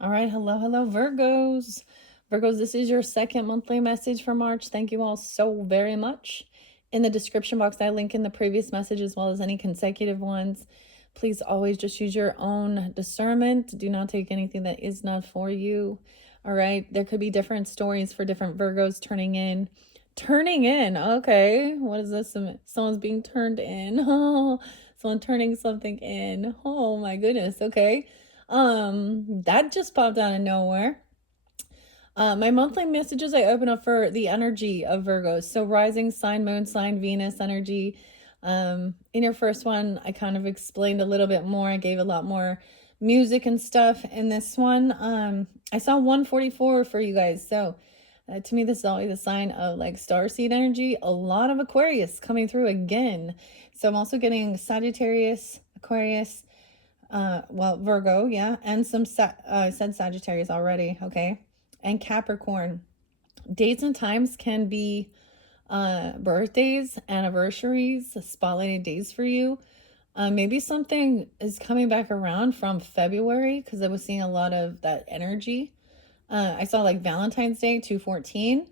All right, hello, Virgos. Virgos, this is your second monthly message for March. Thank you all so very much. In the description box, I link in the previous message as well as any consecutive ones. Please always just use your own discernment. Do not take anything that is not for you. All right, there could be different stories for different Virgos turning in. Turning in, okay. What is this? Someone's being turned in. Oh, someone turning something in. Oh my goodness, okay. That just popped out of nowhere. My monthly messages I open up for the energy of Virgos. So rising sign, moon sign, Venus energy. In your first one, I kind of explained a little bit more. I gave a lot more music and stuff. In this one, I saw 144 for you guys. So to me, this is always a sign of like starseed energy. A lot of Aquarius coming through again. So I'm also getting Sagittarius, Aquarius, Virgo, yeah, and some said Sagittarius already, okay, and Capricorn. Dates and times can be birthdays, anniversaries, spotlighted days for you. Maybe something is coming back around from February because I was seeing a lot of that energy. I saw like Valentine's Day 214.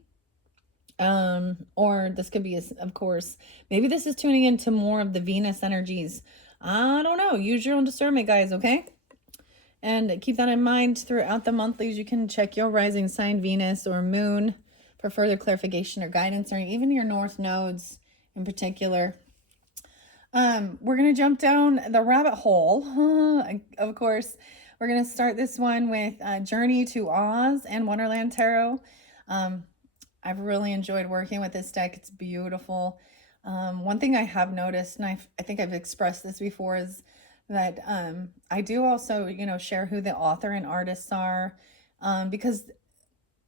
Or this could be, of course, maybe this is tuning into more of the Venus energies. I don't know. Use your own discernment, guys, okay? And keep that in mind throughout the monthlies. You can check your rising sign, Venus or moon, for further clarification or guidance, or even your north nodes in particular. We're going to jump down the rabbit hole. Of course, we're going to start this one with Journey to Oz and Wonderland Tarot. I've really enjoyed working with this deck. It's beautiful. One thing I have noticed, and I think I've expressed this before, is that I do also, share who the author and artists are, because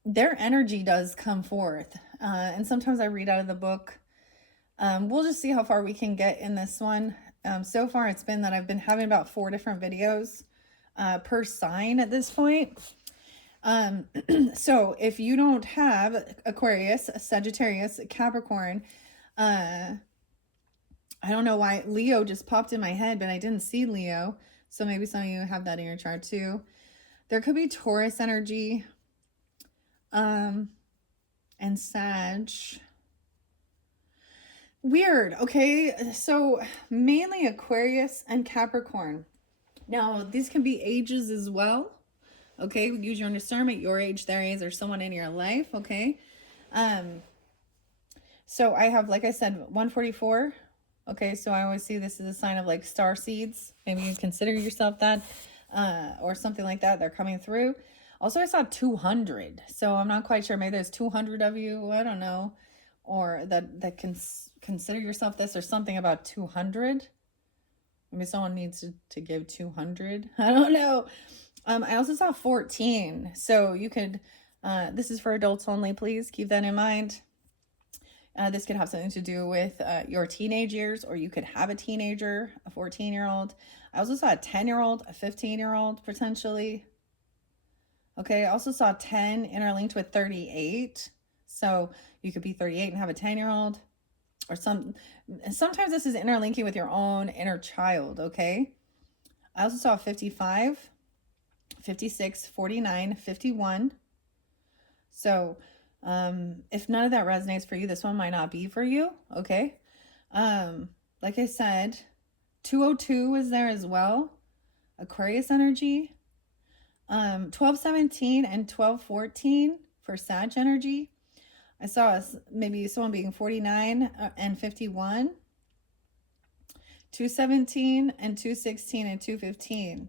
their energy does come forth. And sometimes I read out of the book. We'll just see how far we can get in this one. So far, it's been that I've been having about 4 different videos per sign at this point. So if you don't have Aquarius, Sagittarius, Capricorn, I don't know why Leo just popped in my head, but I didn't see Leo. So maybe some of you have that in your chart too. There could be Taurus energy, and Sag. Weird. Okay. So mainly Aquarius and Capricorn. Now, these can be ages as well. Okay, use your discernment, your age, their age, or someone in your life. Okay. So I have, like I said, 144. Okay, so I always see this as a sign of like star seeds. Maybe you consider yourself that, or something like that. They're coming through. Also, I saw 200. So I'm not quite sure. Maybe there's 200 of you. I don't know. Or that can consider yourself this, or something about 200. Maybe someone needs to give 200. I don't know. I also saw 14. So you could, this is for adults only, please keep that in mind. This could have something to do with your teenage years, or you could have a teenager, a 14-year-old. I also saw a 10-year-old, a 15-year-old potentially. Okay, I also saw 10 interlinked with 38. So you could be 38 and have a 10-year-old, or sometimes this is interlinking with your own inner child, okay? I also saw 55, 56, 49, 51. So if none of that resonates for you, this one might not be for you, okay? Like I said, 202 is there as well. Aquarius energy. 1217 and 1214 for Sag energy. I saw maybe someone being 49 and 51. 217 and 216 and 215.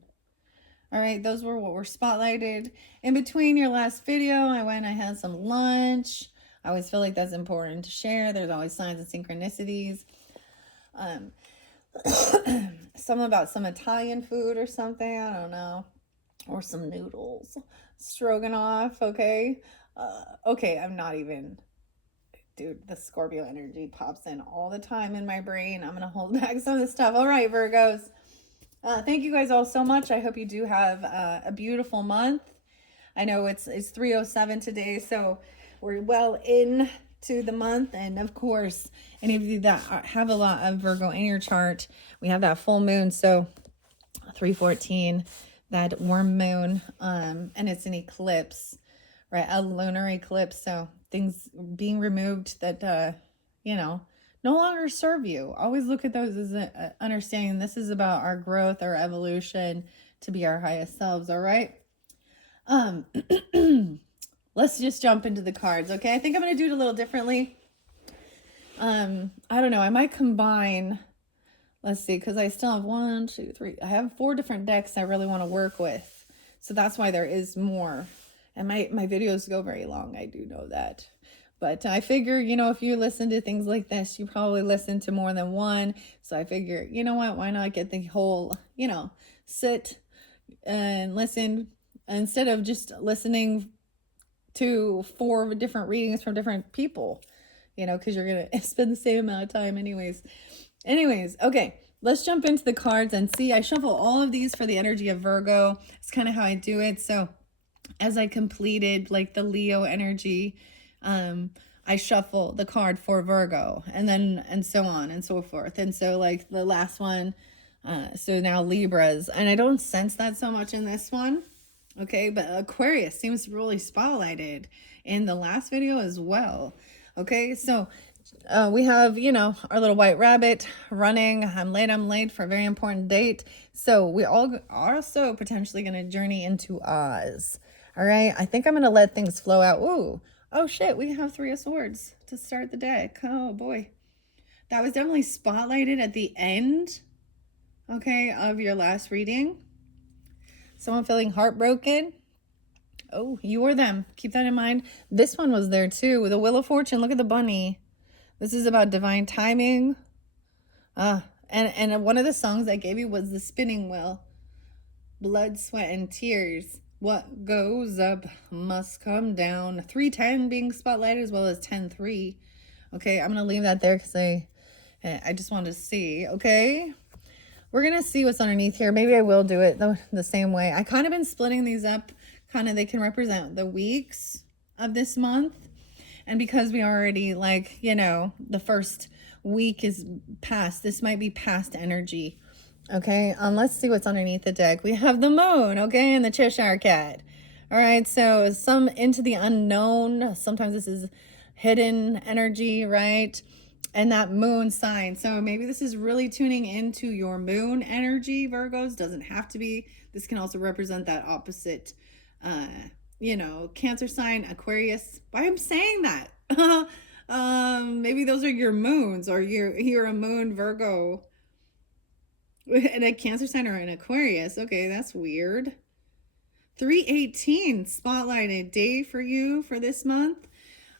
All right, those were what were spotlighted. In between your last video, I had some lunch. I always feel like that's important to share. There's always signs of synchronicities. Some about some Italian food or something, I don't know. Or some noodles. Stroganoff, okay? Okay, I'm not even... Dude, the Scorpio energy pops in all the time in my brain. I'm going to hold back some of this stuff. All right, Virgos. Thank you guys all so much. I hope you do have a beautiful month. I know it's 3:07 today, so we're well into the month. And of course, any of you that have a lot of Virgo in your chart, we have that full moon. So 314 that warm moon, and it's an eclipse, right? A lunar eclipse. So things being removed that, you know, no longer serve you. Always look at those as understanding this is about our growth, our evolution to be our highest selves. All right. Um, let's just jump into the cards. Okay. I think I'm going to do it a little differently. I don't know. I might combine, let's see, because I still have 1, 2, 3. I have 4 different decks I really want to work with. So that's why there is more. And my videos go very long. I do know that. But I figure, you know, if you listen to things like this, you probably listen to more than one. So I figure, you know what, why not get the whole, you know, sit and listen instead of just listening to 4 different readings from different people, you know, because you're going to spend the same amount of time anyways. Okay, let's jump into the cards and see. I shuffle all of these for the energy of Virgo. It's kind of how I do it. So as I completed like the Leo energy, I shuffle the card for Virgo, and so on and so forth. And so like the last one, so now Libras, and I don't sense that so much in this one. Okay, but Aquarius seems really spotlighted in the last video as well. Okay, so we have, you know, our little white rabbit running. I'm late for a very important date. So we all are also potentially going to journey into Oz. All right, I think I'm going to let things flow out. Ooh, oh shit, we have 3 of Swords to start the deck. Oh boy, that was definitely spotlighted at the end, okay, of your last reading. Someone feeling heartbroken. Oh, you or them. Keep that in mind. This one was there too with the Wheel of Fortune. Look at the bunny. This is about divine timing. And one of the songs I gave you was the spinning wheel. Blood, sweat, and tears. What goes up must come down. 310 being spotlighted as well as 10-3. Okay, I'm going to leave that there because I just wanted to see. Okay, we're going to see what's underneath here. Maybe I will do it the same way. I kind of been splitting these up. Kind of they can represent the weeks of this month. And because we already, like, you know, the first week is past, this might be past energy. Okay, let's see what's underneath the deck. We have the moon, okay, and the Cheshire Cat. All right, so some into the unknown. Sometimes this is hidden energy, right? And that moon sign. So maybe this is really tuning into your moon energy, Virgos. Doesn't have to be. This can also represent that opposite, you know, Cancer sign, Aquarius. Why I'm saying that? Maybe those are your moons, or you're a moon Virgo and a Cancer sign or an Aquarius. Okay, that's weird. 318 spotlighted day for you for this month.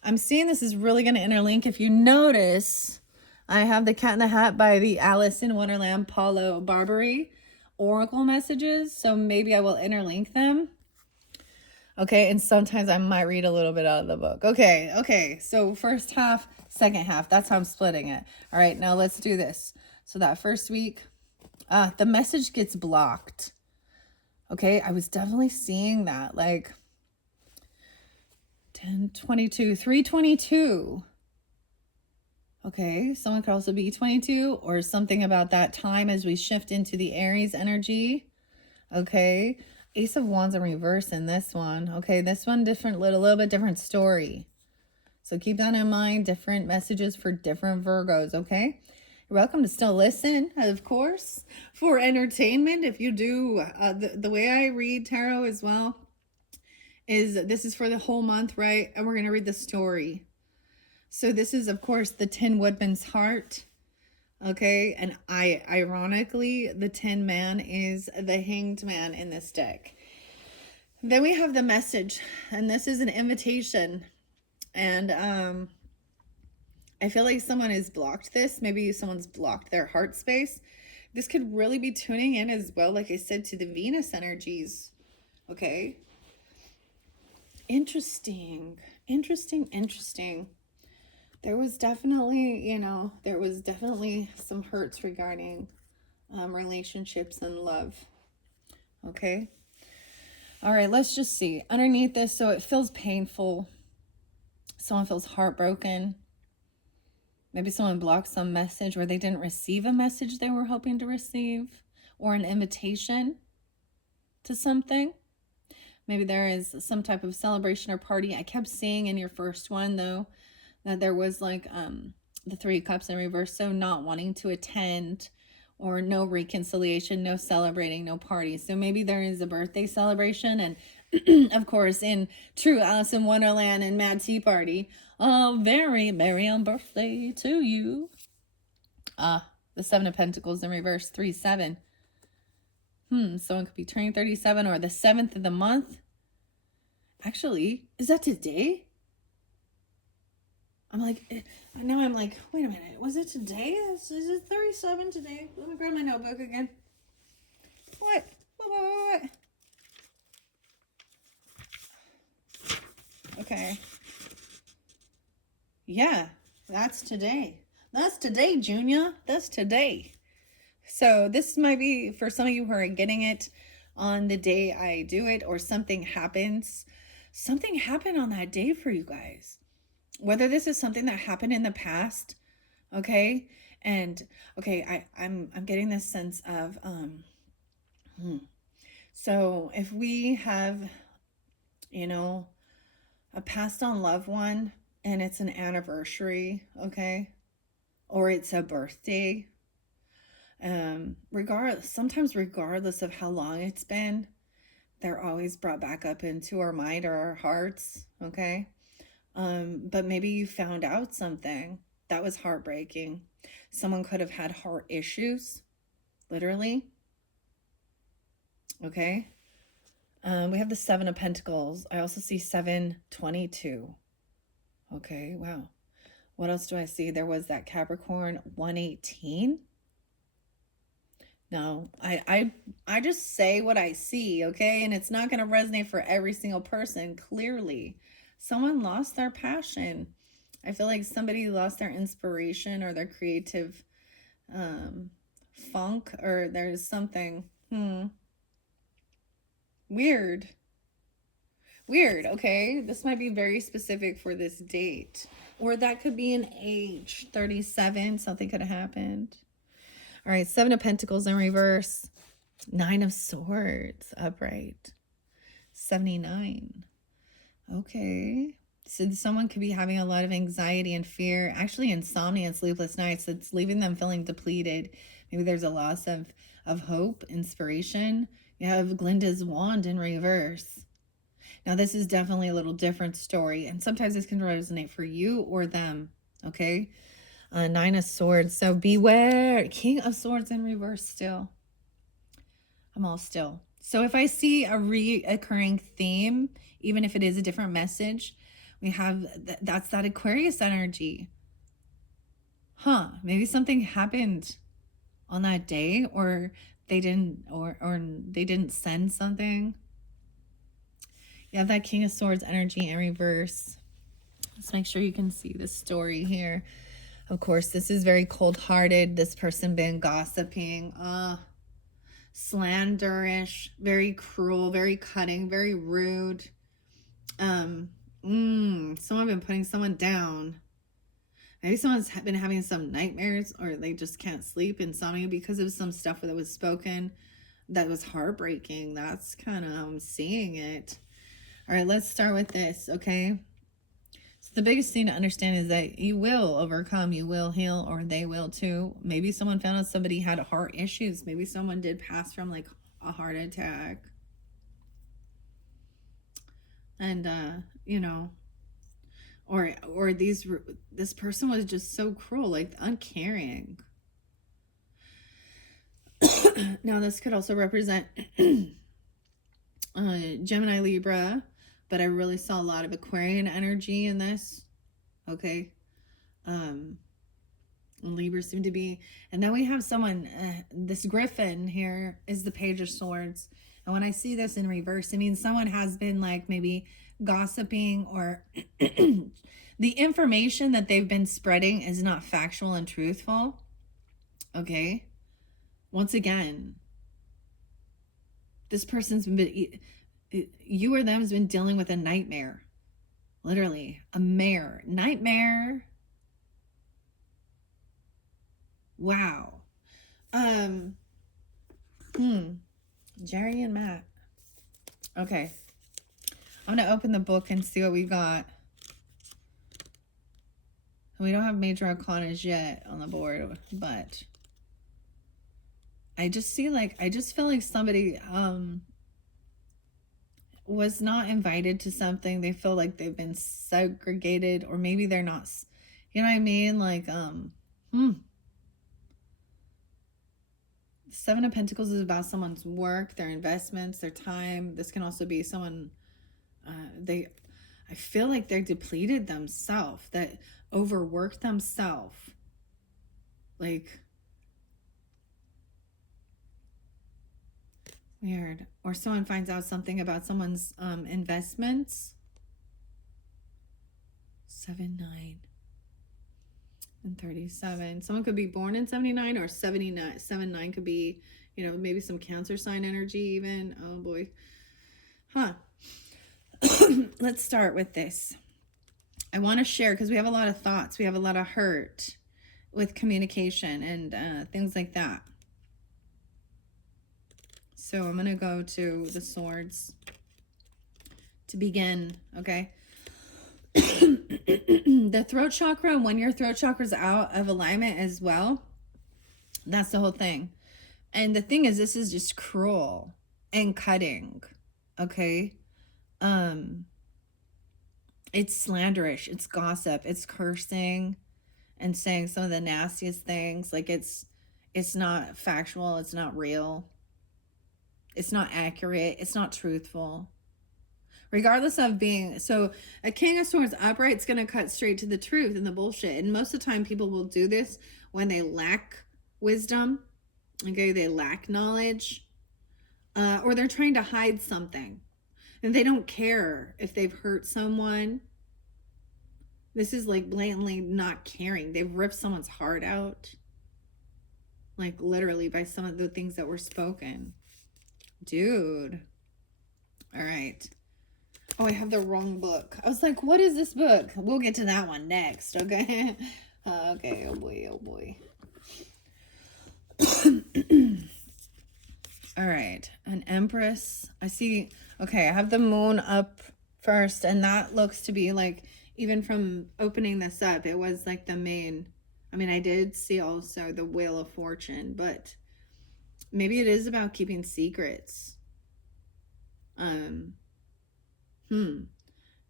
I'm seeing this is really going to interlink. If you notice, I have the Cat in the Hat by the Alice in Wonderland Paulo Barbary oracle messages. So maybe I will interlink them. Okay, and sometimes I might read a little bit out of the book. Okay, so first half, second half. That's how I'm splitting it. All right, now let's do this. So that first week, the message gets blocked. Okay, I was definitely seeing that, like 10-22, 322. Okay, someone could also be 22 or something about that time as we shift into the Aries energy. Okay, Ace of Wands in reverse in this one. Okay, this one different, a little bit different story. So keep that in mind. Different messages for different Virgos, okay? You're welcome to still listen, of course, for entertainment. If you do, the way I read tarot as well is this is for the whole month, right? And we're going to read the story. So this is, of course, the Tin Woodman's Heart. Okay, and ironically, the Tin Man is the Hanged Man in this deck. Then we have the message, and this is an invitation. And I feel like someone has blocked this. Maybe someone's blocked their heart space. This could really be tuning in as well, like I said, to the Venus energies. Okay. Interesting. There was definitely, you know, some hurts regarding relationships and love. Okay. All right, let's just see. Underneath this, so it feels painful. Someone feels heartbroken. Maybe someone blocked some message where they didn't receive a message they were hoping to receive, or an invitation. to something. Maybe there is some type of celebration or party. I kept seeing in your first one, though, that there was like the Three of Cups in reverse. So not wanting to attend, or no reconciliation, no celebrating, no party. So maybe there is a birthday celebration. And of course, in true Alice in Wonderland and Mad Tea Party, a very merry on birthday to you. The Seven of Pentacles in reverse, 3-7. Someone could be turning 37, or the 7th of the month. Actually, is that today? I'm like, now I'm like, wait a minute. Was it today? Is it 37 today? Let me grab my notebook again. What? Okay. Yeah, that's today. That's today, Junior. That's today. So this might be for some of you who are getting it on the day I do it, or something happens. Something happened on that day for you guys. Whether this is something that happened in the past, okay? And okay, I'm getting this sense of so if we have, you know, a passed on loved one and it's an anniversary, okay? Or it's a birthday, sometimes regardless of how long it's been, they're always brought back up into our mind or our hearts, okay? But maybe you found out something that was heartbreaking. Someone could have had heart issues, literally. Okay. We have the Seven of Pentacles. I also see 722. Okay, wow. What else do I see? There was that Capricorn 118. No, I just say what I see, okay? And it's not going to resonate for every single person, clearly. Someone lost their passion. I feel like somebody lost their inspiration or their creative funk, or there's something weird. Okay? This might be very specific for this date. Or that could be an age, 37. Something could have happened. All right, Seven of Pentacles in reverse. 9 of Swords upright. 79. Okay. So someone could be having a lot of anxiety and fear. Actually, insomnia and sleepless nights. It's leaving them feeling depleted. Maybe there's a loss of hope, inspiration. You have Glinda's wand in reverse. Now, this is definitely a little different story. And sometimes this can resonate for you or them. Okay. 9 of Swords. So beware. King of Swords in reverse still. I'm all still. So if I see a reoccurring theme, even if it is a different message, we have that's that Aquarius energy. Maybe something happened on that day, or they didn't, or they didn't send something. You have that King of Swords energy in reverse. Let's make sure you can see the story here. Of course, this is very cold-hearted. This person been gossiping, slanderish, very cruel, very cutting, very rude. Someone been putting someone down. Maybe someone's been having some nightmares, or they just can't sleep, insomnia, because of some stuff that was spoken that was heartbreaking. That's kind of how I'm seeing it. All right, let's start with this, okay? So the biggest thing to understand is that you will overcome, you will heal, or they will too. Maybe someone found out somebody had heart issues. Maybe someone did pass from like a heart attack. And, you know, or this person was just so cruel, like uncaring. Now, this could also represent Gemini, Libra, but I really saw a lot of Aquarian energy in this. Okay. Libra seem to be, and then we have someone, this Griffin here is the Page of Swords. And when I see this in reverse, it means someone has been like maybe gossiping, or the information that they've been spreading is not factual and truthful. Okay. Once again, this person's been, you or them has been dealing with a nightmare. Literally, a nightmare. Wow. Jerry and Matt. Okay. I'm going to open the book and see what we got. We don't have major arcanas yet on the board, but I just feel like somebody was not invited to something. They feel like they've been segregated, or maybe they're not, you know what I mean? Like, Seven of Pentacles is about someone's work, their investments, their time. This can also be someone, I feel like they're depleted themselves, that overworked themselves. Like, weird. Or someone finds out something about someone's investments. 7, 9, and 37. Someone could be born in 79 or 79. 7, 9 could be, you know, maybe some Cancer sign energy even. Oh boy. Huh. Let's start with this. I want to share, because we have a lot of thoughts. We have a lot of hurt with communication and things like that. So I'm going to go to the swords to begin, okay? The throat chakra, when your throat chakra is out of alignment as well, that's the whole thing. And the thing is, this is just cruel and cutting, okay? It's slanderish, it's gossip, it's cursing and saying some of the nastiest things. Like, it's not factual, it's not real, it's not accurate, it's not truthful. Regardless of being, so a King of Swords upright is going to cut straight to the truth and the bullshit. And most of the time people will do this when they lack wisdom, okay, they lack knowledge, or they're trying to hide something and they don't care if they've hurt someone. This is like blatantly not caring. They've ripped someone's heart out, like literally, by some of the things that were spoken. Dude. All right. Oh, I have the wrong book. I was like, what is this book? We'll get to that one next, okay? Okay, oh boy, oh boy. All right, an Empress. I see, okay, I have the moon up first, and that looks to be like, even from opening this up, it was like the main, I mean, I did see also the Wheel of Fortune, but maybe it is about keeping secrets.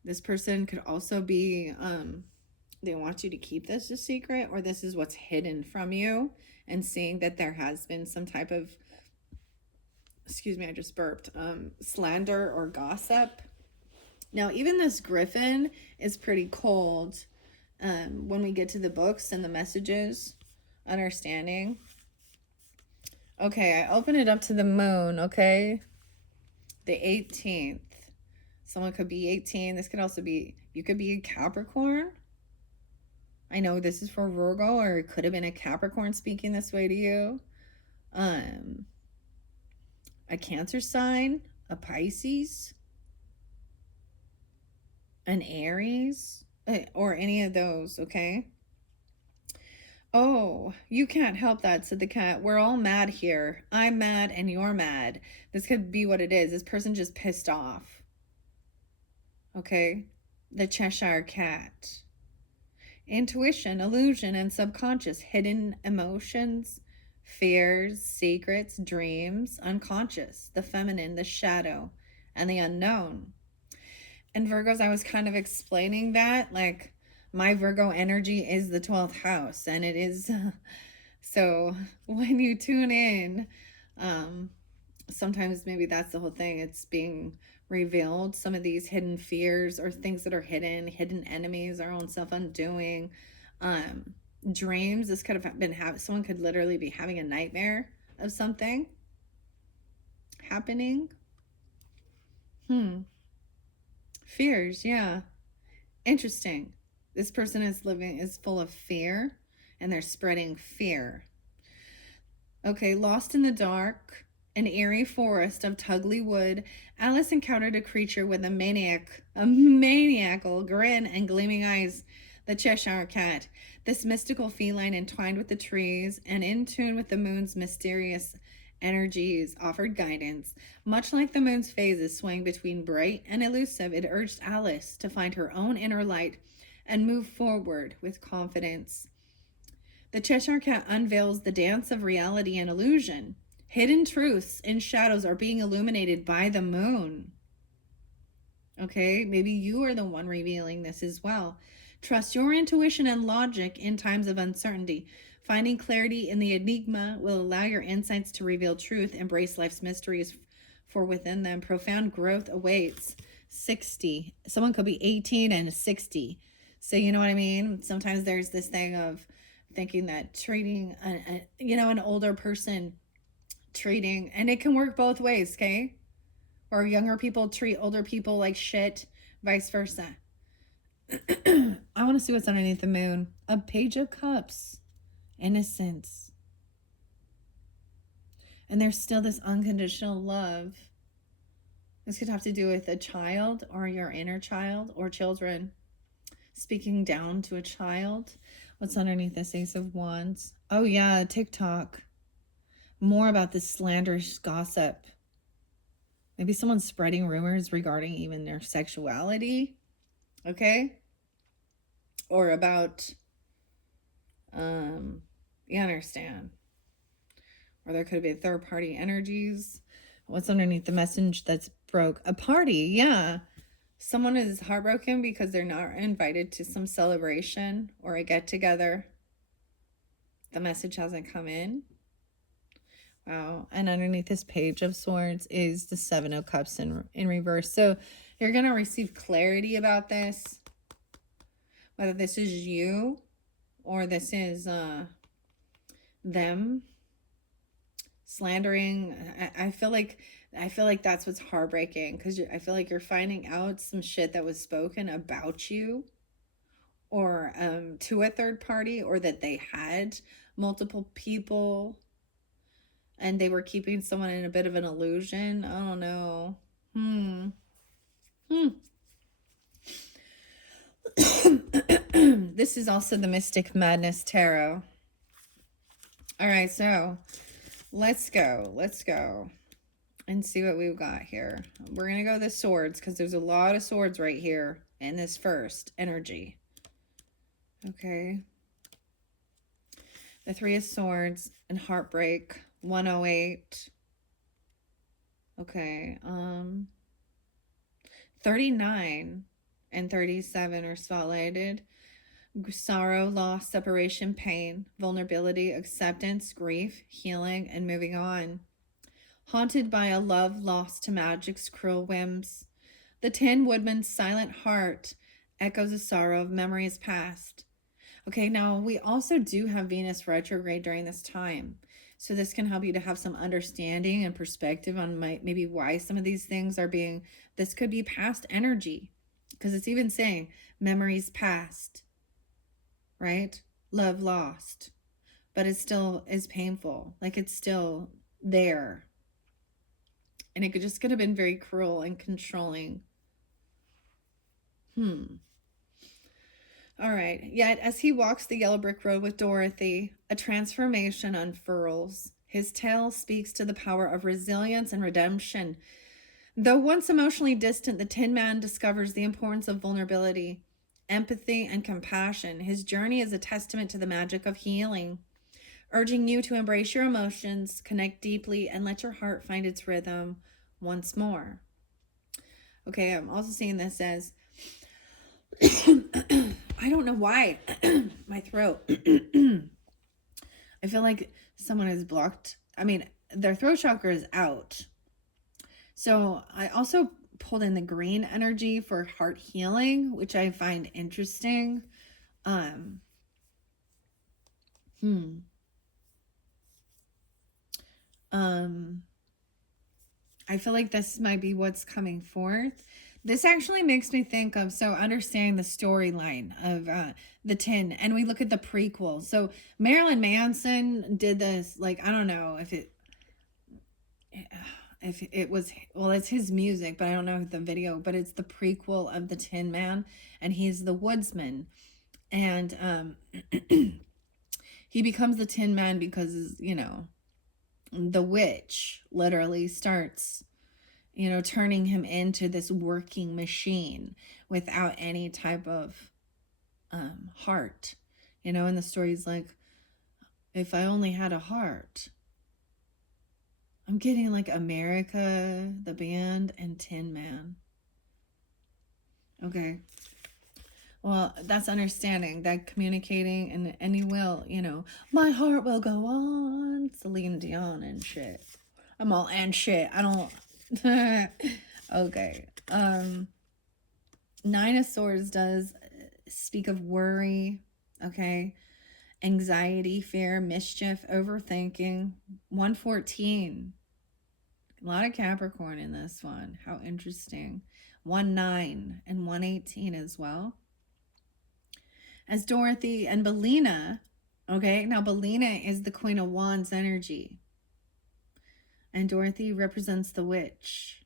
This person could also be, they want you to keep this a secret, or this is what's hidden from you, and seeing that there has been some type of, excuse me, I just burped, slander or gossip. Now, even this Griffin is pretty cold when we get to the books and the messages, understanding. Okay, I open it up to the moon, okay? The 18th. Someone could be 18. This could also be, you could be a Capricorn. I know this is for Virgo, or it could have been a Capricorn speaking this way to you. A Cancer sign, a Pisces, an Aries, or any of those, okay? Oh, you can't help that, said the cat. We're all mad here. I'm mad and you're mad. This could be what it is. This person just pissed off. Okay, the Cheshire Cat. Intuition, illusion, and subconscious, hidden emotions, fears, secrets, dreams, unconscious, the feminine, the shadow, and the unknown. And Virgos, I was kind of explaining that, like, my Virgo energy is the 12th house, and it is, so when you tune in, sometimes maybe that's the whole thing. It's being revealed, some of these hidden fears or things that are hidden enemies, our own self-undoing, dreams. This could have been someone could literally be having a nightmare of something happening. Fears, yeah. Interesting. This person is full of fear, and they're spreading fear. Okay, lost in the dark, an eerie forest of Tugly wood, Alice encountered a creature with a maniacal grin and gleaming eyes, the Cheshire Cat. This mystical feline entwined with the trees and in tune with the moon's mysterious energies offered guidance. Much like the moon's phases swaying between bright and elusive, it urged Alice to find her own inner light and move forward with confidence. The Cheshire Cat unveils the dance of reality and illusion. Hidden truths and shadows are being illuminated by the moon. Okay, maybe you are the one revealing this as well. Trust your intuition and logic in times of uncertainty. Finding clarity in the enigma will allow your insights to reveal truth, embrace life's mysteries, for within them profound growth awaits. 60. Someone could be 18 and 60. So you know what I mean? Sometimes there's this thing of thinking that treating an older person, treating, and it can work both ways, okay? Or younger people treat older people like shit, vice versa. I want to see what's underneath the moon. A Page of Cups. Innocence. And there's still this unconditional love. This could have to do with a child or your inner child or children. Speaking down to a child. What's underneath this Ace of Wands? Oh yeah, TikTok. More about this slanderous gossip. Maybe someone's spreading rumors regarding even their sexuality. Okay? Or about, you understand. Or there could be third-party energies. What's underneath the message that's broke? A party, yeah. Someone is heartbroken because they're not invited to some celebration or a get-together. The message hasn't come in. Wow. And underneath this Page of Swords is the Seven of Cups in reverse. So you're going to receive clarity about this. Whether this is you or this is them slandering. I feel like that's what's heartbreaking, because I feel like you're finding out some shit that was spoken about you, or to a third party, or that they had multiple people and they were keeping someone in a bit of an illusion. I don't know. This is also the Mystic Madness Tarot. All right, so let's go and see what we've got here. We're going to go the swords, because there's a lot of swords right here in this first energy. Okay. The Three of Swords and heartbreak. 108. Okay. 39 and 37 are spotlighted. Sorrow, loss, separation, pain, vulnerability, acceptance, grief, healing, and moving on. Haunted by a love lost to magic's cruel whims. The Tin Woodman's silent heart echoes a sorrow of memories past. Okay, now we also do have Venus retrograde during this time. So this can help you to have some understanding and perspective on maybe why some of these things are being, this could be past energy. Because it's even saying memories past, right? Love lost. But it still is painful. Like it's still there. And it could have been very cruel and controlling. All right. Yet, as he walks the yellow brick road with Dorothy, a transformation unfurls. His tale speaks to the power of resilience and redemption. Though once emotionally distant, the Tin Man discovers the importance of vulnerability, empathy, and compassion. His journey is a testament to the magic of healing, urging you to embrace your emotions, connect deeply, and let your heart find its rhythm once more. Okay, I'm also seeing this as I don't know why my throat. I feel like someone is blocked. I mean, their throat chakra is out. So I also pulled in the green energy for heart healing, which I find interesting. I feel like this might be what's coming forth. This actually makes me think of, so understanding the storyline of the Tin, and we look at the prequel. So Marilyn Manson did this, like, I don't know if it was, well, it's his music, but I don't know the video, but it's the prequel of the Tin Man, and he's the woodsman. And he becomes the Tin Man because, you know, the witch literally starts, you know, turning him into this working machine without any type of heart. You know, and the story's like, if I only had a heart. I'm getting like America, the band, and Tin Man. Okay. Well, that's understanding, that communicating, and you will, you know, my heart will go on. Celine Dion and shit. I'm all and shit. I don't. Okay. Nine of Swords does speak of worry. Okay. Anxiety, fear, mischief, overthinking. 114. A lot of Capricorn in this one. How interesting. 1-9 and 118 as well. As Dorothy and Belina. Okay, now Belina is the Queen of Wands energy. And Dorothy represents the witch.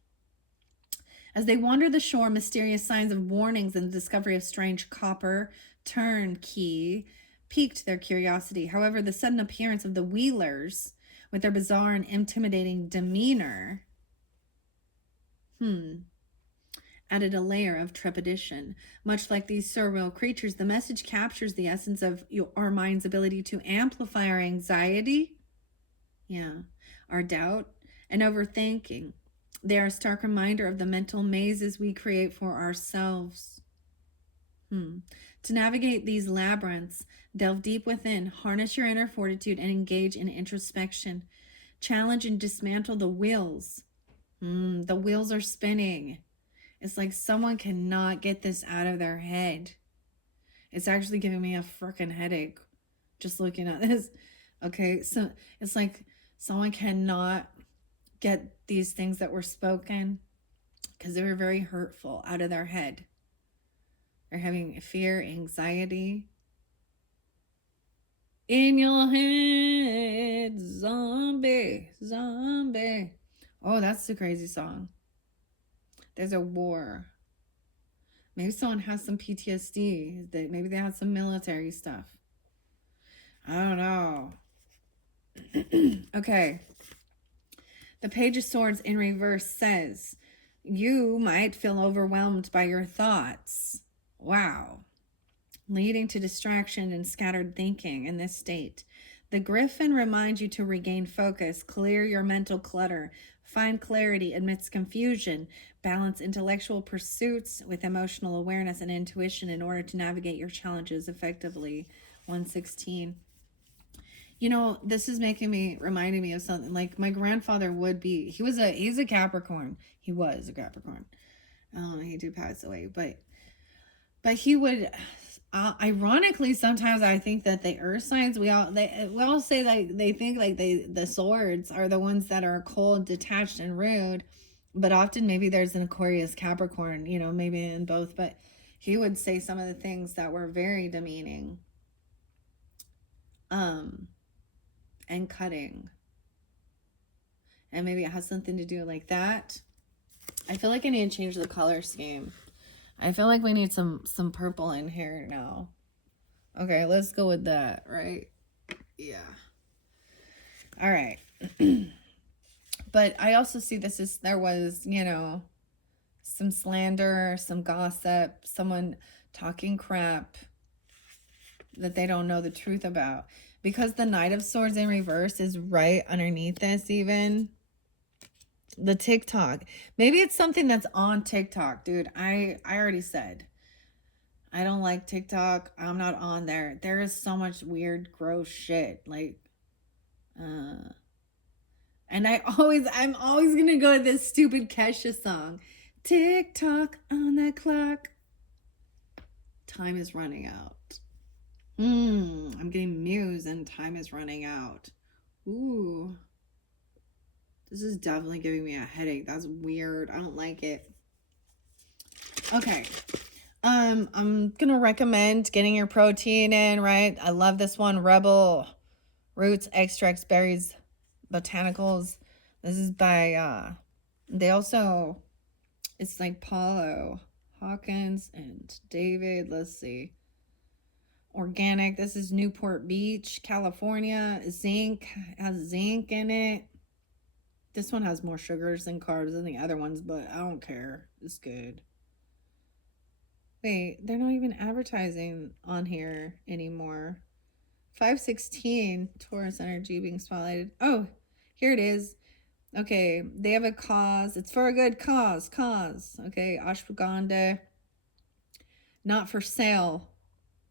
As they wander the shore, mysterious signs of warnings and the discovery of strange copper turnkey piqued their curiosity. However, the sudden appearance of the Wheelers with their bizarre and intimidating demeanor added a layer of trepidation. Much like these surreal creatures, the message captures the essence of our mind's ability to amplify our anxiety, our doubt, and overthinking. They are a stark reminder of the mental mazes we create for ourselves. To navigate these labyrinths, delve deep within, harness your inner fortitude, and engage in introspection. Challenge and dismantle the wheels. The wheels are spinning. It's like someone cannot get this out of their head. It's actually giving me a freaking headache just looking at this. Okay, so it's like someone cannot get these things that were spoken because they were very hurtful out of their head. They're having fear, anxiety. In your head, zombie, zombie. Oh, that's the crazy song. There's a war. Maybe someone has some PTSD. Maybe they had some military stuff. I don't know. Okay. The Page of Swords in reverse says, you might feel overwhelmed by your thoughts. Wow. Leading to distraction and scattered thinking in this state. The Griffin reminds you to regain focus, clear your mental clutter, find clarity amidst confusion, balance intellectual pursuits with emotional awareness and intuition in order to navigate your challenges effectively. 116. You know, this is reminding me of something like my grandfather would be, he's a Capricorn. He was a Capricorn. He did pass away, but he would, ironically, sometimes I think that the earth signs, we all say like they think like the swords are the ones that are cold, detached, and rude, but often maybe there's an Aquarius Capricorn, you know, maybe in both, but he would say some of the things that were very demeaning and cutting, and maybe it has something to do like that. I feel like I need to change the color scheme. I feel like we need some purple in here now. Okay, let's go with that, right? Yeah. All right. But I also see this as there was, you know, some slander, some gossip, someone talking crap that they don't know the truth about. Because the Knight of Swords in reverse is right underneath this even. The TikTok. Maybe it's something that's on TikTok, dude. I already said I don't like TikTok. I'm not on there. There is so much weird, gross shit. Like, and I'm always gonna go to this stupid Kesha song. TikTok on the clock. Time is running out. I'm getting Muse and time is running out. Ooh. This is definitely giving me a headache. That's weird. I don't like it. Okay. I'm gonna recommend getting your protein in, right? I love this one. Rebel Roots, Extracts, Berries, Botanicals. This is by they also, it's like Paulo Hawkins and David. Let's see. Organic. This is Newport Beach, California. Zinc, has zinc in it. This one has more sugars and carbs than the other ones, but I don't care. It's good. Wait, they're not even advertising on here anymore. 516 Taurus energy being spotlighted. Oh, here it is. Okay, they have a cause. It's for a good cause. Okay, ashwagandha, not for sale.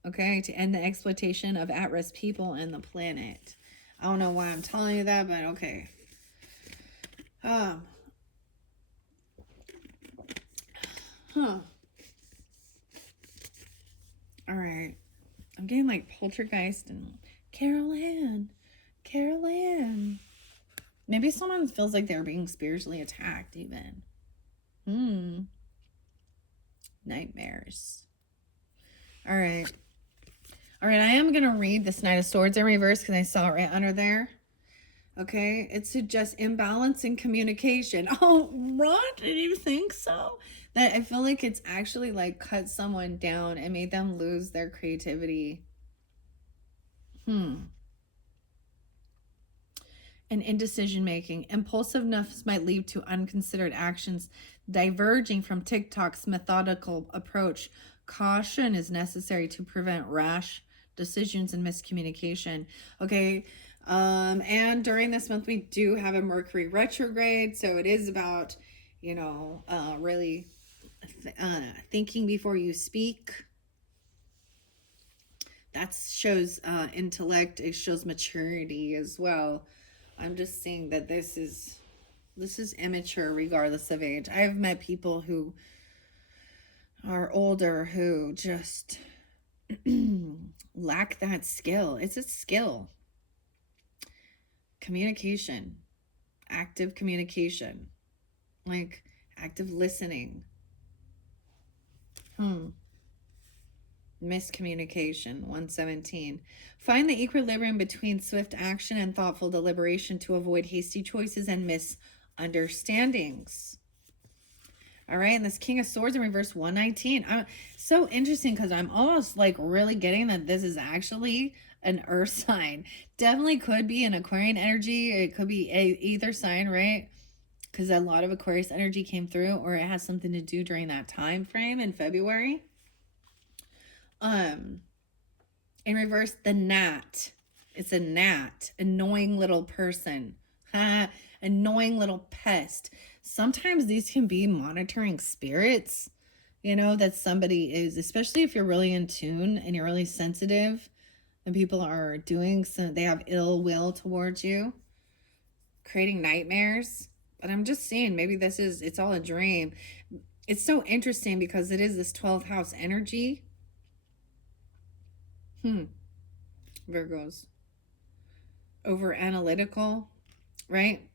Okay, to end the exploitation of at-risk people and the planet. I don't know why I'm telling you that, but okay. Huh. All right. I'm getting like poltergeist and Carol Ann. Maybe someone feels like they're being spiritually attacked even. Nightmares. All right. I am going to read this Knight of Swords in reverse because I saw it right under there. Okay. It suggests imbalance in communication. Oh, Ron, did you think so? That I feel like it's actually like cut someone down and made them lose their creativity. And indecision making. Impulsiveness might lead to unconsidered actions diverging from TikTok's methodical approach. Caution is necessary to prevent rash decisions and miscommunication. Okay. And during this month, we do have a Mercury retrograde. So it is about, really thinking before you speak. That shows intellect. It shows maturity as well. I'm just saying that this is immature regardless of age. I've met people who are older who just lack that skill. It's a skill. Communication, active communication, like active listening. Miscommunication, 117. Find the equilibrium between swift action and thoughtful deliberation to avoid hasty choices and misunderstandings. All right, and this King of Swords in reverse, 119. So interesting because I'm almost like really getting that this is actually an earth sign. Definitely could be an Aquarian energy. It could be either sign, right? Because a lot of Aquarius energy came through, or it has something to do during that time frame in February. In reverse, the gnat. It's a gnat. Annoying little person. Annoying little pest. Sometimes these can be monitoring spirits, that somebody is, especially if you're really in tune and you're really sensitive and people are doing some, they have ill will towards you, creating nightmares. But I'm just saying, maybe it's all a dream. It's so interesting because it is this 12th house energy. Virgos. Over analytical, right?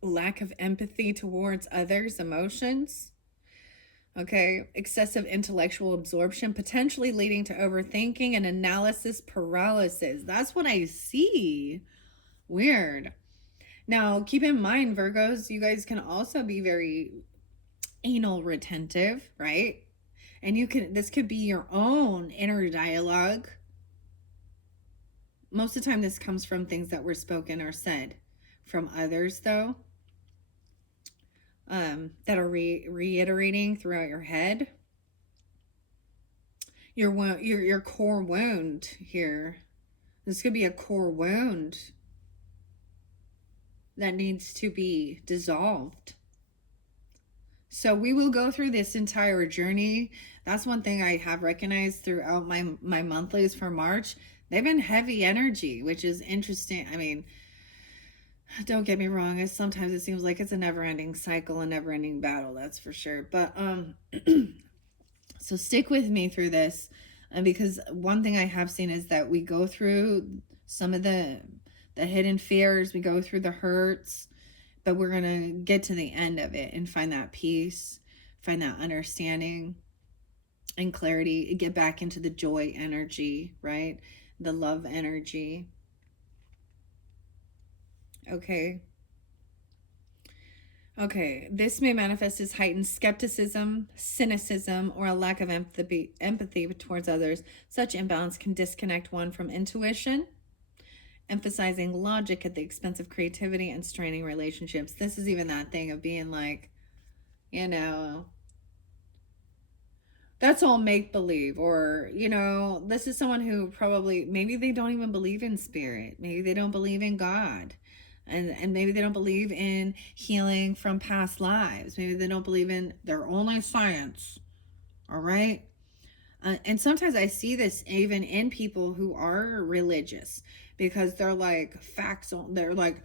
Lack of empathy towards others' emotions. Okay. Excessive intellectual absorption, potentially leading to overthinking and analysis paralysis. That's what I see. Weird. Now, keep in mind, Virgos, you guys can also be very anal retentive, right? And this could be your own inner dialogue. Most of the time, this comes from things that were spoken or said from others, though, that are reiterating throughout your head. Your core wound here. This could be a core wound that needs to be dissolved. So we will go through this entire journey. That's one thing I have recognized throughout my monthlies for March. They've been heavy energy, which is interesting. I mean, don't get me wrong. Sometimes it seems like it's a never-ending cycle, a never-ending battle. That's for sure. But so stick with me through this, because one thing I have seen is that we go through some of the hidden fears. We go through the hurts. But we're going to get to the end of it and find that peace, find that understanding and clarity, get back into the joy energy, right? The love energy. Okay. This may manifest as heightened skepticism, cynicism, or a lack of empathy towards others. Such imbalance can disconnect one from intuition emphasizing logic at the expense of creativity and straining relationships. This is even that thing of being like, you know, that's all make believe. Or, you know, this is someone who probably, maybe they don't even believe in spirit. Maybe they don't believe in God. And maybe they don't believe in healing from past lives. Maybe they don't believe in their only science. All right. And sometimes I see this even in people who are religious, because they're like facts. They're like,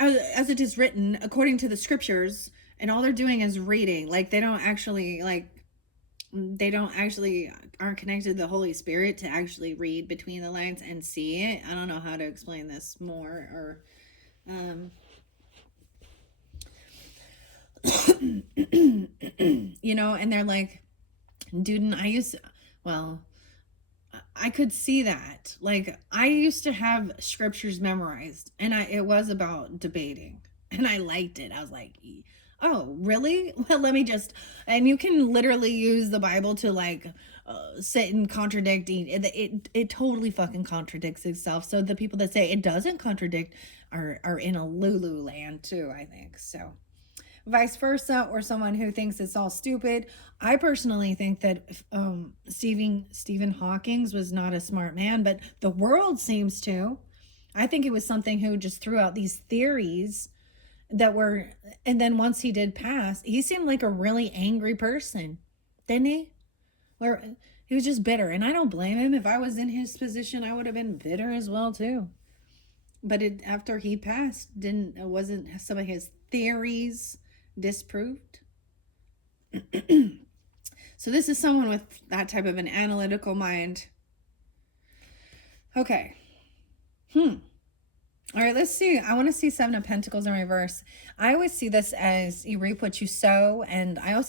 as it is written according to the scriptures, and all they're doing is reading. Like they don't actually aren't connected to the Holy Spirit to actually read between the lines and see it. I don't know how to explain this more, or you know, and they're like, dude, and I could see that. Like, I used to have scriptures memorized, and it was about debating, and I liked it. I was like, oh, really? Well, let me just, and you can literally use the Bible to like sit and contradict. It totally fucking contradicts itself. So the people that say it doesn't contradict are in a Lulu land too, I think. So vice versa, or someone who thinks it's all stupid. I personally think that Stephen Hawking was not a smart man, but the world seems to. I think it was something who just threw out these theories that were, and then once he did pass, he seemed like a really angry person, didn't he? Where he was just bitter, and I don't blame him. If I was in his position, I would have been bitter as well too. But after he passed, wasn't some of his theories disproved? So this is someone with that type of an analytical mind. Okay. All right, let's see. I want to see Seven of Pentacles in reverse. I always see this as you reap what you sow, and I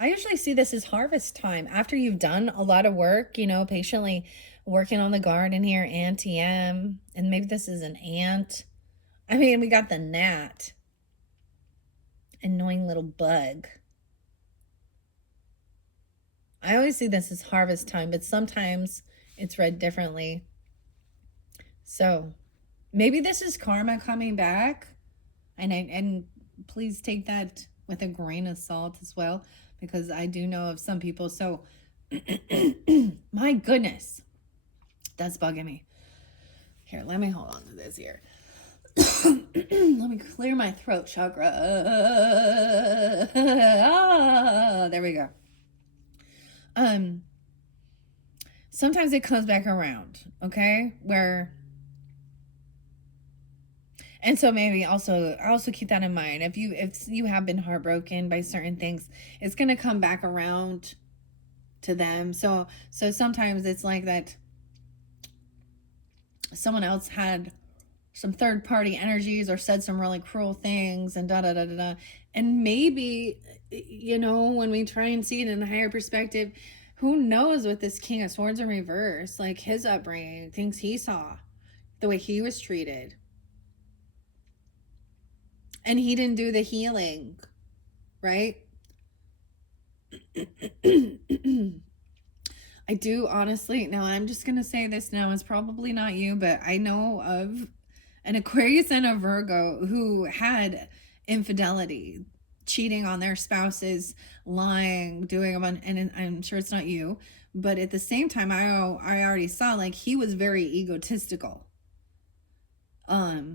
usually see this as harvest time. After you've done a lot of work, you know, patiently working on the garden here, Auntie M, and maybe this is an ant. I mean, we got the gnat. Annoying little bug. I always see this as harvest time, but sometimes it's read differently. So maybe this is karma coming back, and please take that with a grain of salt as well, because I do know of some people. So my goodness, that's bugging me. Here, let me hold on to this here. Let me clear my throat chakra. There we go. Sometimes it comes back around, okay? And so maybe also keep that in mind. If you have been heartbroken by certain things, it's gonna come back around to them. So sometimes it's like that someone else had some third party energies or said some really cruel things and da da da da da. And maybe, you know, when we try and see it in a higher perspective, who knows with this King of Swords in reverse, like his upbringing, things he saw, the way he was treated. And he didn't do the healing, right? I do honestly, now I'm just going to say this now, it's probably not you, but I know of an Aquarius and a Virgo who had infidelity, cheating on their spouses, lying, doing a bunch, and I'm sure it's not you, but at the same time, I already saw like he was very egotistical. I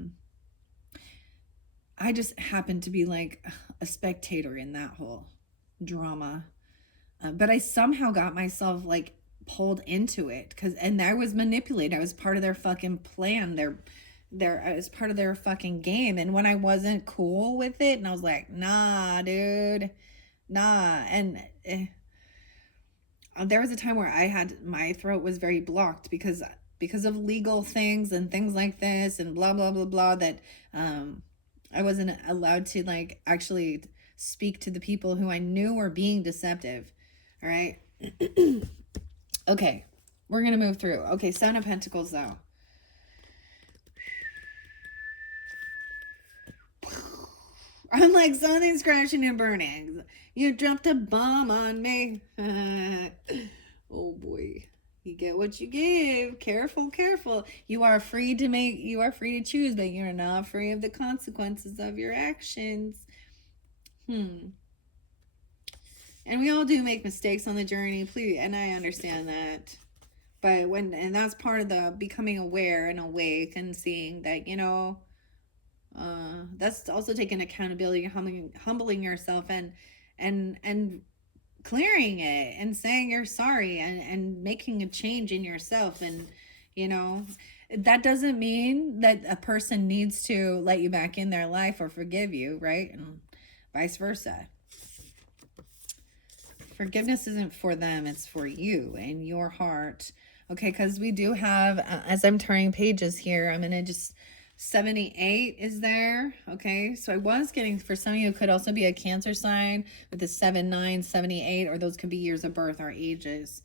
just happened to be like a spectator in that whole drama, but I somehow got myself like pulled into it, and I was manipulated. I was part of their fucking plan. I was part of their fucking game. And when I wasn't cool with it, and I was like, nah, dude, nah. And there was a time where my throat was very blocked because of legal things and things like this and blah, blah, blah, blah, that I wasn't allowed to like actually speak to the people who I knew were being deceptive. All right. Okay. We're going to move through. Okay. Seven of Pentacles though. I'm like, something's crashing and burning. You dropped a bomb on me. Oh boy. You get what you give. Careful, careful. You are free to choose, but you're not free of the consequences of your actions. And we all do make mistakes on the journey, please, and I understand that. But and that's part of the becoming aware and awake and seeing that, that's also taking accountability, humbling yourself and clearing it and saying you're sorry and making a change in yourself. And that doesn't mean that a person needs to let you back in their life or forgive you, right? And vice versa. Forgiveness isn't for them, it's for you and your heart. Okay, because we do have, as I'm turning pages here, I'm going to just 78 is there. Okay, so I was getting, for some of you, it could also be a Cancer sign with the 7, 9, 78, or those could be years of birth or ages.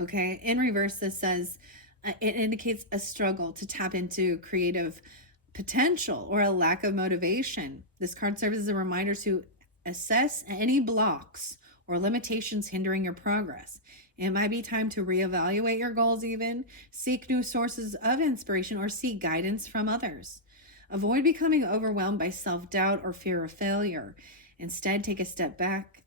Okay, in reverse, this says it indicates a struggle to tap into creative potential or a lack of motivation. This card serves as a reminder to assess any blocks or limitations hindering your progress. It might be time to reevaluate your goals, even seek new sources of inspiration, or seek guidance from others. Avoid becoming overwhelmed by self-doubt or fear of failure. Instead, take a step back,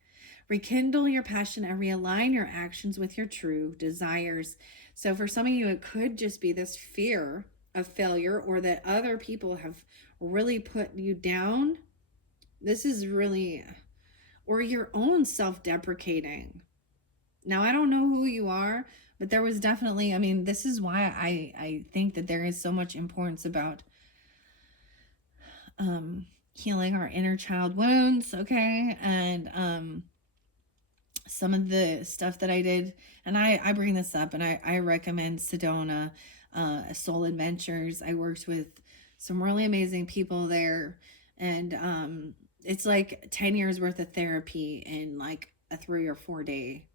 rekindle your passion, and realign your actions with your true desires. So for some of you, it could just be this fear of failure, or that other people have really put you down. This is really, or your own self-deprecating. Now, I don't know who you are, but there was definitely, this is why I think that there is so much importance about healing our inner child wounds, okay? And some of the stuff that I did, and I bring this up, and I recommend Sedona, Soul Adventures. I worked with some really amazing people there, and it's like 10 years worth of therapy in like a 3 or 4 day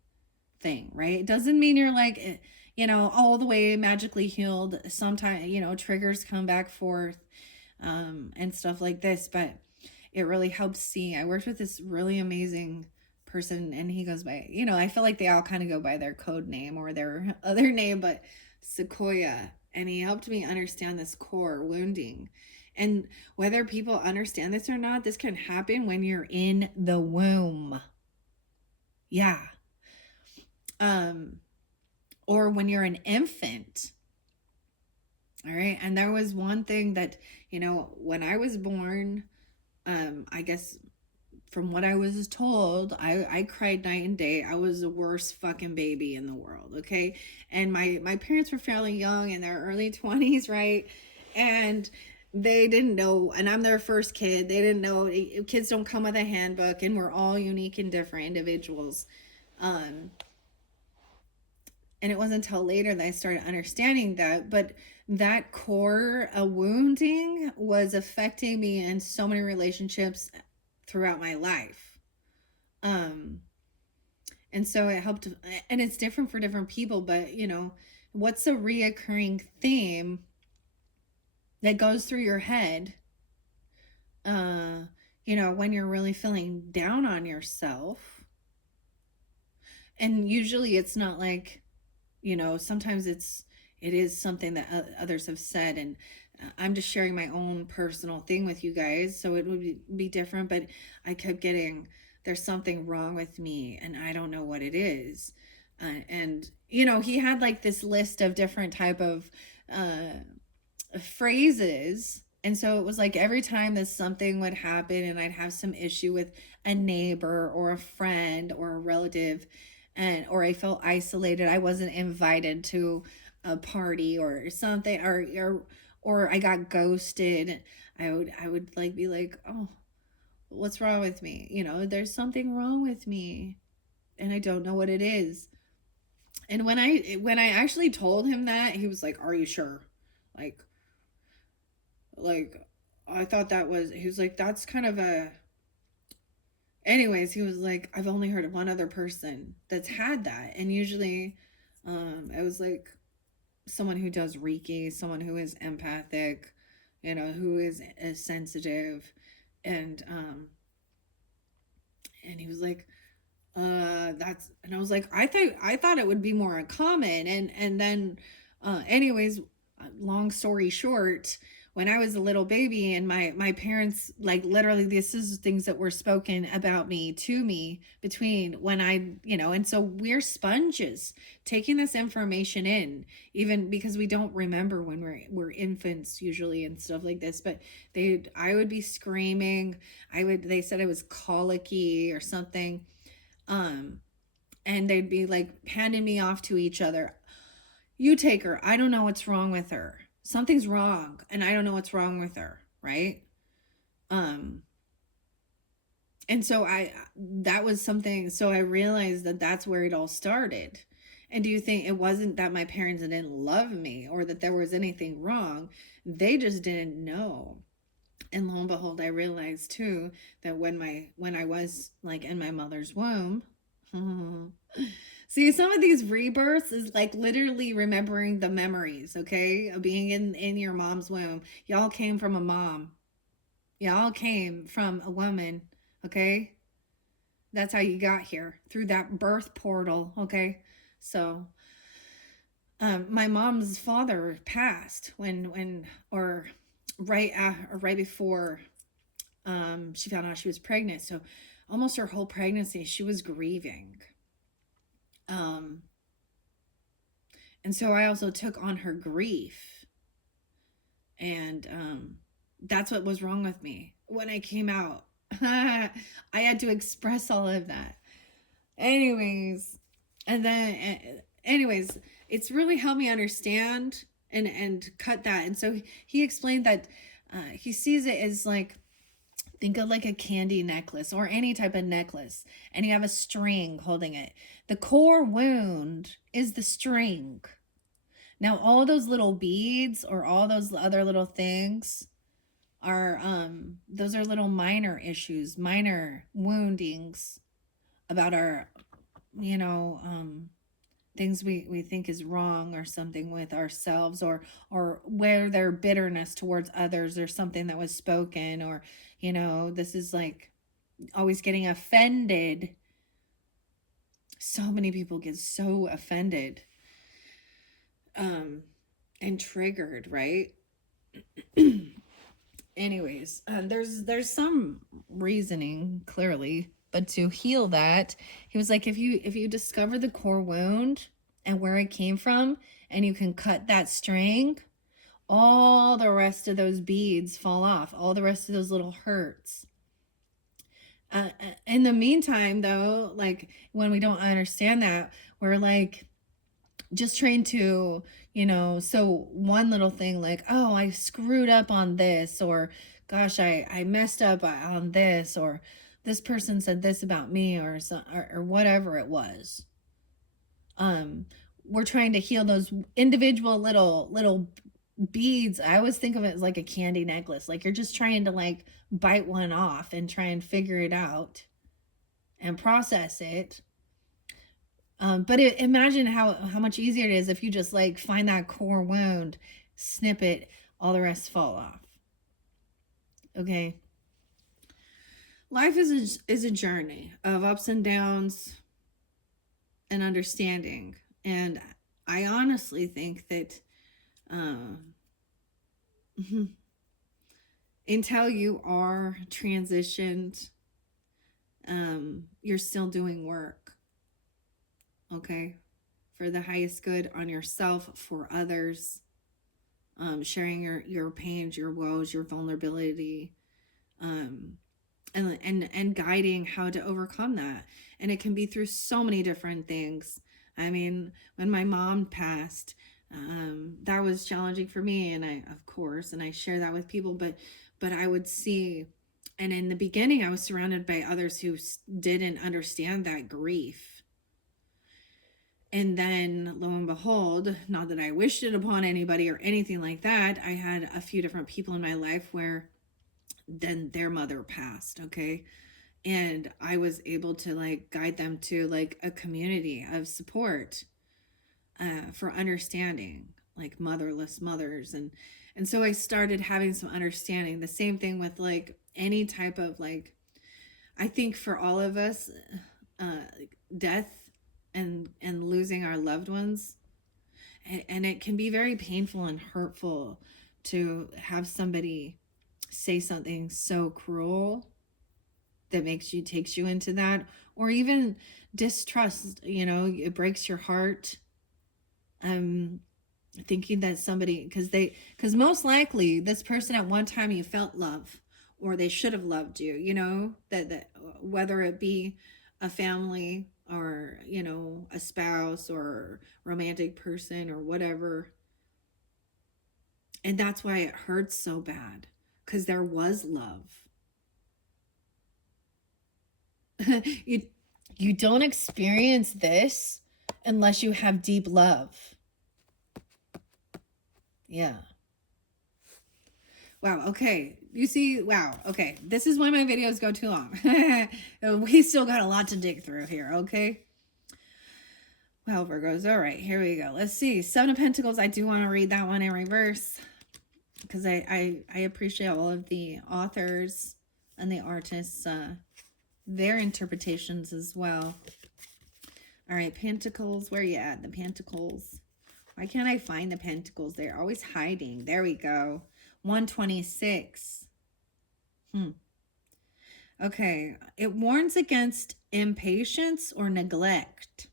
thing, right? It doesn't mean you're like, all the way magically healed. Sometimes, triggers come back forth, and stuff like this, but it really helps see. I worked with this really amazing person, and he goes by, I feel like they all kind of go by their code name or their other name, but Sequoia. And he helped me understand this core wounding. And whether people understand this or not, this can happen when you're in the womb. Yeah. Or when you're an infant. All right. And there was one thing that, when I was born, I guess from what I was told, I cried night and day. I was the worst fucking baby in the world. Okay. And my parents were fairly young, in their early 20s, right? And they didn't know, and I'm their first kid. They didn't know, kids don't come with a handbook, and we're all unique and different individuals. And it wasn't until later that I started understanding that. But that core wounding was affecting me in so many relationships throughout my life. And so it helped, and it's different for different people, but what's a reoccurring theme that goes through your head, when you're really feeling down on yourself? And usually it's not like, sometimes it is something that others have said, and I'm just sharing my own personal thing with you guys, so it would be different. But I kept getting, there's something wrong with me, and I don't know what it is. And he had like this list of different type of phrases. And so it was like every time that something would happen and I'd have some issue with a neighbor or a friend or a relative, or I felt isolated, I wasn't invited to a party or something, or I got ghosted, I would like be like, oh, what's wrong with me? There's something wrong with me, and I don't know what it is. And when I actually told him that, he was like, are you sure? Like I thought that was, he was like, that's kind of a, anyways, he was like, I've only heard of one other person that's had that. And usually it was like someone who does Reiki, someone who is empathic, who is sensitive. And he was like, and I was like, I thought it would be more uncommon. And then, anyways, long story short, when I was a little baby and my parents, like, literally, this is things that were spoken about me to me between when and so we're sponges taking this information in, even because we don't remember when we're infants usually and stuff like this. But I would be screaming. They said I was colicky or something. Um, and they'd be like handing me off to each other. You take her. I don't know what's wrong with her. Something's wrong, and I don't know what's wrong with her, right? Um, and so that was something, so I realized that that's where it all started. And do you think it wasn't that my parents didn't love me or that there was anything wrong? They just didn't know. And lo and behold, I realized too that when I was like in my mother's womb, see, some of these rebirths is like literally remembering the memories, okay, of being in your mom's womb. Y'all came from a mom. Y'all came from a woman, okay? That's how you got here, through that birth portal, okay? So, my mom's father passed or right before she found out she was pregnant. So almost her whole pregnancy she was grieving. Um and so I also took on her grief, and that's what was wrong with me when I came out. I had to express all of that. Anyways, and then anyways, it's really helped me understand and cut that. And so he explained that he sees it as like, think of like a candy necklace or any type of necklace, and you have a string holding it. The core wound is the string. Now, all those little beads or all those other little things are those are little minor issues, minor woundings about our, you know, things we think is wrong or something with ourselves, or where their bitterness towards others or something that was spoken, or this is like always getting offended. So many people get so offended and triggered, right? Anyways, there's some reasoning clearly, but to heal that, he was like, if you discover the core wound and where it came from, and you can cut that string, all the rest of those beads fall off, all the rest of those little hurts. In the meantime, though, like when we don't understand that, we're like just trying to, so one little thing like, oh, I screwed up on this, or gosh, I messed up on this, or this person said this about me, or whatever it was. We're trying to heal those individual little beads. I always think of it as like a candy necklace. Like you're just trying to like bite one off and try and figure it out and process it. But imagine how much easier it is if you just like find that core wound, snip it, all the rest fall off. Okay. Life is a journey of ups and downs and understanding. And I honestly think that until you are transitioned, you're still doing work. Okay, for the highest good on yourself, for others, sharing your pains, your woes, your vulnerability, and guiding how to overcome that. And it can be through so many different things. I mean, when my mom passed, that was challenging for me, and I share that with people, but I would see, and in the beginning I was surrounded by others who didn't understand that grief. And then lo and behold, not that I wished it upon anybody or anything like that, I had a few different people in my life where then their mother passed, okay? And I was able to like guide them to like a community of support for understanding, like motherless mothers. And so I started having some understanding. The same thing with like any type of like, I think for all of us, death and losing our loved ones. And it can be very painful and hurtful to have somebody say something so cruel that takes you into that, or even distrust, it breaks your heart. Thinking that somebody, because most likely this person at one time you felt love, or they should have loved you, that whether it be a family, or a spouse or romantic person or whatever. And that's why it hurts so bad, because there was love. you don't experience this unless you have deep love. Yeah. Wow. Okay. You see, wow. Okay. This is why my videos go too long. We still got a lot to dig through here. Okay. Wow, Virgos. All right. Here we go. Let's see. Seven of Pentacles. I do want to read that one in reverse, because I appreciate all of the authors and the artists, their interpretations as well. All right. Pentacles. Where are you at? The Pentacles. Why can't I find the Pentacles? They're always hiding. There we go. 126. Okay. It warns against impatience or neglect.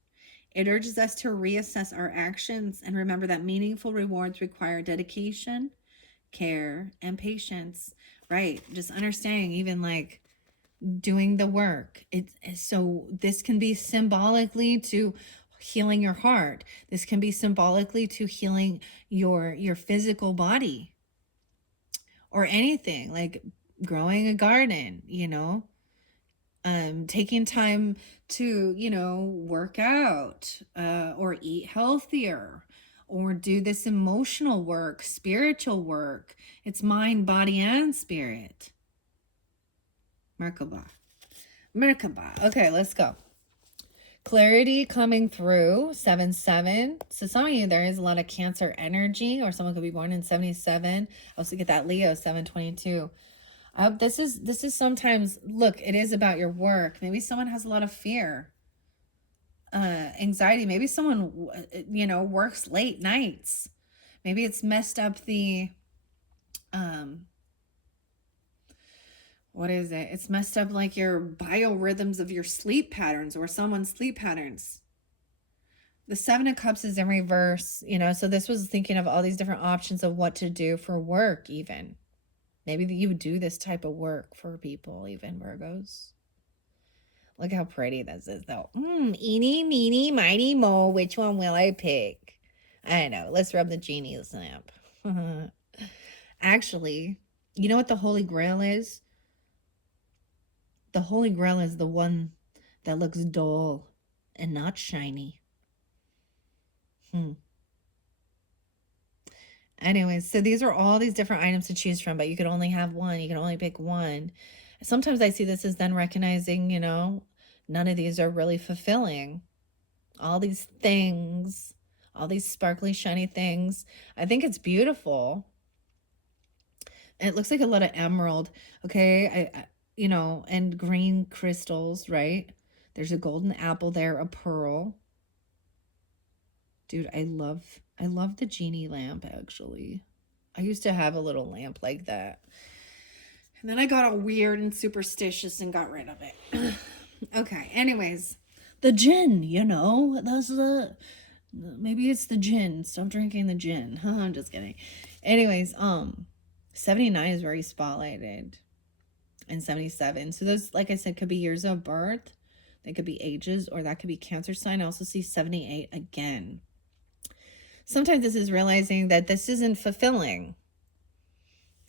It urges us to reassess our actions and remember that meaningful rewards require dedication, care, and patience. Right. Just understanding, even like doing the work. So this can be symbolically to healing your heart. This can be symbolically to healing your physical body, or anything like growing a garden, taking time to, work out, or eat healthier, or do this emotional work, spiritual work. It's mind, body, and spirit. Merkaba. Okay, let's go. Clarity coming through. 7-7. So some of you, there is a lot of Cancer energy, or someone could be born in 77. I also get that Leo 7-22. This is sometimes, look, it is about your work. Maybe someone has a lot of fear, anxiety. Maybe someone, works late nights. Maybe it's messed up the, what is it? It's messed up like your biorhythms of your sleep patterns, or someone's sleep patterns. The Seven of Cups is in reverse, so this was thinking of all these different options of what to do for work even. Maybe you would do this type of work for people, even Virgos. Look how pretty this is, though. Eeny, meeny, miny, mo. Which one will I pick? I know. Let's rub the genie's lamp. Actually, you know what the Holy Grail is? The Holy Grail is the one that looks dull and not shiny. Anyways, so these are all these different items to choose from, but you can only have one. You can only pick one. Sometimes I see this as then recognizing, none of these are really fulfilling. All these things, all these sparkly, shiny things. I think it's beautiful. And it looks like a lot of emerald. Okay. And green crystals, right? There's a golden apple there, a pearl. Dude, I love the genie lamp, actually. I used to have a little lamp like that. And then I got all weird and superstitious and got rid of it. Okay, anyways. The gin, that's maybe it's the gin. Stop drinking the gin. I'm just kidding. Anyways, 79 is very spotlighted. And 77. So those, like I said, could be years of birth. They could be ages, or that could be Cancer sign. I also see 78 again. Sometimes this is realizing that this isn't fulfilling.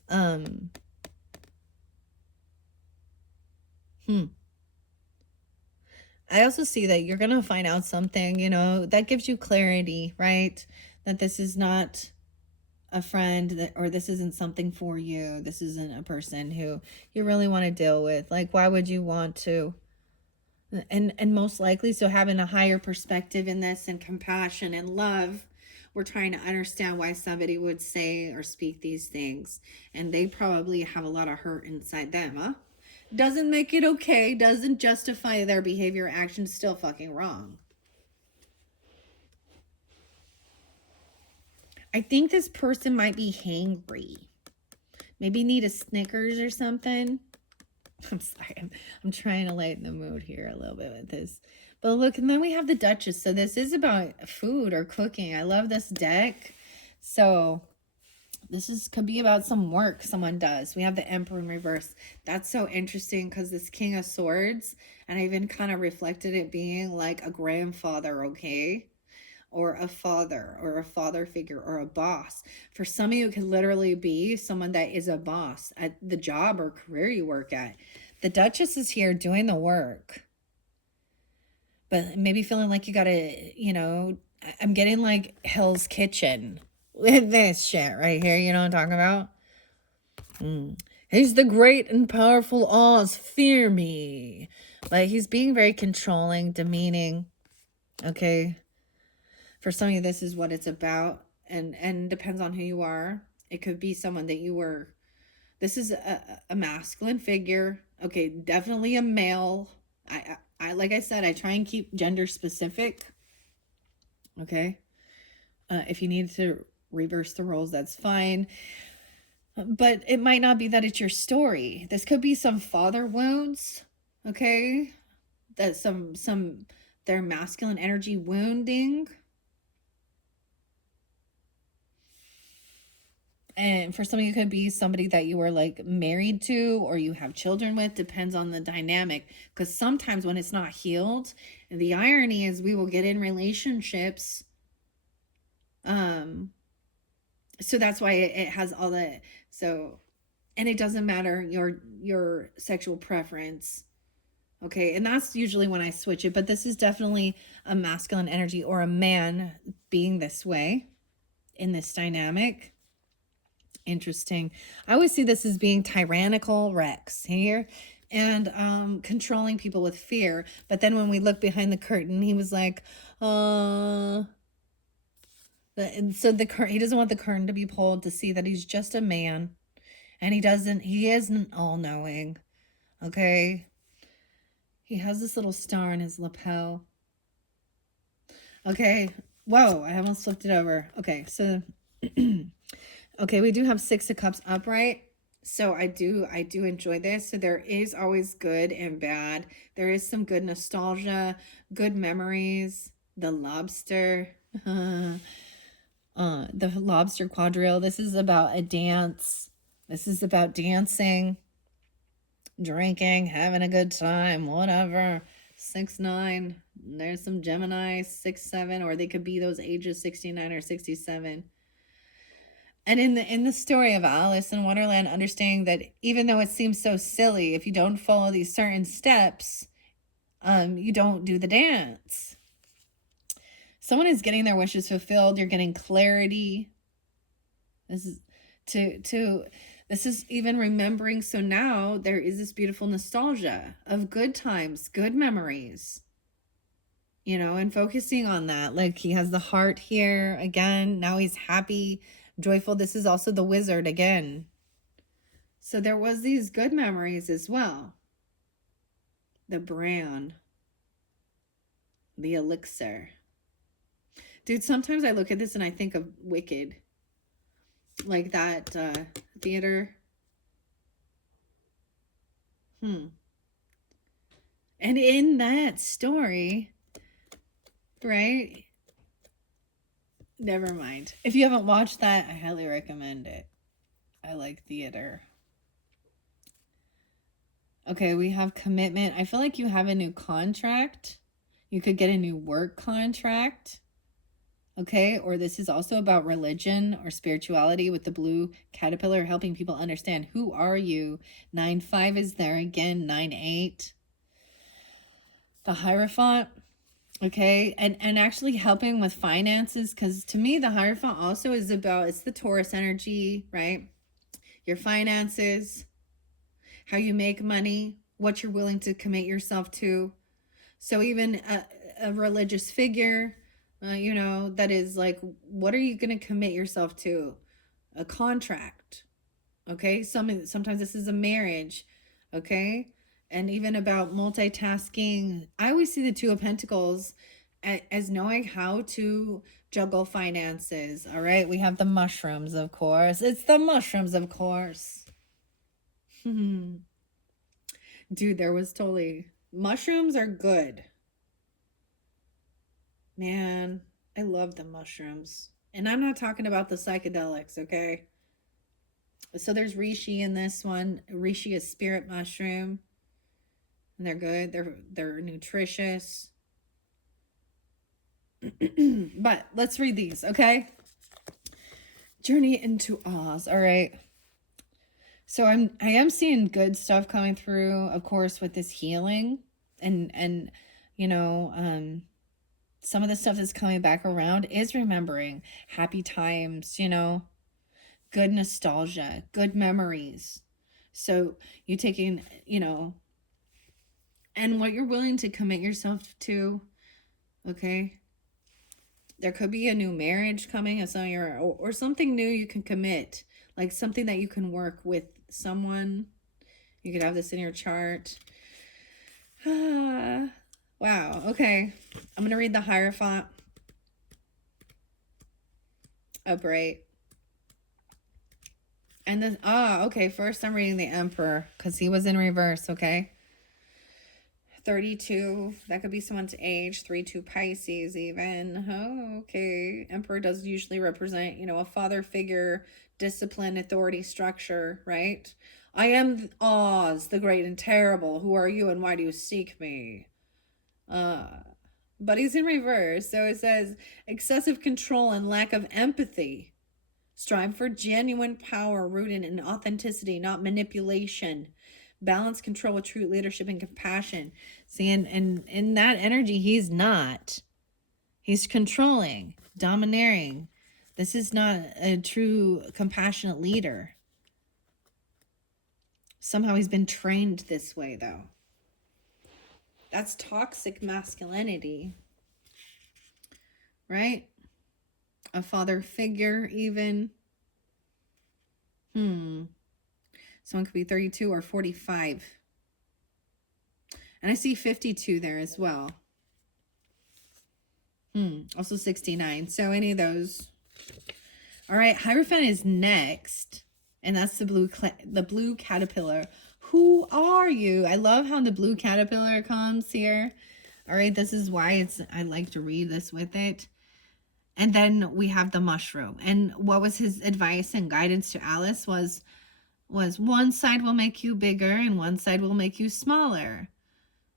I also see that you're going to find out something, that gives you clarity, right? That this is not a friend, or this isn't something for you. This isn't a person who you really want to deal with. Like, why would you want to? And most likely, so having a higher perspective in this, and compassion and love, we're trying to understand why somebody would say or speak these things. And they probably have a lot of hurt inside them, huh? Doesn't make it okay. Doesn't justify their behavior or action. Still fucking wrong. I think this person might be hangry. Maybe need a Snickers or something. I'm sorry. I'm trying to lighten the mood here a little bit with this. But look, and then we have the Duchess. So this is about food or cooking. I love this deck. So could be about some work someone does. We have the Emperor in reverse. That's so interesting because this King of Swords, and I even kind of reflected it being like a grandfather, okay? Or a father figure or a boss. For some of you, it could literally be someone that is a boss at the job or career you work at. The Duchess is here doing the work, but maybe feeling like you gotta, I'm getting like Hell's Kitchen with this shit right here. You know what I'm talking about? He's the great and powerful Oz. Fear me. Like he's being very controlling, demeaning. Okay. For some of you, this is what it's about, and depends on who you are. It could be someone that this is a masculine figure. Okay, definitely a male. I like I said, I try and keep gender specific. Okay. If you need to reverse the roles, that's fine. But it might not be that it's your story. This could be some father wounds. Okay. That their masculine energy wounding. And for some of you, it could be somebody that you were like married to or you have children with. Depends on the dynamic. Because sometimes when it's not healed, and the irony is we will get in relationships. So that's why it has all that. So, and it doesn't matter your sexual preference. Okay. And that's usually when I switch it. But this is definitely a masculine energy or a man being this way in this dynamic. Interesting. I always see this as being tyrannical Rex here and controlling people with fear. But then when we look behind the curtain, he was like, and so he doesn't want the curtain to be pulled to see that he's just a man, and he isn't all-knowing. Okay. He has this little star in his lapel. Okay. Whoa, I almost flipped it over. Okay, so okay, we do have Six of Cups upright. So I do enjoy this. So there is always good and bad. There is some good nostalgia, good memories. The lobster. The lobster quadrille. This is about a dance. This is about dancing, drinking, having a good time, whatever. 6-9. There's some Gemini, 6-7, or they could be those ages 69 or 67. And in the story of Alice in Wonderland, understanding that even though it seems so silly, if you don't follow these certain steps, you don't do the dance. Someone is getting their wishes fulfilled. You're getting clarity. This is even remembering. So now there is this beautiful nostalgia of good times, good memories, and focusing on that. Like he has the heart here again. Now he's happy, joyful. This is also the Wizard again. So there was these good memories as well. The Bran, the elixir. Dude, sometimes I look at this and I think of Wicked. Like that theater. And in that story, right? Never mind. If you haven't watched that, I highly recommend it. I like theater. Okay, we have commitment. I feel like you have a new contract. You could get a new work contract. Okay, or this is also about religion or spirituality with the blue caterpillar, helping people understand who are you. 9-5 is there again, 9-8. The Hierophant. Okay, and actually helping with finances, because to me, the Hierophant also is about, it's the Taurus energy, right? Your finances, how you make money, what you're willing to commit yourself to. So even a religious figure, that is like, what are you going to commit yourself to? A contract. Okay, sometimes this is a marriage. Okay. And even about multitasking, I always see the Two of Pentacles as knowing how to juggle finances. All right, we have the mushrooms, of course. It's the mushrooms, of course. Dude, there was totally mushrooms are good. Man, I love the mushrooms. And I'm not talking about the psychedelics, okay? So there's reishi in this one. Reishi is spirit mushroom. And they're good. They're nutritious. But let's read these, okay? Journey into Oz. All right. So I am seeing good stuff coming through, of course, with this healing and some of the stuff that's coming back around is remembering happy times, good nostalgia, good memories. So you taking, and what you're willing to commit yourself to, okay? There could be a new marriage coming, or something new you can commit, like something that you can work with someone. You could have this in your chart. Wow. Okay. I'm going to read the Hierophant. Upright. And then, okay. First, I'm reading the Emperor because he was in reverse, okay? 32. That could be someone's age. 3-2 Pisces, even. Oh, okay. Emperor does usually represent, a father figure, discipline, authority, structure, right? I am Oz, the great and terrible. Who are you and why do you seek me? But he's in reverse. So it says excessive control and lack of empathy. Strive for genuine power rooted in authenticity, not manipulation. Balance control with true leadership and compassion. See, and in that energy, he's not. He's controlling, domineering. This is not a true compassionate leader. Somehow he's been trained this way, though. That's toxic masculinity, right? A father figure, even. Someone could be 32 or 45. And I see 52 there as well. Also 69. So any of those. All right, Hierophant is next. And that's the blue caterpillar. Who are you? I love how the blue caterpillar comes here. All right, this is why I like to read this with it. And then we have the mushroom. And what was his advice and guidance to Alice was one side will make you bigger and one side will make you smaller.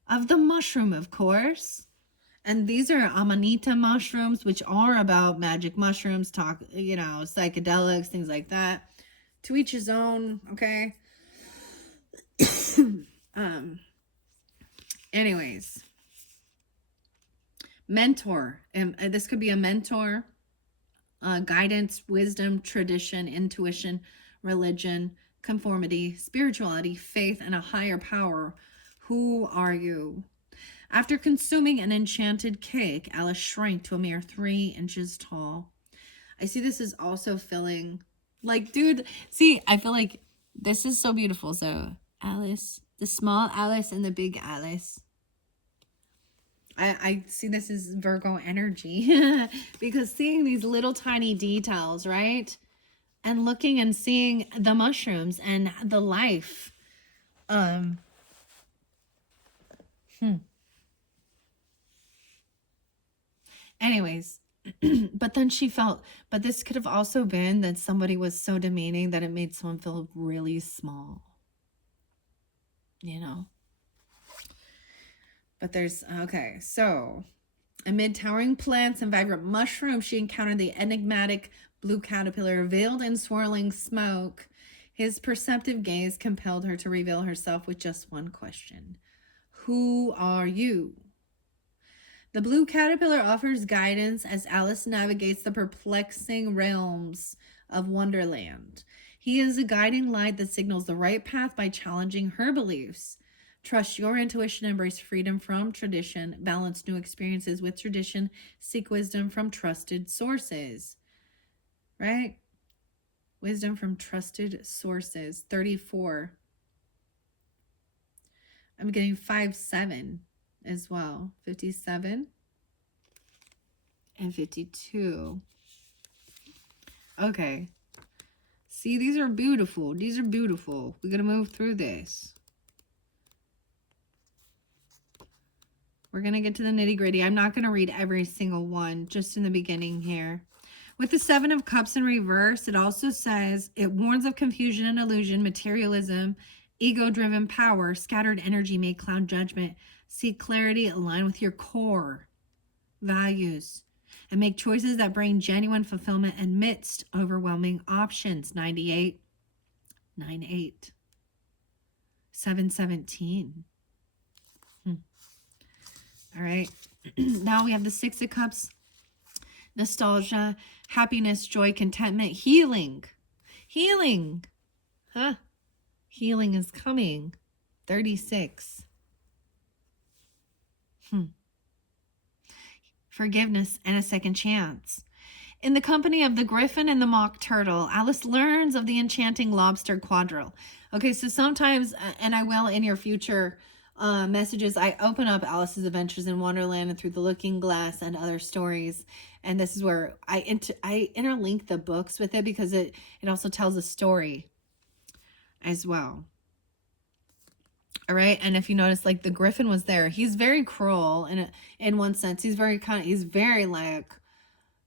Of the mushroom, of course. And these are Amanita mushrooms, which are about magic mushrooms, psychedelics, things like that. To each his own, okay? Anyways. Mentor. This could be a mentor. Guidance, wisdom, tradition, intuition, religion, conformity, spirituality, faith, and a higher power. Who are you? After consuming an enchanted cake, Alice shrank to a mere 3 inches tall. I see this is also filling, dude, see, I feel like this is so beautiful. So Alice, the small Alice and the big Alice. I see this as Virgo energy because seeing these little tiny details, right? And looking and seeing the mushrooms and the life. Anyways, but then she felt, but this could have also been that somebody was so demeaning that it made someone feel really small. But there's, okay, so amid towering plants and vibrant mushrooms, she encountered the enigmatic blue caterpillar veiled in swirling smoke. His perceptive gaze compelled her to reveal herself with just one question. Who are you? The blue caterpillar offers guidance as Alice navigates the perplexing realms of Wonderland. He is a guiding light that signals the right path by challenging her beliefs. Trust your intuition, embrace freedom from tradition, balance new experiences with tradition, seek wisdom from trusted sources. Right? Wisdom from trusted sources. 34. I'm getting 57 as well. 57. and 52. Okay. See, these are beautiful. These are beautiful. We're going to move through this. We're going to get to the nitty gritty. I'm not going to read every single one, just in the beginning here. With the Seven of Cups in reverse, it also says, it warns of confusion and illusion, materialism, ego-driven power, scattered energy may cloud judgment. Seek clarity, align with your core values, and make choices that bring genuine fulfillment amidst overwhelming options. 98, 98, 717. All right. Now we have the Six of Cups, nostalgia, happiness, joy, contentment, healing. Healing. Huh? Healing is coming. 36. Forgiveness and a second chance. In the company of the griffin and the mock turtle, Alice learns of the enchanting lobster quadrille. Okay, so sometimes, and I will in your future messages, I open up Alice's Adventures in Wonderland and Through the Looking Glass and other stories. And this is where I interlink the books with it, because it also tells a story as well. All right, and if you notice, like, the griffin was there. He's very cruel in one sense. He's very like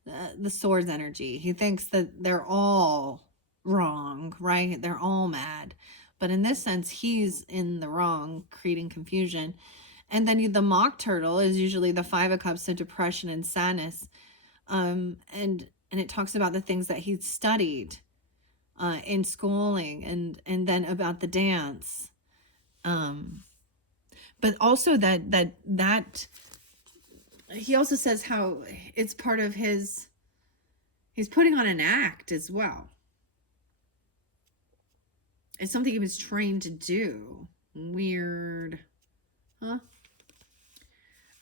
the sword's energy. He thinks that they're all wrong, right? They're all mad. But in this sense, he's in the wrong, creating confusion. And then the mock turtle is usually the Five of Cups of depression and sadness. And it talks about the things that he'd studied in schooling, and then about the dance. But also that he also says how it's part of he's putting on an act as well. It's something he was trained to do. Weird. Huh?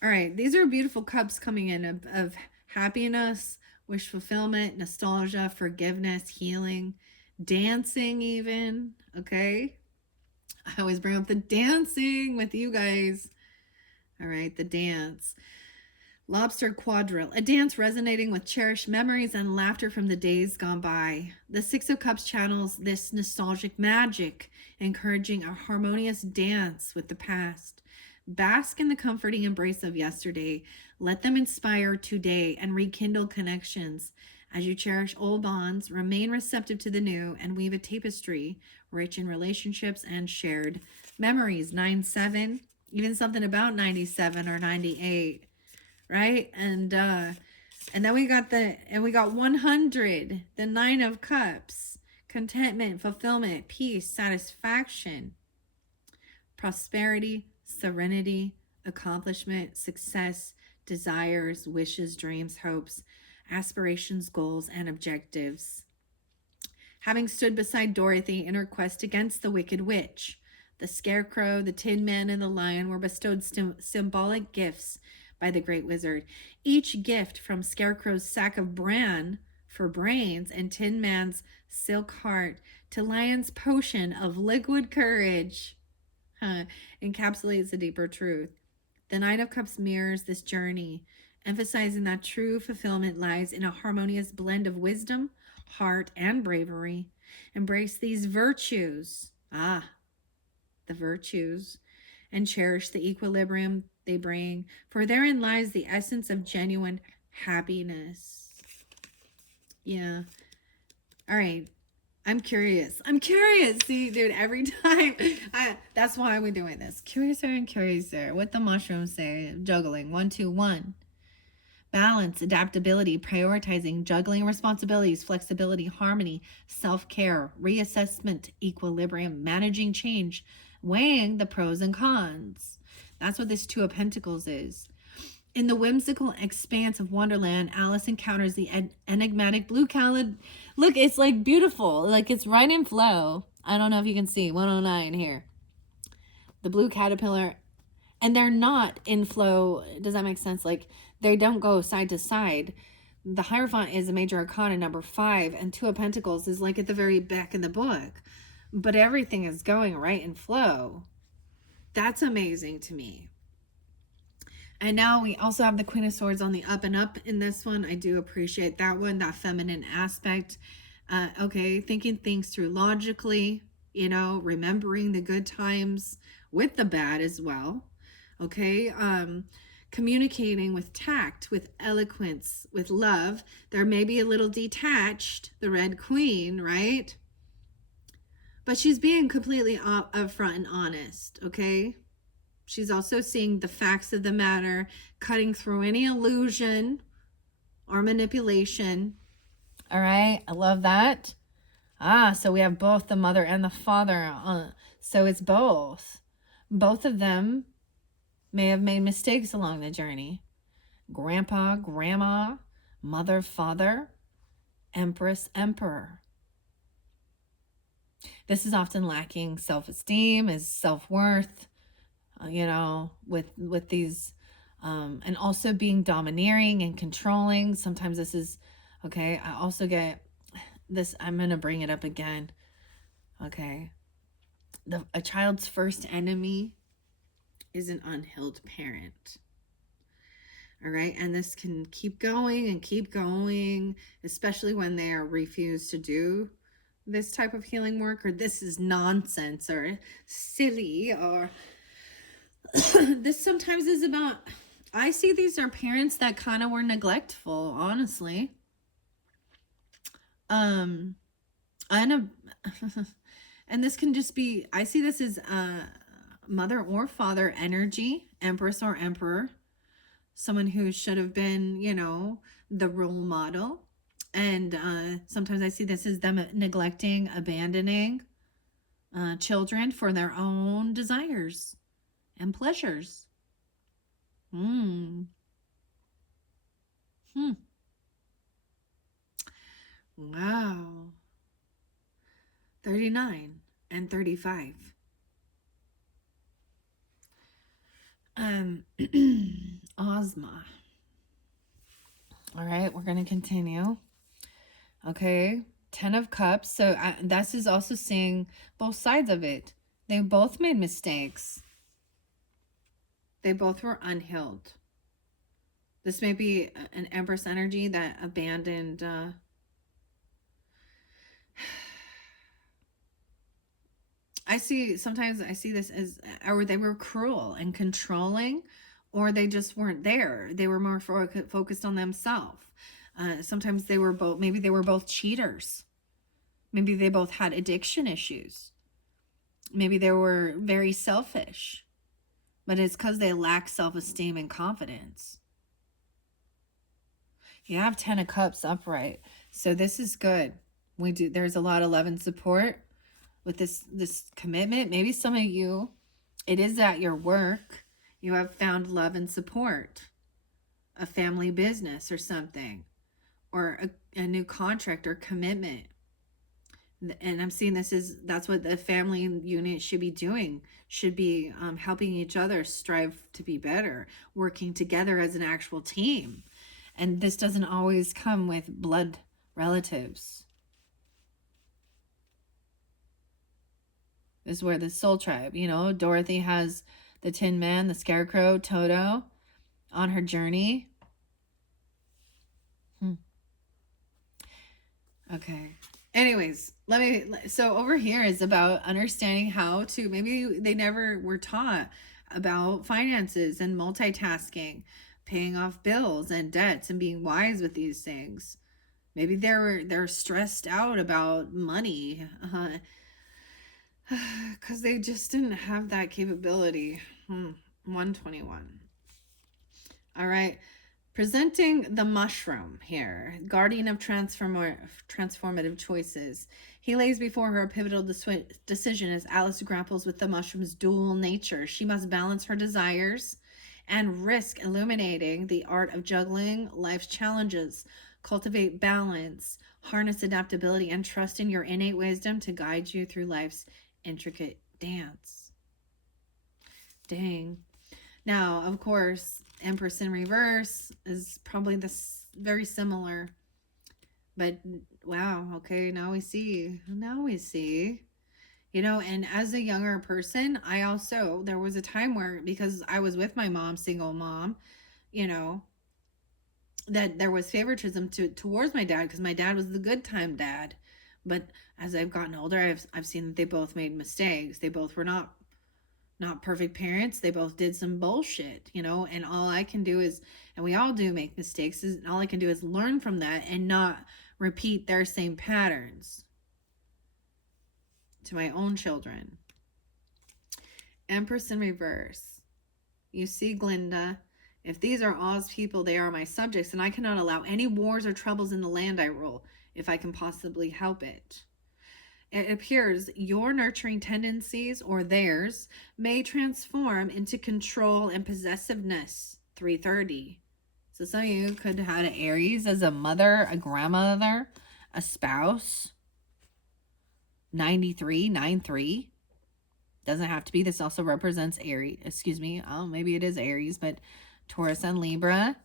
All right. These are beautiful cups coming in of happiness, wish fulfillment, nostalgia, forgiveness, healing, dancing even. Okay. I always bring up the dancing with you guys. All right. The dance. Lobster quadrille, a dance resonating with cherished memories and laughter from the days gone by. The Six of Cups channels this nostalgic magic, encouraging a harmonious dance with the past. Bask in the comforting embrace of yesterday. Let them inspire today and rekindle connections. As you cherish old bonds, remain receptive to the new and weave a tapestry rich in relationships and shared memories. 9-7, even something about 97 or 98. Right? And then we got 100, the Nine of Cups, contentment, fulfillment, peace, satisfaction, prosperity, serenity, accomplishment, success, desires, wishes, dreams, hopes, aspirations, goals, and objectives. Having stood beside Dorothy in her quest against the Wicked Witch, the Scarecrow, the Tin Man, and the Lion were bestowed symbolic gifts by the Great Wizard. Each gift, from Scarecrow's sack of bran for brains and Tin Man's silk heart to Lion's potion of liquid courage, encapsulates a deeper truth. The Nine of Cups mirrors this journey, emphasizing that true fulfillment lies in a harmonious blend of wisdom, heart, and bravery. Embrace these virtues, the virtues, and cherish the equilibrium they bring, for therein lies the essence of genuine happiness. Yeah. All right. I'm curious. See, dude, every time. That's why we're doing this. Curiouser and curiouser. What the mushrooms say. Juggling. 1, 2, 1. Balance, adaptability, prioritizing, juggling responsibilities, flexibility, harmony, self-care, reassessment, equilibrium, managing change, weighing the pros and cons. That's what this Two of Pentacles is. In the whimsical expanse of Wonderland, Alice encounters the enigmatic blue caterpillar. Look, it's like beautiful. Like it's right in flow. I don't know if you can see 109 here. The blue caterpillar. And they're not in flow. Does that make sense? Like they don't go side to side. The Hierophant is a major arcana, number 5. And Two of Pentacles is like at the very back of the book. But everything is going right in flow. That's amazing to me. And now we also have the Queen of Swords on the up and up in this one. I do appreciate that one, that feminine aspect. Okay, thinking things through logically, you know, remembering the good times with the bad as well. Okay, communicating with tact, with eloquence, with love. There may be a little detached, the Red Queen, right? But she's being completely upfront and honest, okay? She's also seeing the facts of the matter, cutting through any illusion or manipulation. All right, I love that. So we have both the mother and the father. So it's both. Both of them may have made mistakes along the journey. Grandpa, grandma, mother, father, empress, emperor. This is often lacking self-esteem, is self-worth, you know, with these, and also being domineering and controlling. Sometimes this is, okay, I also get this, I'm going to bring it up again. Okay. A child's first enemy is an unhealed parent. All right. And this can keep going and keep going, especially when they are refused to do this type of healing work, or this is nonsense or silly, or this sometimes is about, I see these are parents that kind of were neglectful, honestly. And this can just be, I see this as mother or father energy, empress or emperor, someone who should have been, you know, the role model. And sometimes I see this as them neglecting, abandoning children for their own desires and pleasures. Wow. 39 and 35. Ozma. All right, we're going to continue. Okay, 10 of Cups. So this is also seeing both sides of it. They both made mistakes. They both were unhealed. This may be an Empress energy that abandoned sometimes I see this as, or they were cruel and controlling, or they just weren't there. They were more focused on themselves. Sometimes they were both, maybe they were both cheaters. Maybe they both had addiction issues. Maybe they were very selfish, but it's because they lack self-esteem and confidence. You have 10 of Cups upright. So this is good. There's a lot of love and support with this commitment. Maybe some of you, it is at your work, you have found love and support, a family business or something, or a new contract or commitment. And I'm seeing this as, that's what the family unit should be doing, should be helping each other strive to be better, working together as an actual team. And this doesn't always come with blood relatives. This is where the soul tribe, you know, Dorothy has the Tin Man, the Scarecrow, Toto on her journey. Okay. Anyways, so over here is about understanding how to, maybe they never were taught about finances and multitasking, paying off bills and debts and being wise with these things. Maybe they're stressed out about money, because they just didn't have that capability. 121. All right. Presenting the mushroom here, guardian of transformative choices. He lays before her a pivotal decision as Alice grapples with the mushroom's dual nature. She must balance her desires and risk illuminating the art of juggling life's challenges. Cultivate balance, harness adaptability, and trust in your innate wisdom to guide you through life's intricate dance. Dang. Now, of course, Empress in reverse is probably this very similar, but wow. Okay. Now we see, And as a younger person, there was a time where, because I was with my mom, single mom, you know, that there was favoritism towards my dad because my dad was the good time dad. But as I've gotten older, I've seen that they both made mistakes. They both were not perfect parents. They both did some bullshit, and all I can do is, and we all do make mistakes, is all I can do is learn from that and not repeat their same patterns to my own children. Empress in reverse. You see, Glinda, if these are Oz people, they are my subjects, and I cannot allow any wars or troubles in the land I rule, if I can possibly help it. It appears your nurturing tendencies, or theirs, may transform into control and possessiveness. 330. So some of you could have had an Aries as a mother, a grandmother, a spouse. 93, 93. Doesn't have to be. This also represents Aries. Excuse me. Oh, maybe it is Aries, but Taurus and Libra.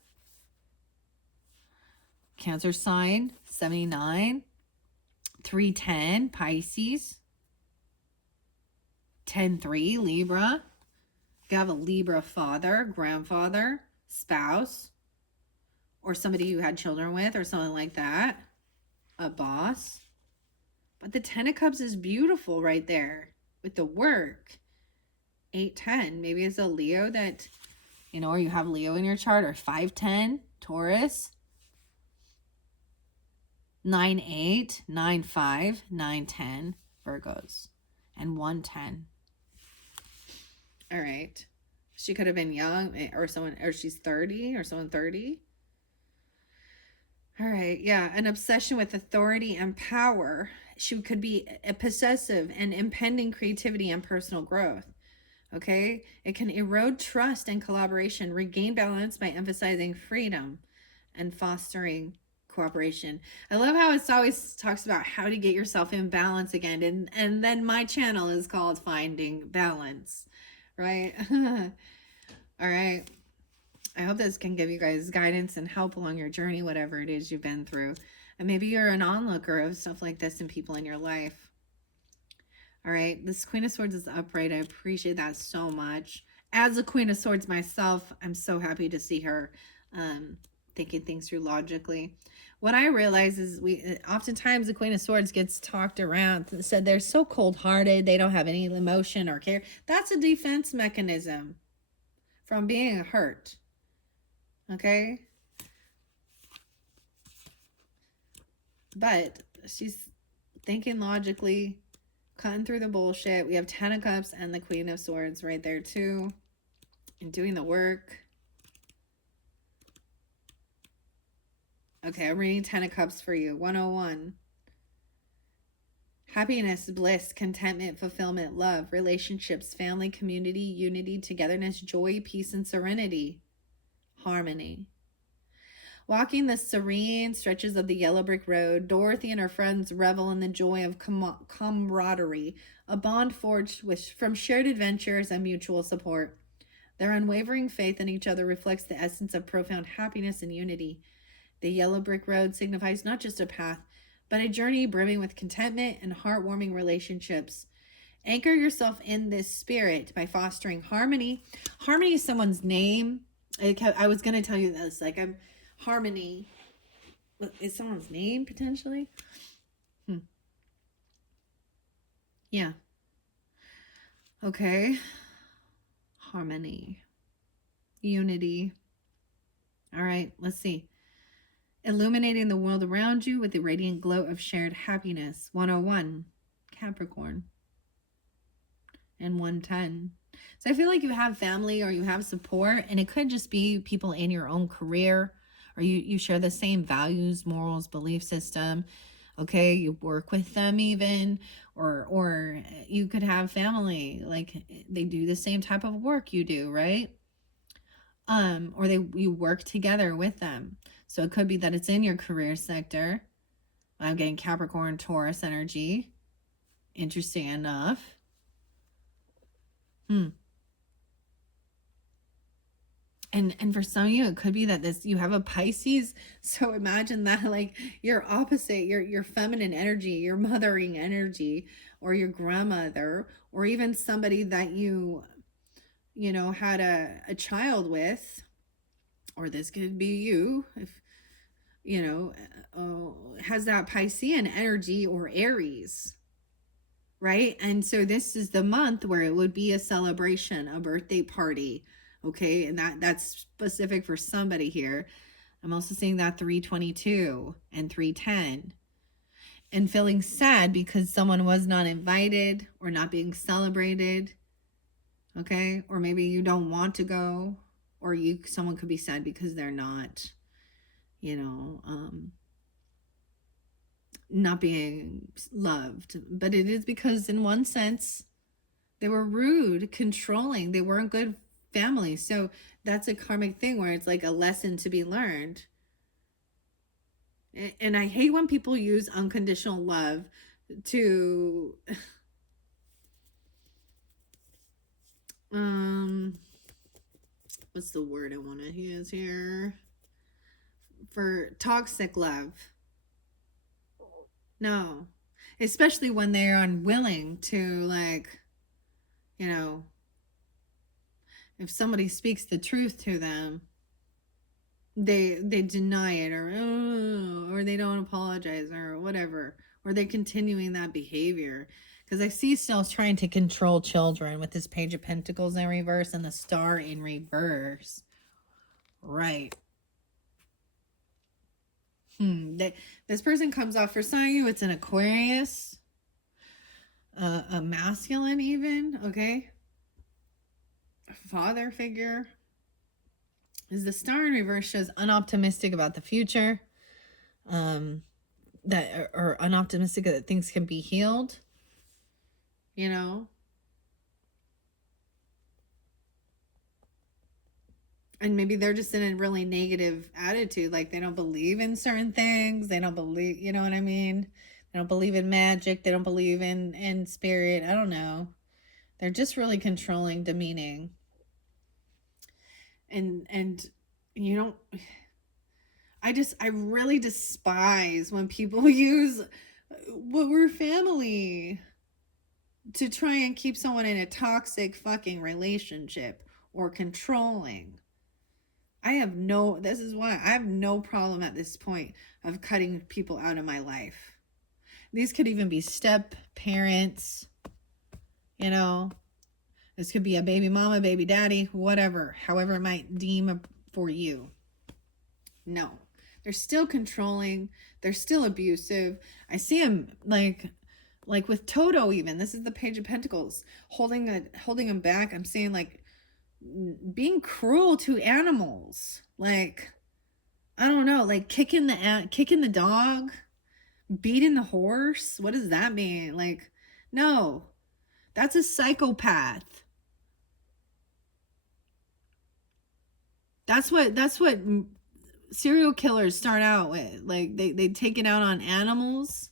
Cancer sign, 79. 310, Pisces. 10-3, Libra. You have a Libra father, grandfather, spouse, or somebody you had children with, or something like that. A boss. But the 10 of Cups is beautiful right there with the work. 8-10, maybe it's a Leo that, or you have Leo in your chart, or 5-10, Taurus. 9-8, 9-5, 9-10, Virgos, and 1-10. All right. She could have been young, or she's 30, or someone 30. All right. Yeah. An obsession with authority and power. She could be a possessive and impending creativity and personal growth. Okay. It can erode trust and collaboration, regain balance by emphasizing freedom and fostering cooperation. I love how it always talks about how to get yourself in balance again. And then my channel is called Finding Balance, right? All right. I hope this can give you guys guidance and help along your journey, whatever it is you've been through. And maybe you're an onlooker of stuff like this and people in your life. All right. This Queen of Swords is upright. I appreciate that so much. As a Queen of Swords myself, I'm so happy to see her thinking things through logically. What I realize is oftentimes the Queen of Swords gets talked around, said they're so cold-hearted, they don't have any emotion or care. That's a defense mechanism from being hurt. Okay? But she's thinking logically, cutting through the bullshit. We have 10 of Cups and the Queen of Swords right there too, and doing the work. Okay, I'm reading 10 of Cups for you. 101. Happiness, bliss, contentment, fulfillment, love, relationships, family, community, unity, togetherness, joy, peace, and serenity. Harmony. Walking the serene stretches of the yellow brick road, Dorothy and her friends revel in the joy of camaraderie, a bond forged from shared adventures and mutual support. Their unwavering faith in each other reflects the essence of profound happiness and unity. The yellow brick road signifies not just a path, but a journey brimming with contentment and heartwarming relationships. Anchor yourself in this spirit by fostering harmony. Harmony is someone's name. I was going to tell you this. Harmony is someone's name, potentially. Yeah. Okay. Harmony. Unity. All right, let's see. Illuminating the world around you with the radiant glow of shared happiness. 101, Capricorn. And 110. So I feel like you have family or you have support, and it could just be people in your own career, or you share the same values, morals, belief system. Okay, you work with them even, or you could have family, like they do the same type of work you do, right? Or you work together with them. So it could be that it's in your career sector. I'm getting Capricorn, Taurus energy. Interesting enough. And for some of you, it could be that you have a Pisces. So imagine that, like, your opposite, your feminine energy, your mothering energy, or your grandmother, or even somebody that you know, had a child with, or this could be you, if you know, has that Piscean energy or Aries, right? And so this is the month where it would be a celebration, a birthday party, okay? And that's specific for somebody here. I'm also seeing that 322 and 310, and feeling sad because someone was not invited or not being celebrated, okay? Or maybe you don't want to go, or someone could be sad because they're not, you know, not being loved. But it is because in one sense they were rude, controlling, they weren't good family. So that's a karmic thing where it's like a lesson to be learned. And I hate when people use unconditional love to what's the word I want to use here, for toxic love. No, especially when they're unwilling to, like, you know, if somebody speaks the truth to them, they deny it, or they don't apologize, or whatever, or they're continuing that behavior. Because I see still trying to control children with this Page of Pentacles in reverse and the Star in reverse. Right. This person comes off, for some of you, it's an Aquarius, a masculine even, okay? A father figure. Is the Star in reverse shows unoptimistic about the future, that or unoptimistic that things can be healed, you know. And maybe they're just in a really negative attitude, like they don't believe in certain things, they don't believe, you know what I mean, they don't believe in magic, they don't believe in spirit, I don't know, they're just really controlling, demeaning. And you know, I really despise when people use well, we're family to try and keep someone in a toxic fucking relationship or controlling. This is why I have no problem at this point of cutting people out of my life. These could even be step parents, you know, this could be a baby mama, baby daddy, whatever, however it might deem for you. No, they're still controlling. They're still abusive. I see them like with Toto even. This is the Page of Pentacles, holding him back. I'm saying, like, being cruel to animals. Like, I don't know, like kicking the dog, beating the horse. What does that mean? Like, no, that's a psychopath. That's what serial killers start out with. Like, they take it out on animals.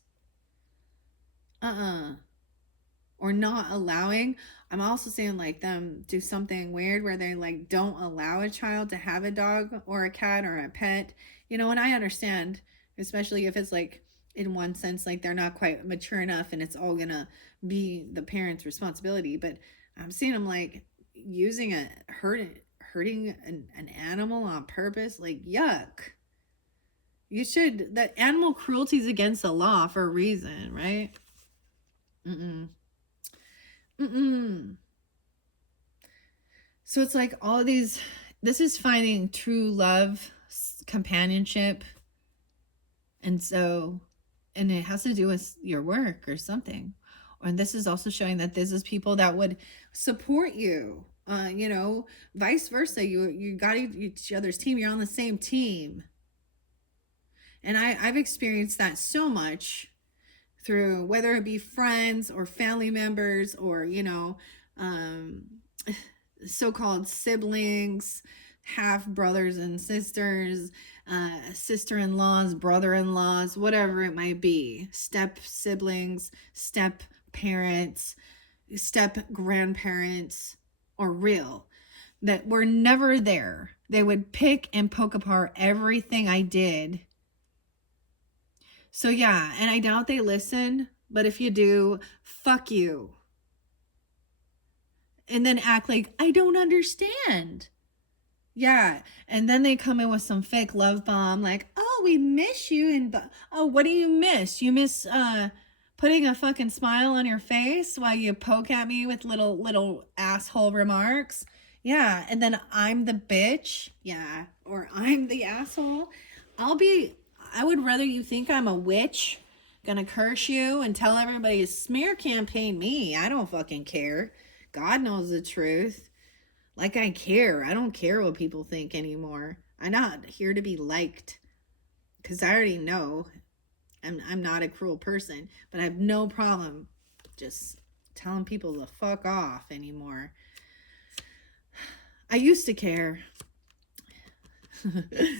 Or not allowing. I'm also seeing, like, them do something weird where they, like, don't allow a child to have a dog or a cat or a pet, you know. And I understand, especially if it's, like, in one sense, like, they're not quite mature enough and it's all gonna be the parent's responsibility. But I'm seeing them, like, using hurting an animal on purpose. Like, yuck. That animal cruelty is against the law for a reason, right? So it's like all of these, this is finding true love, companionship. And it has to do with your work or something. And this is also showing that this is people that would support you, you know, vice versa. You got each other's team. You're on the same team. And I've experienced that so much through, whether it be friends or family members, or, you know, so-called siblings, half brothers and sisters, sister-in-laws, brother-in-laws, whatever it might be, step siblings, step parents, step grandparents, or real, that were never there. They would pick and poke apart everything I did. So yeah, and I doubt they listen, but if you do, fuck you. And then act like I don't understand. Yeah, and then they come in with some fake love bomb like, "Oh, we miss you." And oh, what do you miss? You miss putting a fucking smile on your face while you poke at me with little asshole remarks. Yeah, and then I'm the bitch. Yeah, or I'm the asshole. I would rather you think I'm a witch, gonna curse you and tell everybody to smear campaign me. I don't fucking care. God knows the truth. Like I care. I don't care what people think anymore. I'm not here to be liked. Because I already know I'm not a cruel person. But I have no problem just telling people to fuck off anymore. I used to care.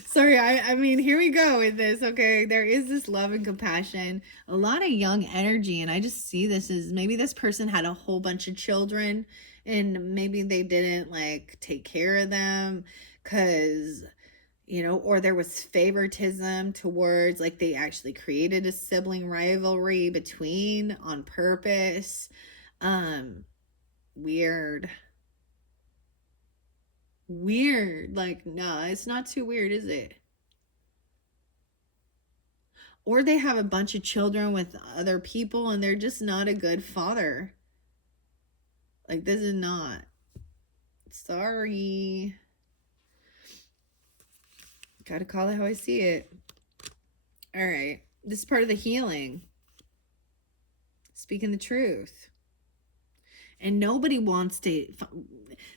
Sorry, I mean, here we go with this, okay? There is this love and compassion, a lot of young energy, and I just see this as maybe this person had a whole bunch of children, and maybe they didn't, like, take care of them, because, you know, or there was favoritism towards, like, they actually created a sibling rivalry between on purpose. Weird. Like, no, it's not too weird, is it? Or they have a bunch of children with other people and they're just not a good father. Like, this is not. Sorry. Gotta call it how I see it. All right. This is part of the healing. Speaking the truth. And nobody wants to,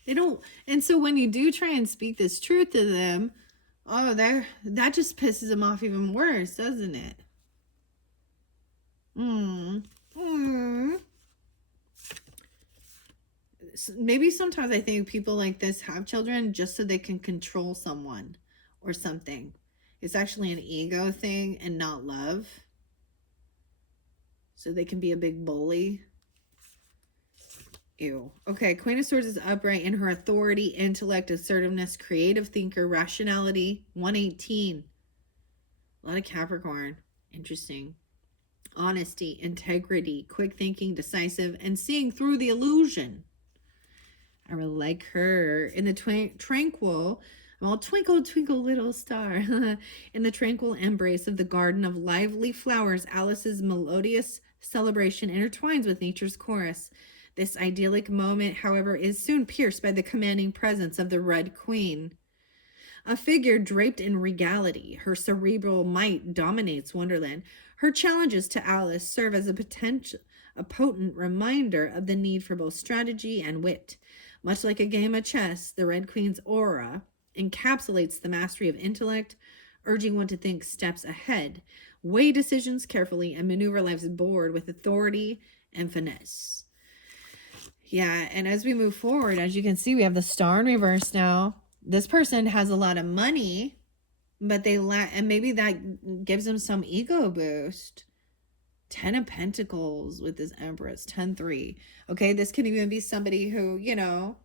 they don't, and so when you do try and speak this truth to them, oh, that just pisses them off even worse, doesn't it? Maybe sometimes I think people like this have children just so they can control someone or something. It's actually an ego thing and not love. So they can be a big bully. Ew. Okay, Queen of Swords is upright in her authority, intellect, assertiveness, creative thinker, rationality. 118. A lot of Capricorn. Interesting. Honesty, integrity, quick thinking, decisive, and seeing through the illusion. I really like her. In the tranquil, well, twinkle, twinkle, little star. In the tranquil embrace of the garden of lively flowers, Alice's melodious celebration intertwines with nature's chorus. This idyllic moment, however, is soon pierced by the commanding presence of the Red Queen. A figure draped in regality, her cerebral might dominates Wonderland. Her challenges to Alice serve as a potent reminder of the need for both strategy and wit. Much like a game of chess, the Red Queen's aura encapsulates the mastery of intellect, urging one to think steps ahead, weigh decisions carefully, and maneuver life's board with authority and finesse. Yeah, and as we move forward, as you can see, we have the Star in reverse now. This person has a lot of money, but they lack, and maybe that gives them some ego boost. 10 of Pentacles with this Empress, 10-3. Okay, this can even be somebody who, you know,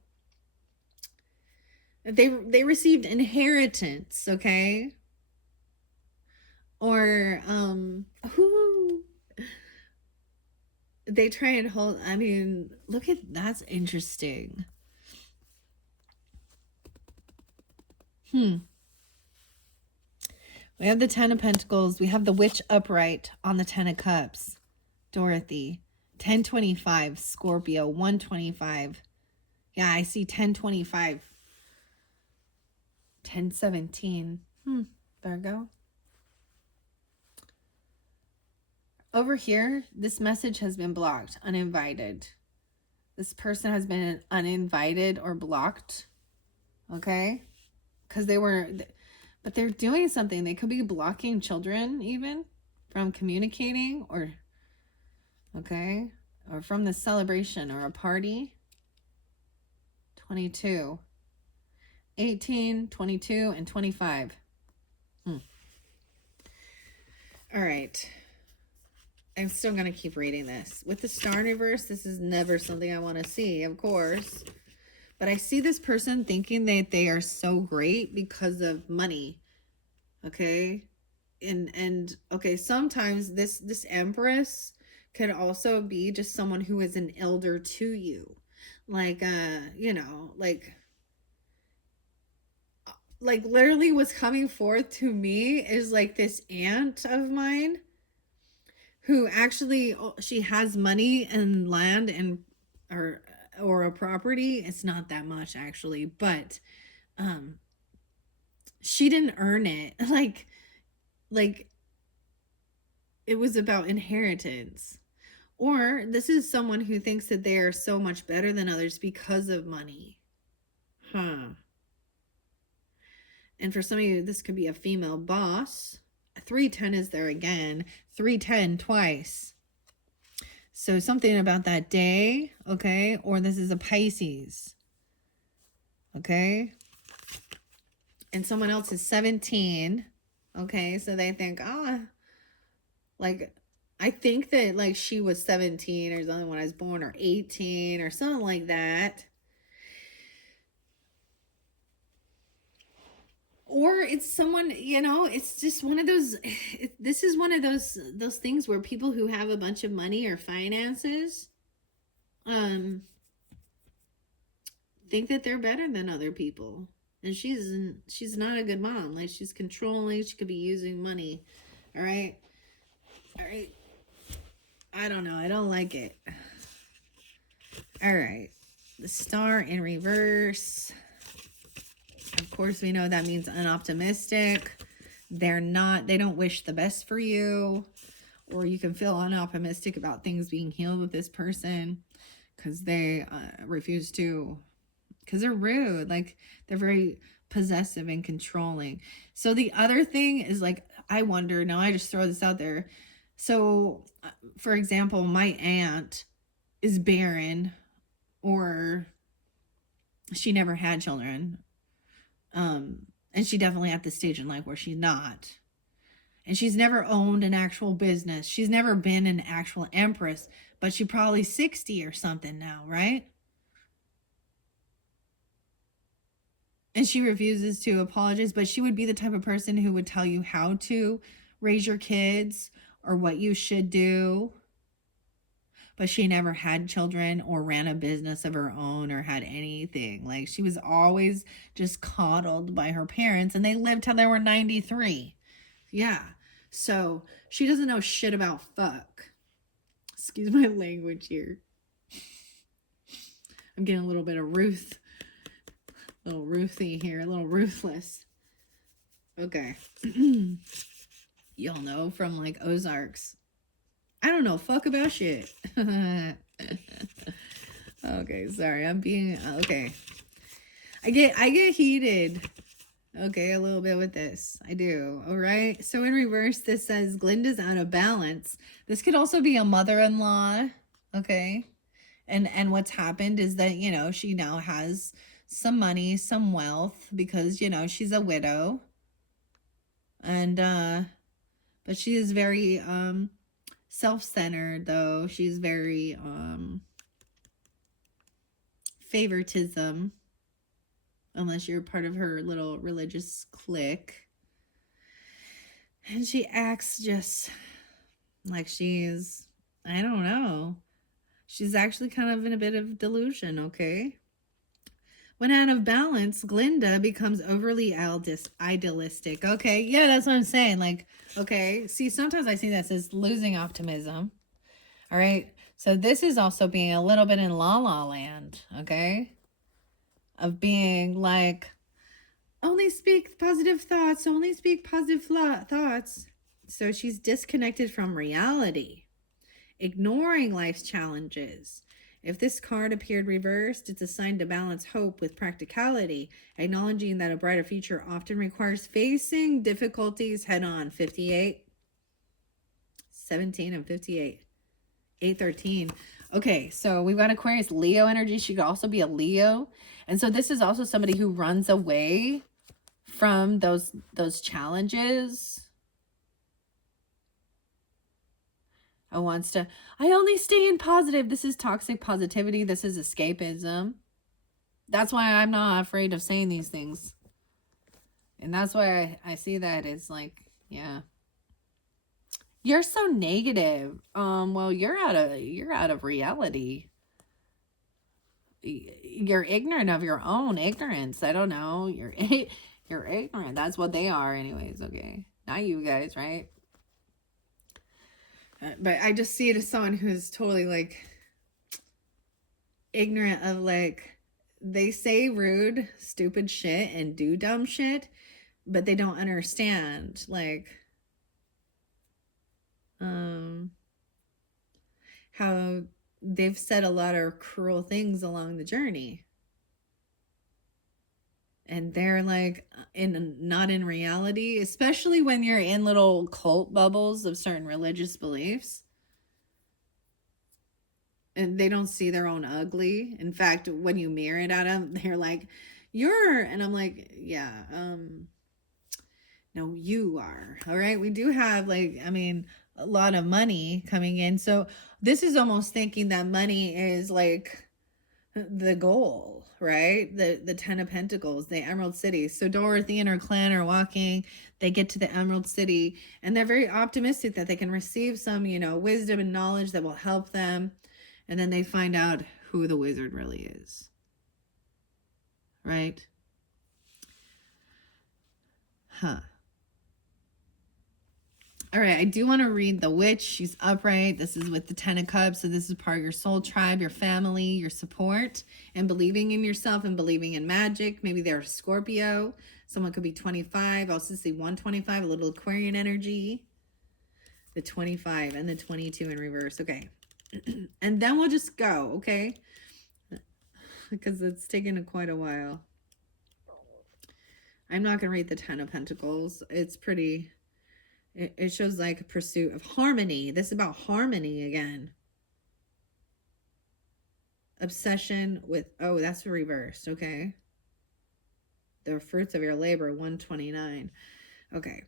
they received inheritance, okay? Or, they try and hold, I mean, look at, that's interesting. We have the 10 of Pentacles. We have the Witch upright on the 10 of Cups. Dorothy. 1025, Scorpio. 125. Yeah, I see 1025. 1017. Virgo. Over here, this message has been blocked, uninvited. This person has been uninvited or blocked. Okay? Because they were, but they're doing something. They could be blocking children even from communicating or, okay, or from the celebration or a party. 22. 18, 22, and 25. All right. I'm still going to keep reading this. With the Star in reverse, this is never something I want to see, of course. But I see this person thinking that they are so great because of money. Okay? And okay, sometimes this Empress could also be just someone who is an elder to you. Like like literally what's coming forth to me is like this aunt of mine who actually, she has money and land and or or a property. It's not that much actually, but um she didn't earn it. Like it was about inheritance. Or this is someone who thinks that they are so much better than others because of money. Huh. And for some of you, this could be a female boss. 310 is there again. 310 twice. So something about that day, okay? Or this is a Pisces, okay? And someone else is 17, okay? So they think, like, I think that, like, she was 17 or something when I was born, or 18 or something like that. Or it's someone, it's just one of those, this is one of those things where people who have a bunch of money or finances think that they're better than other people. And she's not a good mom. Like, she's controlling, she could be using money. All right. I don't know, I don't like it. All right, the Star in reverse. Of course, we know that means unoptimistic. They don't wish the best for you. Or you can feel unoptimistic about things being healed with this person because they refuse to, because they're rude. Like, they're very possessive and controlling. So the other thing is, like, I wonder, now I just throw this out there. So, for example, my aunt is barren, or she never had children. And she definitely at the stage in life where she's not. And she's never owned an actual business. She's never been an actual empress, but she's probably 60 or something now, right? And she refuses to apologize, but she would be the type of person who would tell you how to raise your kids or what you should do. But she never had children or ran a business of her own or had anything. Like, she was always just coddled by her parents, and they lived till they were 93. Yeah. So she doesn't know shit about fuck. Excuse my language here. I'm getting a little bit of Ruth. A little Ruthy here. A little ruthless. Okay. Y'all know from, like, Ozarks. I don't know fuck about shit. Okay, sorry. I'm being okay. I get heated. Okay, a little bit with this. I do. All right. So in reverse, this says Glinda's out of balance. This could also be a mother-in-law. Okay. And what's happened is that, she now has some money, some wealth, because, she's a widow. And but she is very self-centered, though. She's very favoritism, unless you're part of her little religious clique. And she acts just like she's, I don't know, she's actually kind of in a bit of delusion. Okay. When out of balance, Glinda becomes overly idealistic. Okay, yeah, that's what I'm saying. Like, okay, see, sometimes I see that as losing optimism. All right, so this is also being a little bit in La La Land, okay? Of being like, only speak positive thoughts, only speak positive thoughts. So she's disconnected from reality, ignoring life's challenges. If this card appeared reversed, it's a sign to balance hope with practicality, acknowledging that a brighter future often requires facing difficulties head on. 58, 17, and 58. 813. Okay, so we've got Aquarius, Leo energy. She could also be a Leo. And so this is also somebody who runs away from those challenges. I only stay in positive. This is toxic positivity. This is escapism. That's why I'm not afraid of saying these things. And that's why I see that it's like, yeah. You're so negative. Well, you're out of reality. You're ignorant of your own ignorance. I don't know. You're ignorant. That's what they are anyways, okay? Not you guys, right? But I just see it as someone who's totally like ignorant of like they say rude, stupid shit and do dumb shit, but they don't understand like how they've said a lot of cruel things along the journey. And they're like not in reality, especially when you're in little cult bubbles of certain religious beliefs. And they don't see their own ugly. In fact, when you mirror it at them, they're like, "You're," and I'm like, "Yeah, no, you are." All right, we do have like, I mean, a lot of money coming in, so this is almost thinking that money is like the goal, right? The 10 of Pentacles, the Emerald City. So Dorothy and her clan are walking, they get to the Emerald City, and they're very optimistic that they can receive some, wisdom and knowledge that will help them. And then they find out who the wizard really is. Right? Huh. All right, I do want to read the witch. She's upright. This is with the 10 of Cups. So this is part of your soul tribe, your family, your support, and believing in yourself and believing in magic. Maybe they're a Scorpio. Someone could be 25. I also see 125, a little Aquarian energy. The 25 and the 22 in reverse. Okay. And then we'll just go, okay? Because it's taken quite a while. I'm not going to read the 10 of Pentacles. It's pretty... It shows like a pursuit of harmony. This is about harmony again. Obsession with, oh, that's reversed. Okay. The fruits of your labor, 129. Okay.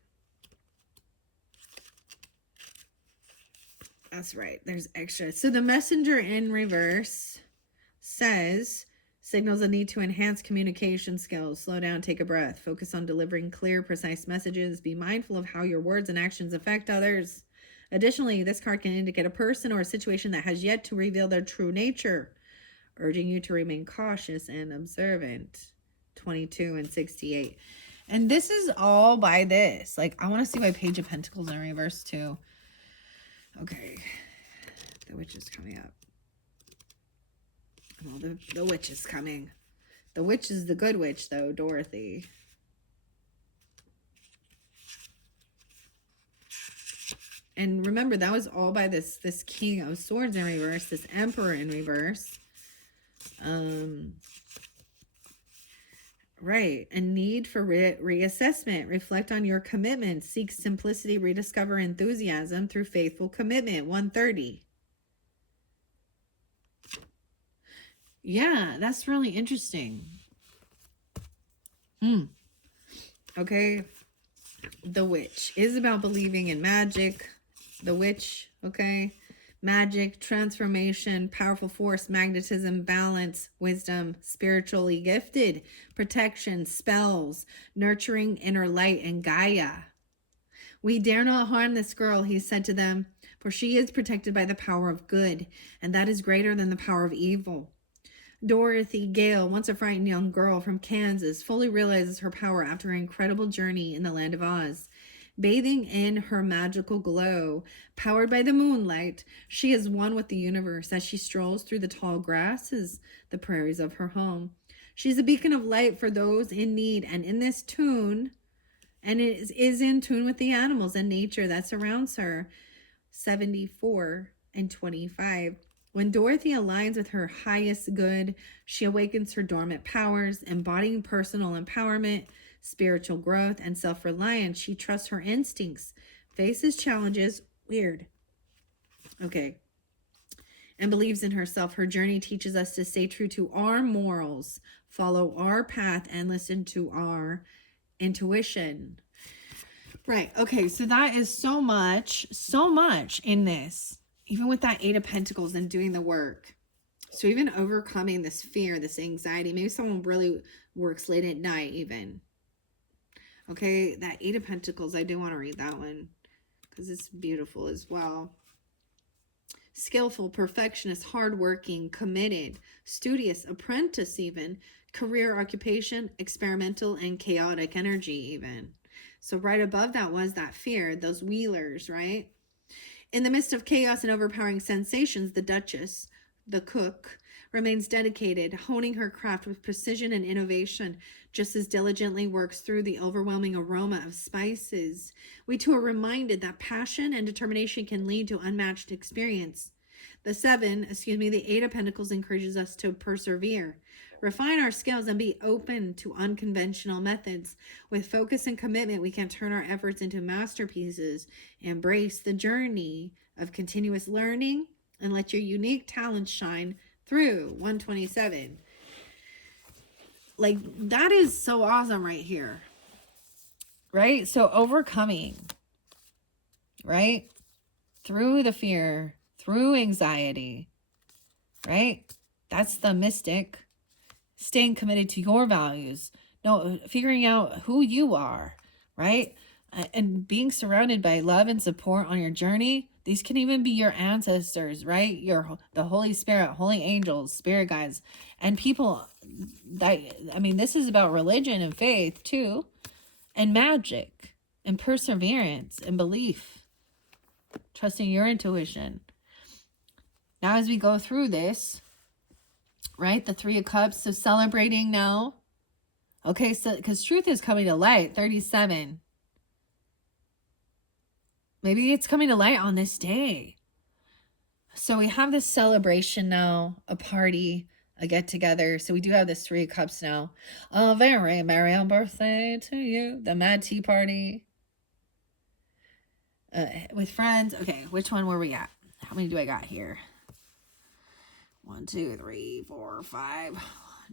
That's right. There's extra. So the messenger in reverse says, signals a need to enhance communication skills. Slow down, take a breath. Focus on delivering clear, precise messages. Be mindful of how your words and actions affect others. Additionally, this card can indicate a person or a situation that has yet to reveal their true nature, urging you to remain cautious and observant. 22 and 68. And this is all by this. Like, I want to see my Page of Pentacles in reverse too. Okay. The witch is coming up. Well, the witch is coming. The witch is the good witch, though, Dorothy. And remember, that was all by this King of Swords in reverse, this Emperor in reverse. Right. A need for reassessment. Reflect on your commitment. Seek simplicity. Rediscover enthusiasm through faithful commitment. 130. Yeah, that's really interesting. Okay. The witch is about believing in magic. The witch, okay? Magic, transformation, powerful force, magnetism, balance, wisdom, spiritually gifted, protection, spells, nurturing inner light, and Gaia. We dare not harm this girl, he said to them, for she is protected by the power of good, and that is greater than the power of evil. Dorothy Gale, once a frightened young girl from Kansas, fully realizes her power after her incredible journey in the land of Oz. Bathing in her magical glow, powered by the moonlight, she is one with the universe as she strolls through the tall grasses, the prairies of her home. She's a beacon of light for those in need, and in this tune, and it is in tune with the animals and nature that surrounds her. 74 and 25. When Dorothy aligns with her highest good, she awakens her dormant powers, embodying personal empowerment, spiritual growth, and self-reliance. She trusts her instincts, faces challenges, okay, and believes in herself. Her journey teaches us to stay true to our morals, follow our path, and listen to our intuition. Right. Okay. So that is so much in this, even with that 8 of Pentacles and doing the work. So even overcoming this fear, this anxiety, maybe someone really works late at night even. Okay, that Eight of Pentacles, I do want to read that one because it's beautiful as well. Skillful, perfectionist, hardworking, committed, studious, apprentice even, career, occupation, experimental, and chaotic energy even. So right above that was that fear, those wheelers, right? In the midst of chaos and overpowering sensations, the Duchess, the cook, remains dedicated, honing her craft with precision and innovation, just as diligently works through the overwhelming aroma of spices. We too are reminded that passion and determination can lead to unmatched experience. The Eight of Pentacles encourages us to persevere, refine our skills, and be open to unconventional methods. With focus and commitment, we can turn our efforts into masterpieces, embrace the journey of continuous learning, and let your unique talents shine through. 127. Like, that is so awesome right here. Right? So overcoming, right? Through the fear, through anxiety, right? That's the mystic. Staying committed to your values. No, figuring out who you are, right? And being surrounded by love and support on your journey. These can even be your ancestors, right? The Holy Spirit, holy angels, spirit guides, and people that, I mean, this is about religion and faith too, and magic and perseverance and belief, trusting your intuition. Now, as we go through this, right, the Three of Cups, so celebrating now. Okay, so because truth is coming to light, 37. Maybe it's coming to light on this day. So we have this celebration now, a party, a get together. So we do have this Three of Cups now. A very merry birthday to you. The Mad Tea Party. With friends. Okay, which one were we at? How many do I got here? 1, 2, 3, 4, 5. 1,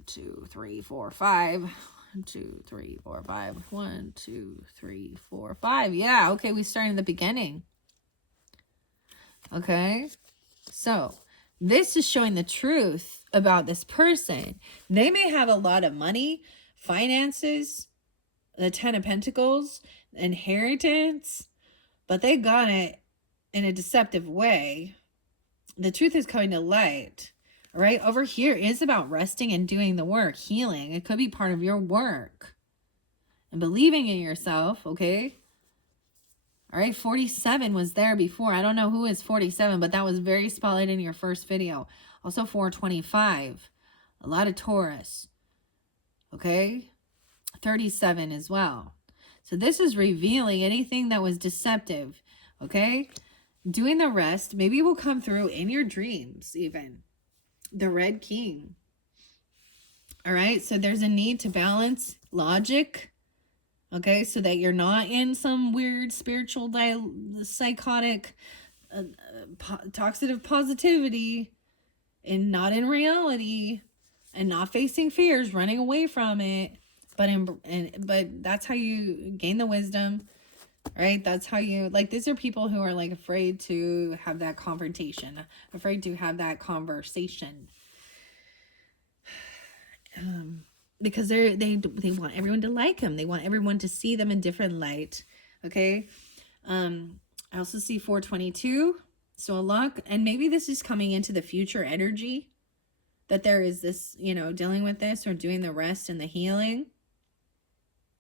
2, 3, 4, 5. 1, 2, 3, 4, 5. 1, 2, 3, 4, 5. Yeah, okay, we start in the beginning. Okay, so this is showing the truth about this person. They may have a lot of money, finances, the Ten of Pentacles, inheritance, but they got it in a deceptive way. The truth is coming to light. Right over here is about resting and doing the work, healing. It could be part of your work and believing in yourself. Okay. All right. 47 was there before. I don't know who is 47, but that was very spotlight in your first video. Also 425, a lot of Taurus. Okay. 37 as well. So this is revealing anything that was deceptive. Okay. Doing the rest, maybe will come through in your dreams even. The Red King. All right, so there's a need to balance logic, okay, so that you're not in some weird spiritual psychotic toxic positivity and not in reality and not facing fears, running away from it, but that's how you gain the wisdom, right? That's how you, like, these are people who are like afraid to have that confrontation, afraid to have that conversation, because they want everyone to like them. They want everyone to see them in different light. Okay. I also see 422. So a lot, and maybe this is coming into the future energy, that there is this, you know, dealing with this or doing the rest and the healing.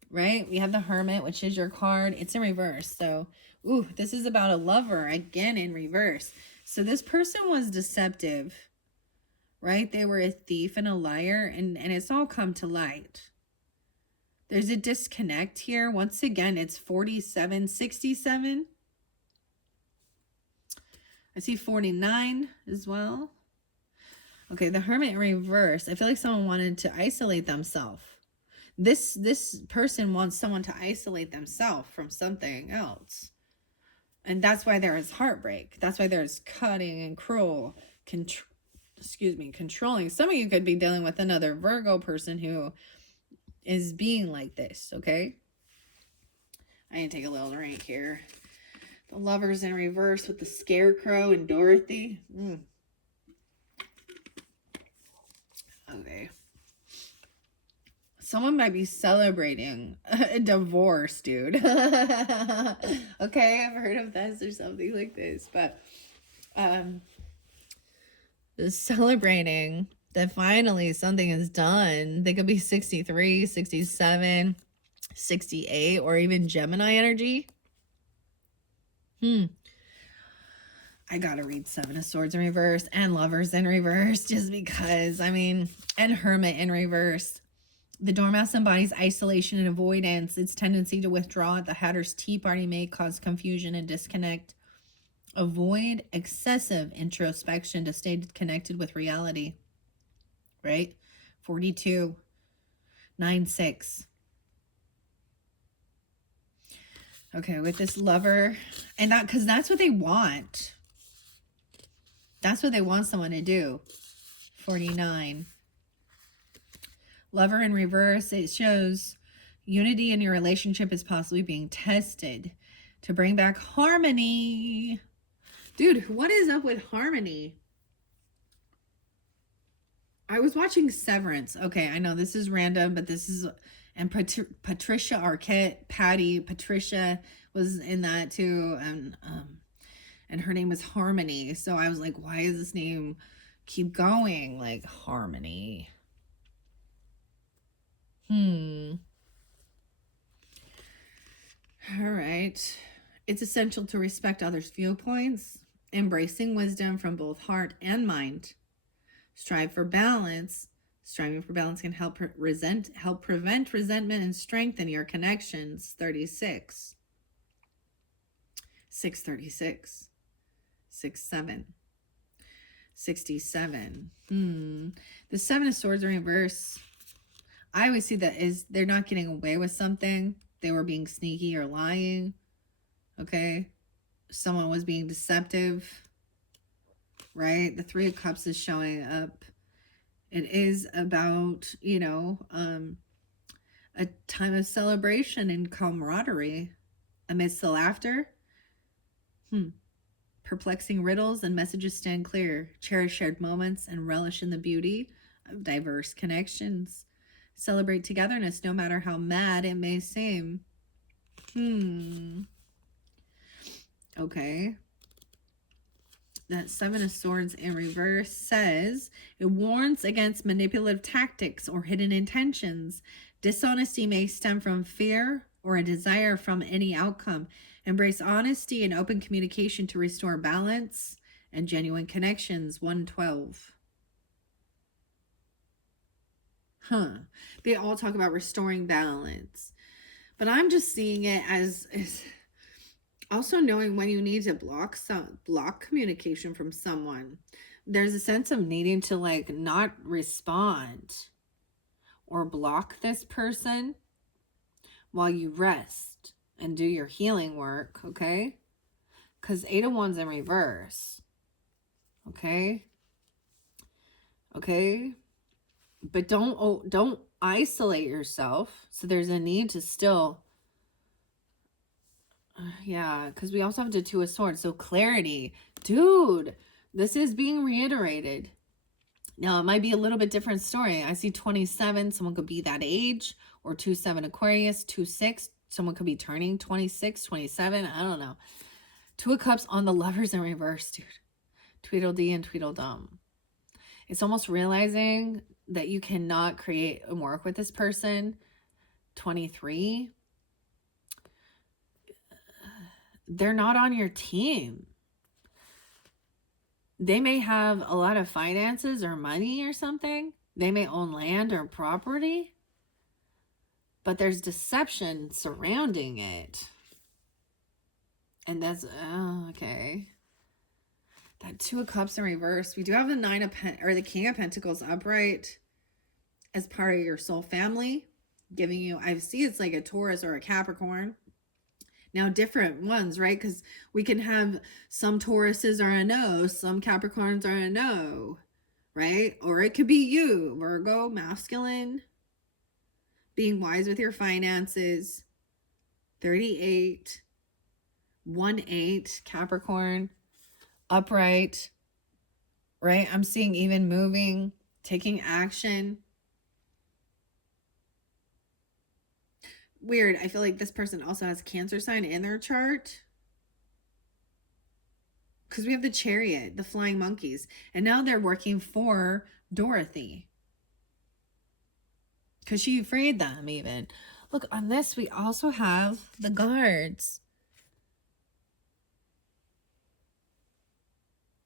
Right? We have the Hermit, which is your card. It's in reverse. So, ooh, this is about a lover, again, in reverse. So this person was deceptive, right? They were a thief and a liar, and it's all come to light. There's a disconnect here. Once again, it's 47, 67. I see 49 as well. Okay, the Hermit in reverse. I feel like someone wanted to isolate themselves. This person wants someone to isolate themselves from something else. And that's why there is heartbreak. That's why there's cutting and cruel, controlling. Some of you could be dealing with another Virgo person who is being like this, okay? I need to take a little drink here. The Lovers in reverse with the Scarecrow and Dorothy. Okay. Someone might be celebrating a divorce, dude. Okay, I've heard of this or something like this, but celebrating that finally something is done. They could be 63, 67, 68, or even Gemini energy. I gotta read Seven of Swords in reverse and Lovers in reverse just because, I mean, and Hermit in reverse. The Dormouse embodies isolation and avoidance. Its tendency to withdraw at the Hatter's Tea Party may cause confusion and disconnect. Avoid excessive introspection to stay connected with reality. Right? 42. 9-6. Okay, with this Lover. And that, because that's what they want. That's what they want someone to do. 49. Lover in reverse, it shows unity in your relationship is possibly being tested to bring back harmony. Dude, what is up with harmony? I was watching Severance. Okay, I know this is random, but this is... And Patricia Arquette, Patricia was in that too. And her name was Harmony. So I was like, why is this name keep going? Like, Harmony. All right. It's essential to respect others' viewpoints, embracing wisdom from both heart and mind. Strive for balance. Striving for balance can help prevent resentment and strengthen your connections. 36. 636. 67. 67. The Seven of Swords in reverse. I always see that is they're not getting away with something. They were being sneaky or lying. Okay. Someone was being deceptive. Right? The Three of Cups is showing up. It is about, you know, a time of celebration and camaraderie amidst the laughter. Perplexing riddles and messages stand clear. Cherish shared moments and relish in the beauty of diverse connections. Celebrate togetherness no matter how mad it may seem. Okay. That Seven of Swords in reverse says it warns against manipulative tactics or hidden intentions. Dishonesty may stem from fear or a desire from any outcome. Embrace honesty and open communication to restore balance and genuine connections. 112. They all talk about restoring balance, but I'm just seeing it as also knowing when you need to block communication from someone. There's a sense of needing to like not respond or block this person while you rest and do your healing work. Okay, because 8 of Wands in reverse. Okay, but don't isolate yourself. So there's a need to still, yeah, because we also have the Two of Swords. So clarity, dude, this is being reiterated. Now it might be a little bit different story. I see 27, someone could be that age, or 2-7 Aquarius, 2-6, someone could be turning 26, 27, I don't know. Two of Cups on the Lovers in reverse, dude. Tweedledee and Tweedledum. It's almost realizing that you cannot create and work with this person. 23. They're not on your team. They may have a lot of finances or money or something. They may own land or property. But there's deception surrounding it. And that's, okay. That Two of Cups in reverse. We do have the the King of Pentacles upright as part of your soul family, giving you, I see it's like a Taurus or a Capricorn. Now different ones, right? Because we can have some Tauruses are a no, some Capricorns are a no, right? Or it could be you, Virgo, masculine, being wise with your finances. 38, 1-8, Capricorn. Upright, right? I'm seeing even moving taking action. Weird. I feel like this person also has Cancer sign in their chart. Because we have the Chariot, the flying monkeys. And now they're working for Dorothy. Because she freed them even. Look, on this, we also have the guards.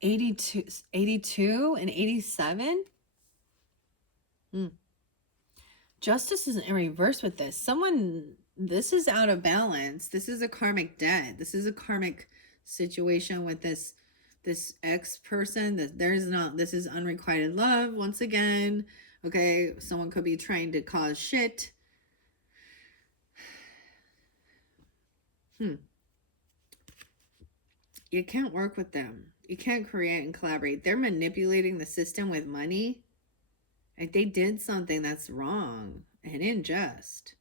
82 and 87? Justice is in reverse with this. This is out of balance. This is a karmic debt. This is a karmic situation with this ex person. This is unrequited love once again. Okay, someone could be trying to cause shit. You can't work with them. You can't create and collaborate. They're manipulating the system with money. Like, they did something that's wrong and unjust.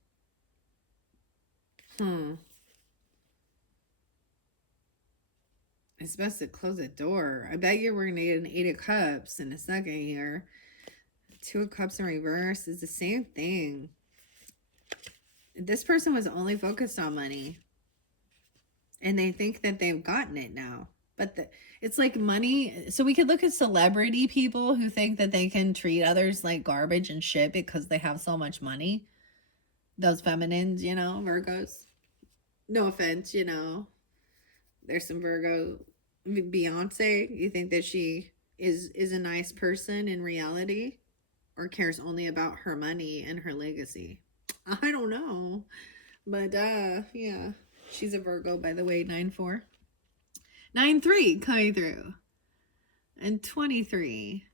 It's best to close the door. I bet you we're going to get an 8 of Cups in a second here. 2 of Cups in reverse is the same thing. This person was only focused on money. And they think that they've gotten it now. But it's like money. So we could look at celebrity people who think that they can treat others like garbage and shit because they have so much money. Those feminines, you know, Virgos. No offense, you know. There's some Virgo. Beyonce, you think that she is a nice person in reality? Or cares only about her money and her legacy? I don't know. But, yeah. She's a Virgo, by the way, 9-4. 9-3 coming through. And 23.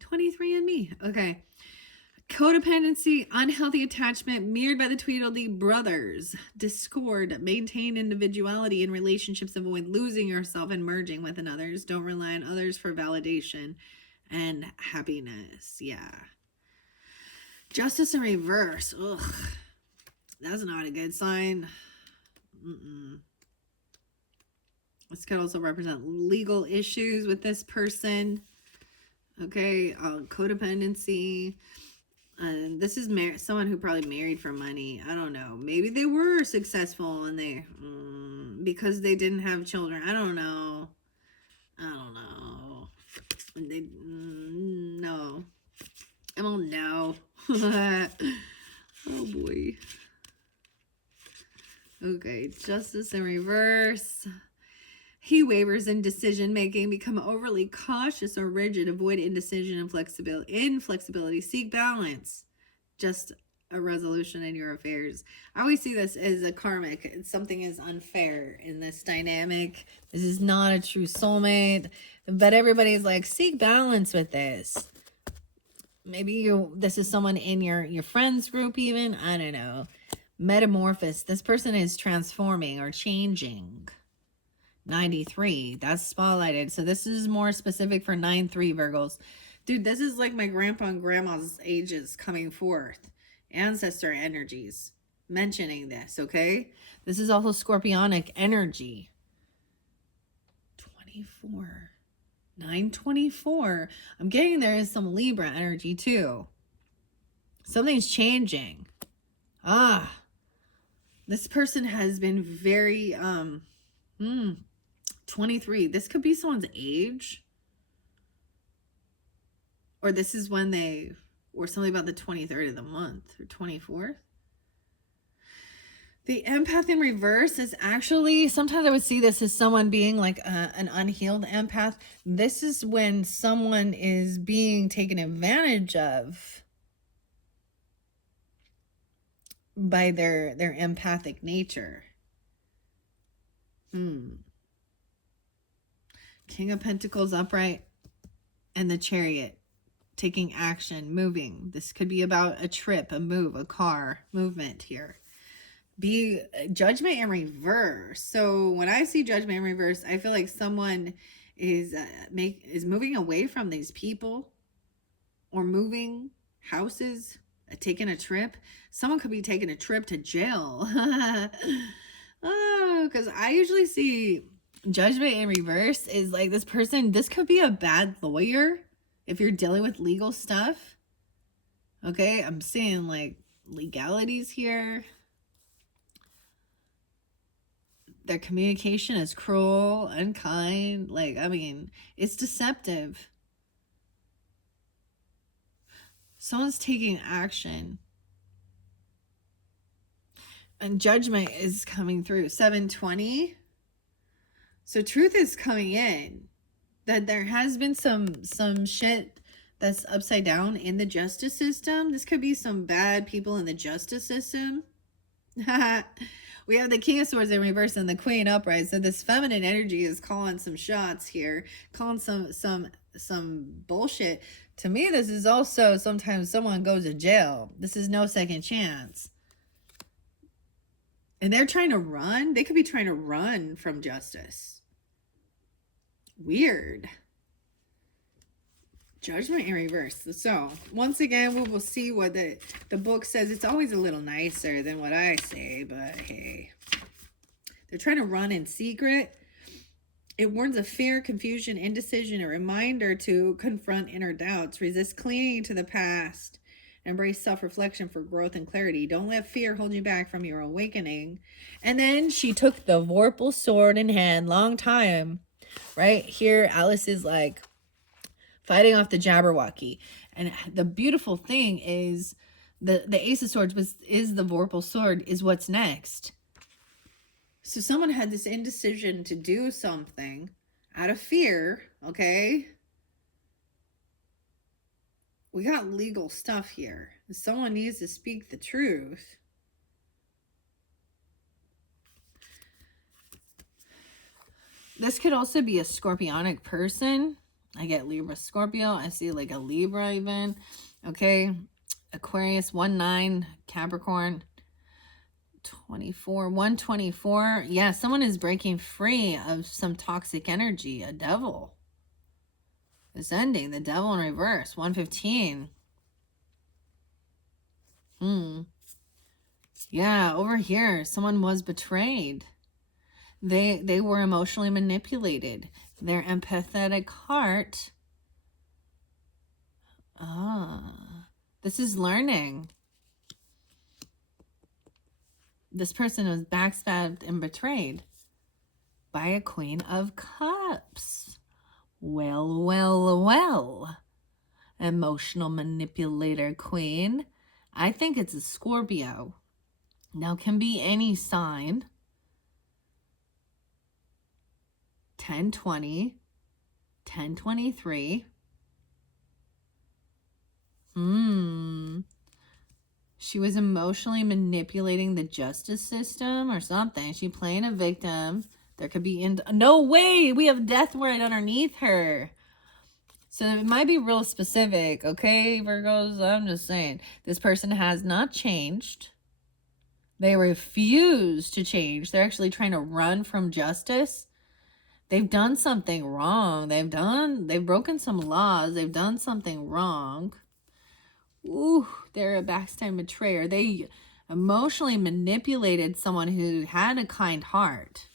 23 and me. Okay. Codependency, unhealthy attachment, mirrored by the Tweedledee brothers. Discord, maintain individuality in relationships, avoid losing yourself and merging with others. Don't rely on others for validation and happiness. Yeah. Justice in reverse. Ugh. That's not a good sign. This could also represent legal issues with this person. Okay, codependency. This is someone who probably married for money. I don't know. Maybe they were successful and they because they didn't have children. I don't know. They no. I don't know. Oh boy. Okay, justice in reverse. He wavers in decision making, become overly cautious or rigid, avoid indecision and inflexibility, seek balance. Just a resolution in your affairs. I always see this as a karmic. Something is unfair in this dynamic. This is not a true soulmate. But everybody's like, seek balance with this. Maybe this is someone in your friends group even. I don't know. Metamorphosis. This person is transforming or changing. 93. That's spotlighted. So this is more specific for 9-3 Virgos. Dude, this is like my grandpa and grandma's ages coming forth. Ancestor energies mentioning this, okay? This is also Scorpionic energy. 24. 9-24. I'm getting there is some Libra energy too. Something's changing. This person has been very 23. This could be someone's age. Or this is when or something about the 23rd of the month or 24th. The empath in reverse is actually, sometimes I would see this as someone being like an unhealed empath. This is when someone is being taken advantage of by their empathic nature. King of Pentacles upright and the Chariot. Taking action, moving. This could be about a trip, a move, a car, movement here. Be Judgment in reverse. So when I see Judgment in reverse, I feel like someone is moving away from these people or moving houses, taking a trip. Someone could be taking a trip to jail. Oh, because I usually see Judgment in reverse is like this person, this could be a bad lawyer. If you're dealing with legal stuff, okay, I'm seeing like legalities here. Their communication is cruel, unkind. Like, I mean, it's deceptive. Someone's taking action. And judgment is coming through. 720. So truth is coming in. That there has been some shit that's upside down in the justice system. This could be some bad people in the justice system. We have the King of Swords in reverse and the Queen upright. So this feminine energy is calling some shots here, calling some bullshit. To me, this is also sometimes someone goes to jail. This is no second chance. And they're trying to run. They could be trying to run from justice. Weird. Judgment in reverse. So, once again, we will see what the book says. It's always a little nicer than what I say, but hey. They're trying to run in secret. It warns of fear, confusion, indecision, a reminder to confront inner doubts, resist clinging to the past, embrace self-reflection for growth and clarity. Don't let fear hold you back from your awakening. And then she took the Vorpal sword in hand, long time. Right here, Alice is like fighting off the Jabberwocky. And the beautiful thing is the Ace of Swords is the Vorpal sword is what's next. So someone had this indecision to do something out of fear, okay? We got legal stuff here. Someone needs to speak the truth. This could also be a Scorpionic person. I get Libra, Scorpio. I see like a Libra even. Okay. Aquarius, 1-9, Capricorn, 24, 124. Yeah, someone is breaking free of some toxic energy. A devil is ending. The devil in reverse, 115. Yeah, over here, someone was betrayed. They were emotionally manipulated. Their empathetic heart. This is learning. This person was backstabbed and betrayed by a Queen of Cups. Well, well, well. Emotional manipulator queen. I think it's a Scorpio. Now, can be any sign. 1020, 1023. She was emotionally manipulating the justice system or something. She playing a victim. There could be no way. We have death right underneath her. So it might be real specific. Okay, Virgos, I'm just saying. This person has not changed. They refuse to change. They're actually trying to run from justice. They've done something wrong. They've broken some laws. They've done something wrong. Ooh, they're a backstab betrayer. They emotionally manipulated someone who had a kind heart.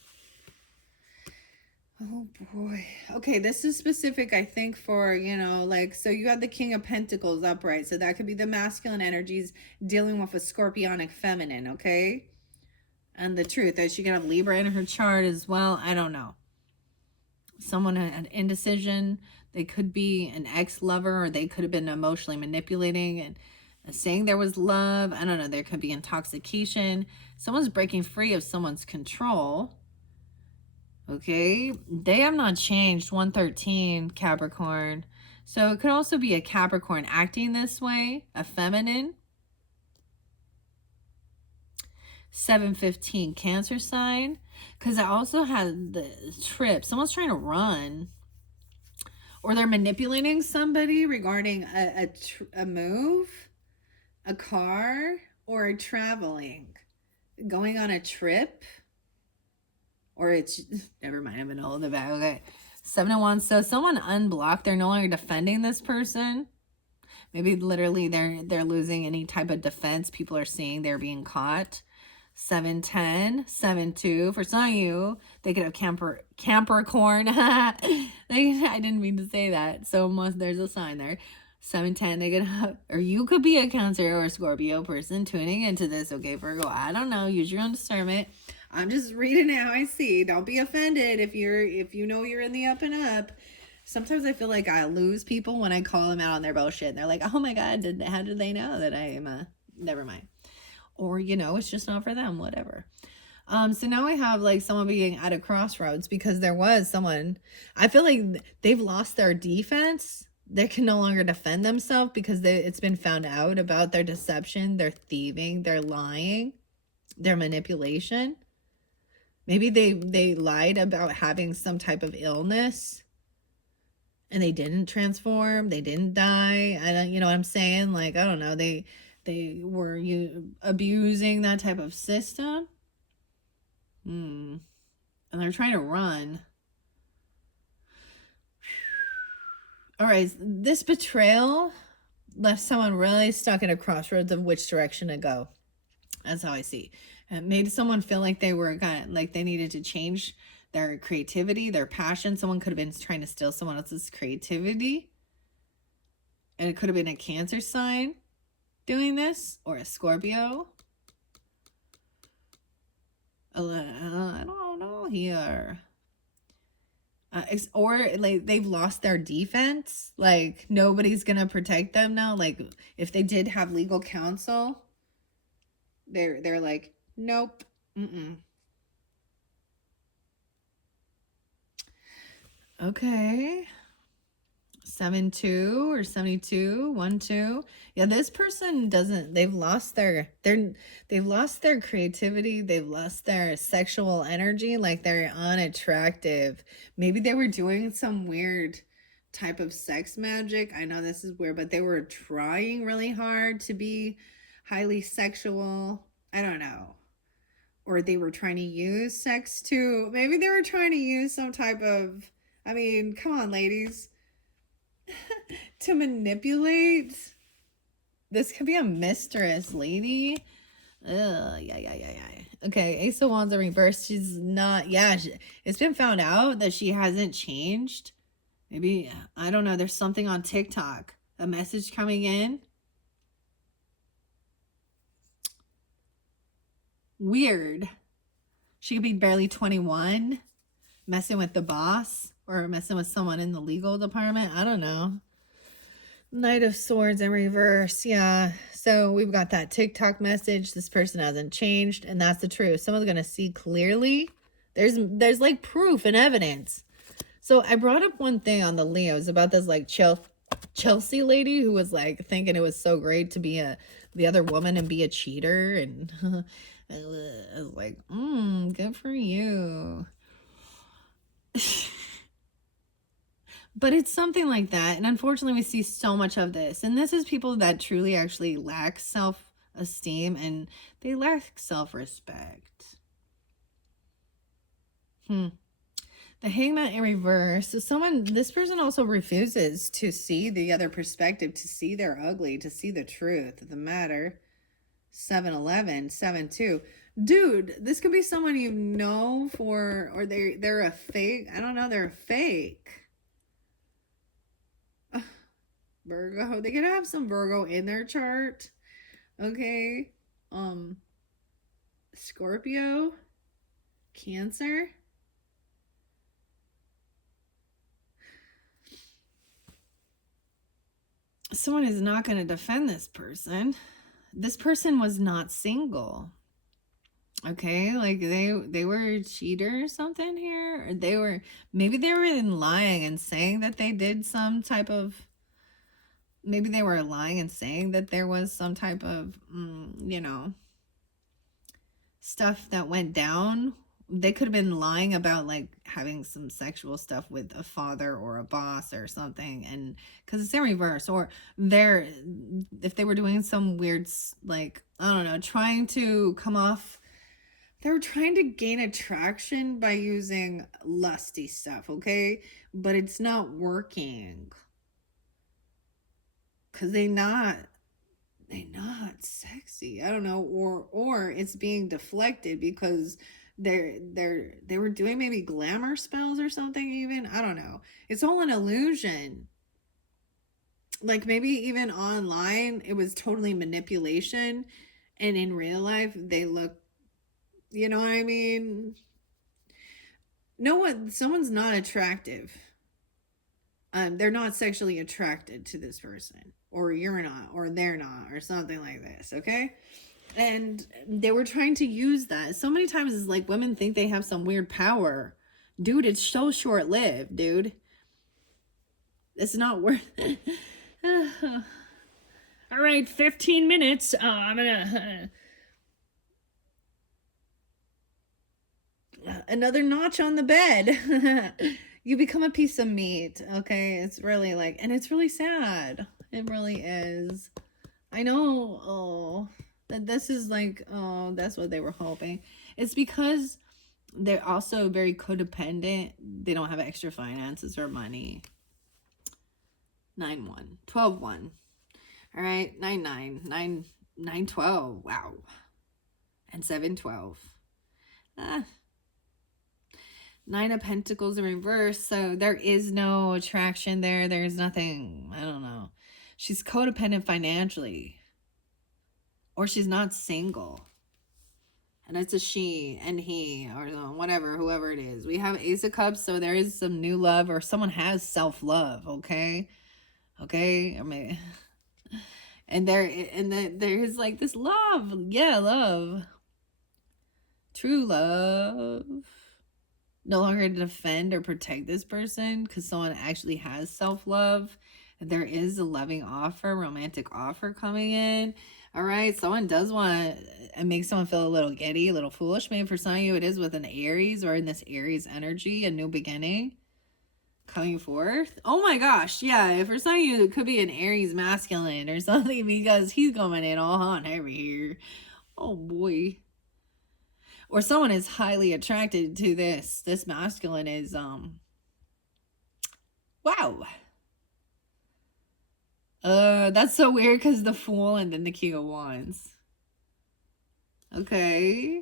Oh boy. Okay, this is specific, I think, for, you know, like, so you have the King of Pentacles upright. So that could be the masculine energies dealing with a Scorpionic feminine, okay? And the truth is she could have Libra in her chart as well. I don't know. Someone had indecision. They could be an ex-lover, or they could have been emotionally manipulating and saying there was love. I don't know. There could be intoxication. Someone's breaking free of someone's control. Okay. They have not changed. 113, Capricorn. So it could also be a Capricorn acting this way, a feminine. 715, Cancer sign. Because I also had the trip. Someone's trying to run. Or they're manipulating somebody regarding a move, a car, or traveling. Going on a trip. Or it's, never mind, I'm going to hold it back. Okay. 7 of Wands. So someone unblocked. They're no longer defending this person. Maybe literally they're losing any type of defense. People are seeing they're being caught. 710, 7-2. For some of you, they could have Campricorn. I didn't mean to say that. So there's a sign there. 710, they could have, or you could be a Cancer or a Scorpio person tuning into this, okay, Virgo? I don't know. Use your own discernment. I'm just reading it how I see. Don't be offended if you know you're in the up and up. Sometimes I feel like I lose people when I call them out on their bullshit. And they're like, oh my God, how did they know that I am never mind. Or, it's just not for them, whatever. So now we have like someone being at a crossroads because there was someone, I feel like they've lost their defense. They can no longer defend themselves because it's been found out about their deception, their thieving, their lying, their manipulation. Maybe they lied about having some type of illness and they didn't transform, they didn't die. I don't, what I'm saying? Like, I don't know. They were abusing that type of system. And they're trying to run. All right, this betrayal left someone really stuck at a crossroads of which direction to go. That's how I see. It made someone feel like they were like they needed to change their creativity, their passion. Someone could have been trying to steal someone else's creativity. And it could have been a Cancer sign doing this, or a Scorpio. I don't know here. Or like they've lost their defense. Like nobody's gonna protect them now. Like if they did have legal counsel, they're like, nope. Okay. 7-2 or 72, 1-2. Yeah, this person doesn't, they've lost their creativity, they've lost their sexual energy, like they're unattractive. Maybe they were doing some weird type of sex magic. I know this is weird, but they were trying really hard to be highly sexual. I don't know. Or they were trying to use sex to, maybe they were trying to use some type of, I mean, come on, ladies. To manipulate. This could be a mistress lady. Yeah. Okay, Ace of Wands in reverse. She's not, it's been found out that she hasn't changed. Maybe, I don't know, there's something on TikTok. A message coming in. Weird. She could be barely 21, messing with the boss, or messing with someone in the legal department. I don't know. Knight of Swords in reverse. Yeah. So we've got that TikTok message. This person hasn't changed. And that's the truth. Someone's going to see clearly. There's like proof and evidence. So I brought up one thing on the Leos about this like Chelsea lady who was like thinking it was so great to be the other woman and be a cheater. And I was like, good for you. But it's something like that. And unfortunately, we see so much of this. And this is people that truly actually lack self-esteem and they lack self-respect. The Hangman in reverse. So this person also refuses to see the other perspective, to see they're ugly, to see the truth of the matter. 7-11, 7-2. Dude, this could be someone you know or they're a fake. I don't know, they're a fake. Virgo. They could have some Virgo in their chart. Okay. Scorpio. Cancer. Someone is not going to defend this person. This person was not single. Okay, like they were a cheater or something here. Or maybe they were lying and saying that they did some type of, maybe they were lying and saying that there was some type of, stuff that went down. They could have been lying about like having some sexual stuff with a father or a boss or something. And because it's in reverse, or if they were doing some weird, like, I don't know, trying to come off, they were trying to gain attraction by using lusty stuff. Okay. But it's not working. Because they're not sexy. I don't know, or it's being deflected because they were doing maybe glamour spells or something. Even I don't know. It's all an illusion. Like maybe even online, it was totally manipulation, and in real life, they look. You know what I mean? No one, someone's not attractive. They're not sexually attracted to this person, or you're not, or they're not, or something like this, okay? And they were trying to use that. So many times it's like women think they have some weird power. Dude, it's so short lived, dude. It's not worth it. All right, 15 minutes. I'm gonna. Another notch on the bed. You become a piece of meat, okay? It's really like, and it's really sad. It really is. I know. Oh, that this is like, oh, that's what they were hoping. It's because they're also very codependent. They don't have extra finances or money. 9-1, 12-1. All right, 9-9, 9-12. Wow, and 7-12. Ah. 9 of Pentacles in reverse. So there is no attraction there. There's nothing. I don't know. She's codependent financially. Or she's not single. And it's a she and he or whatever, whoever it is. We have Ace of Cups. So there is some new love or someone has self-love. Okay. Okay. I mean, and there is like this love. Yeah, love. True love. No longer defend or protect this person because someone actually has self-love. There is a loving offer, romantic offer coming in. All right, someone does want to make someone feel a little giddy, a little foolish. Maybe for some of you it is with an Aries or in this Aries energy, a new beginning coming forth. Oh my gosh, yeah, for some of you it could be an Aries masculine or something because he's coming in all hot and heavy here. Oh boy. Or someone is highly attracted to this. This masculine is, wow. That's so weird because the Fool and then the King of Wands. Okay.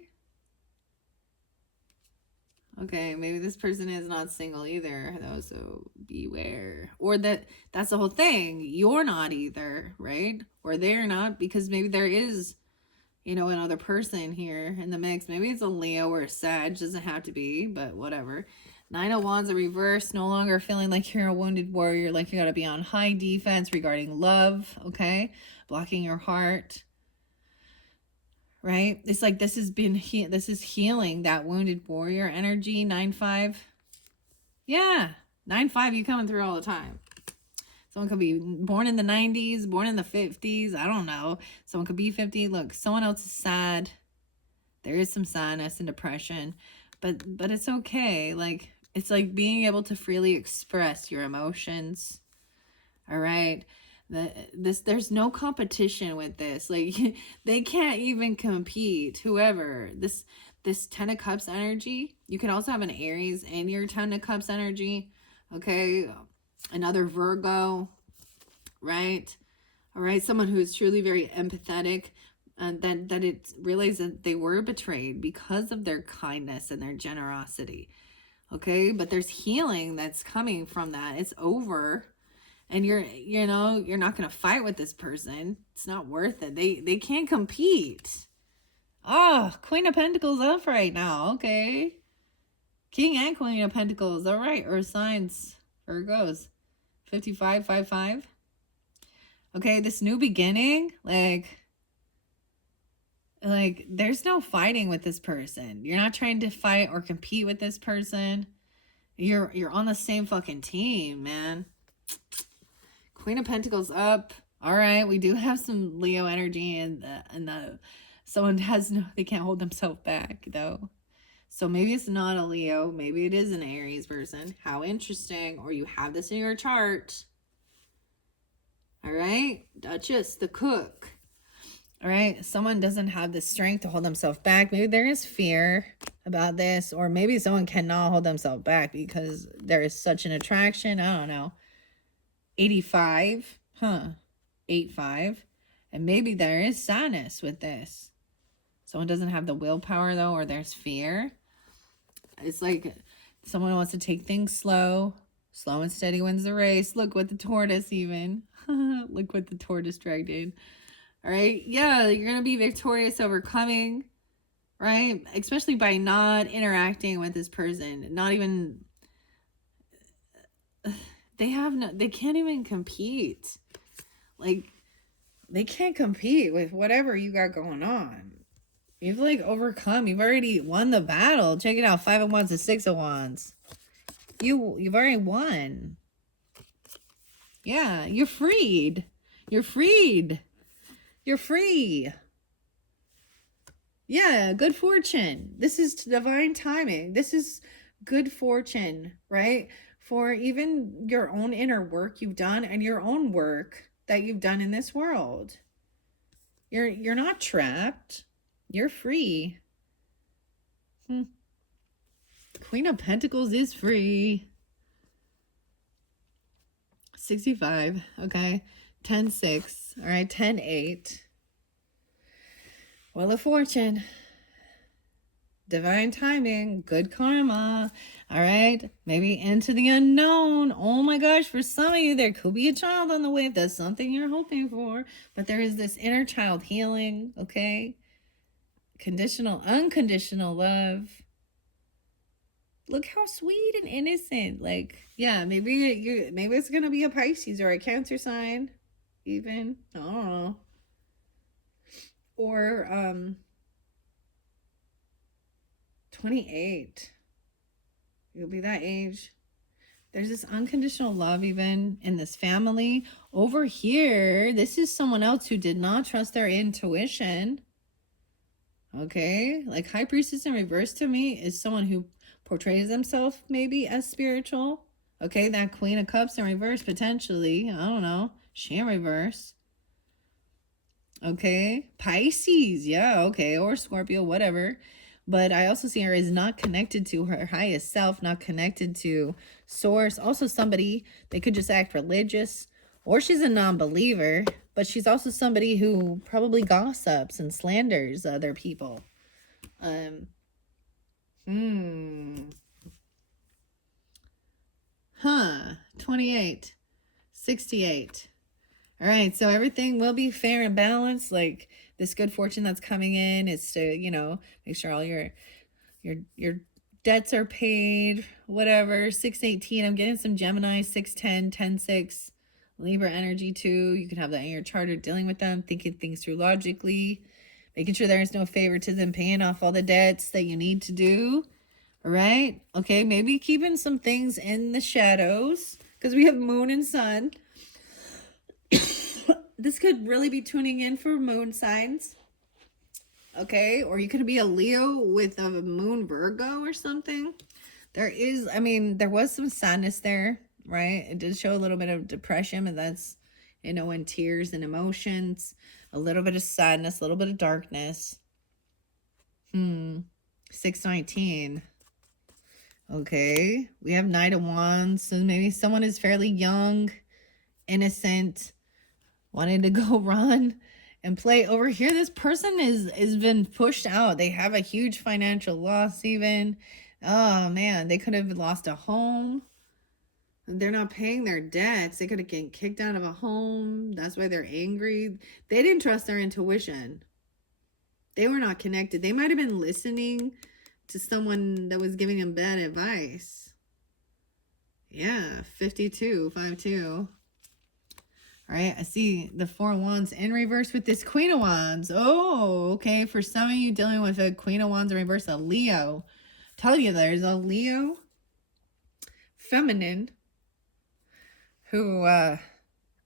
Okay, maybe this person is not single either, though, so beware. Or that's the whole thing. You're not either, right? Or they're not, because maybe there is, you know, another person here in the mix. Maybe it's a Leo or a Sag. Doesn't have to be, but whatever. 9 of Wands, a reverse. No longer feeling like you're a wounded warrior. Like you got to be on high defense regarding love. Okay. Blocking your heart. Right. It's like this has been, this is healing that wounded warrior energy. 9-5. Yeah. 9-5. You coming through all the time. Someone could be born in the 90s, born in the 50s. I don't know. Someone could be 50. Look, someone else is sad. There is some sadness and depression, but it's okay. Like, it's like being able to freely express your emotions. All right. There's no competition with this. Like, they can't even compete. Whoever this 10 of Cups energy, you can also have an Aries in your 10 of Cups energy. Okay. Another Virgo, right? All right, someone who is truly very empathetic, and that it realized that they were betrayed because of their kindness and their generosity. Okay, but there's healing that's coming from that. It's over, and you're not gonna fight with this person. It's not worth it. They can't compete. Oh, Queen of Pentacles up right now. Okay, King and Queen of Pentacles. All right, Earth signs. Virgos, 55-5-5. Okay, this new beginning, like there's no fighting with this person. You're not trying to fight or compete with this person. You're on the same fucking team, man. Queen of Pentacles up. All right, we do have some Leo energy, and someone they can't hold themselves back though. So maybe it's not a Leo. Maybe it is an Aries person. How interesting. Or you have this in your chart. All right. Duchess, the cook. All right. Someone doesn't have the strength to hold themselves back. Maybe there is fear about this. Or maybe someone cannot hold themselves back because there is such an attraction. I don't know. 85. Huh. 8-5. And maybe there is sadness with this. Someone doesn't have the willpower though, or there's fear. It's like someone wants to take things slow. Slow and steady wins the race. Look what the tortoise even. Look what the tortoise dragged in. All right. Yeah, you're going to be victorious, overcoming, right? Especially by not interacting with this person. Not even, they can't even compete. Like, they can't compete with whatever you got going on. You've like overcome. You've already won the battle. Check it out. 5 of Wands to 6 of Wands. You've already won. Yeah, you're freed. You're freed. You're free. Yeah, good fortune. This is divine timing. This is good fortune, right? For even your own inner work you've done and your own work that you've done in this world. You're not trapped. You're free. Queen of Pentacles is free. 65. Okay. 10-6. All right. 10-8. Wheel of Fortune. Divine timing. Good karma. All right. Maybe into the unknown. Oh my gosh. For some of you, there could be a child on the way. If that's something you're hoping for. But there is this inner child healing. Okay. Conditional, unconditional love. Look how sweet and innocent. Like, yeah, maybe it's gonna be a Pisces or a Cancer sign, even. I don't know. Or 28. You'll be that age. There's this unconditional love even in this family. Over here, this is someone else who did not trust their intuition. Okay, like High Priestess in reverse to me is someone who portrays themselves maybe as spiritual. Okay, that Queen of Cups in reverse potentially. I don't know. She in reverse. Okay, Pisces. Yeah, okay, or Scorpio, whatever. But I also see her as not connected to her highest self, not connected to source. Also somebody, they could just act religious, or she's a non-believer, but she's also somebody who probably gossips and slanders other people. 28, 68. All right, so everything will be fair and balanced. Like this good fortune that's coming in is to, you know, make sure all your debts are paid, whatever. 618, I'm getting some Gemini, 610, 10-6, Libra energy too. You can have that in your chart, or dealing with them, thinking things through logically, making sure there's no favoritism, paying off all the debts that you need to do. All right. Okay. Maybe keeping some things in the shadows because we have moon and sun. This could really be tuning in for moon signs. Okay. Or you could be a Leo with a moon Virgo or something. There was some sadness there, right? It did show a little bit of depression, and that's, you know, in tears and emotions, a little bit of sadness, a little bit of darkness. 619. Okay, we have Knight of Wands, so maybe someone is fairly young, innocent, wanting to go run and play. Over here, this person is been pushed out. They have a huge financial loss even. Oh man, they could have lost a home. They're not paying their debts. They could have gotten kicked out of a home. That's why they're angry. They didn't trust their intuition. They were not connected. They might have been listening to someone that was giving him bad advice. Yeah, 52, 5-2. All right, I see the 4 of Wands in reverse with this Queen of Wands. Oh, okay. For some of you dealing with a Queen of Wands in reverse, a Leo. Tell you there's a Leo feminine who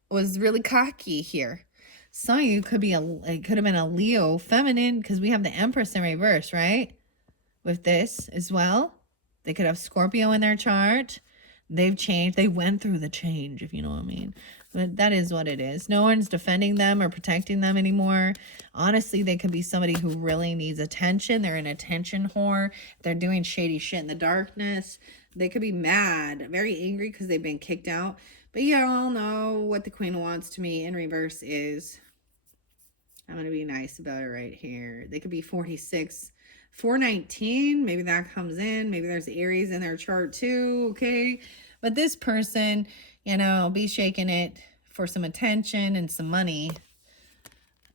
was really cocky here. Some of you could be it could have been a Leo feminine because we have the Empress in reverse, right? With this as well. They could have Scorpio in their chart. They've changed. They went through the change, if you know what I mean. But that is what it is. No one's defending them or protecting them anymore. Honestly, they could be somebody who really needs attention. They're an attention whore. They're doing shady shit in the darkness. They could be mad, very angry because they've been kicked out. But y'all know what the Queen of Wands to me in reverse is. I'm going to be nice about it right here. They could be 46. 419, maybe that comes in. Maybe there's Aries in their chart too, okay? But this person, you know, be shaking it for some attention and some money.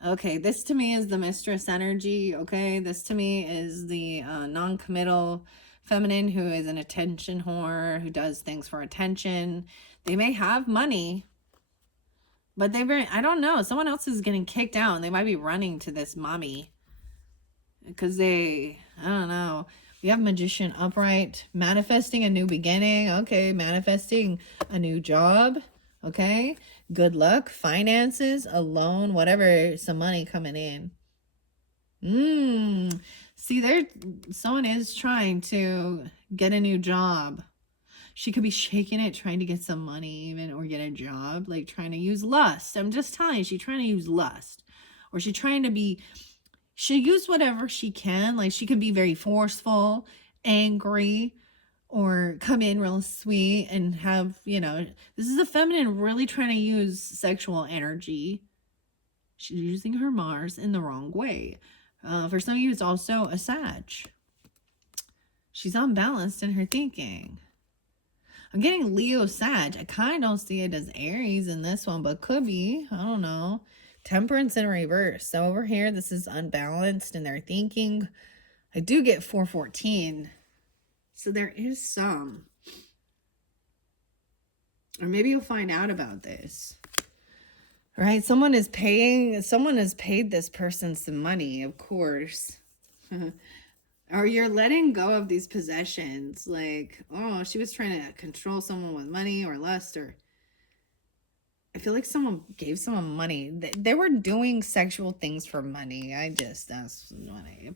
Okay, this to me is the mistress energy, okay? This to me is the non-committal feminine who is an attention whore, who does things for attention. They may have money, but I don't know, someone else is getting kicked out and they might be running to this mommy. Because I don't know. We have Magician upright, manifesting a new beginning. Okay, manifesting a new job. Okay, good luck, finances, a loan, whatever, some money coming in. See, someone is trying to get a new job. She could be shaking it, trying to get some money even, or get a job, like trying to use lust. I'm just telling you, she's trying to use lust. Or she's trying to be, she'll use whatever she can. Like she can be very forceful, angry, or come in real sweet and have, you know, this is a feminine really trying to use sexual energy. She's using her Mars in the wrong way. For some of you, it's also a Sag. She's unbalanced in her thinking. I'm getting Leo Sag. I kind of don't see it as Aries in this one, but could be. I don't know. Temperance in reverse. So over here, this is unbalanced in their thinking. I do get 414. So there is some. Or maybe you'll find out about this. Right? Someone has paid this person some money, of course. Or you're letting go of these possessions. Like, oh, she was trying to control someone with money or lust, or I feel like someone gave someone money. They were doing sexual things for money. That's money.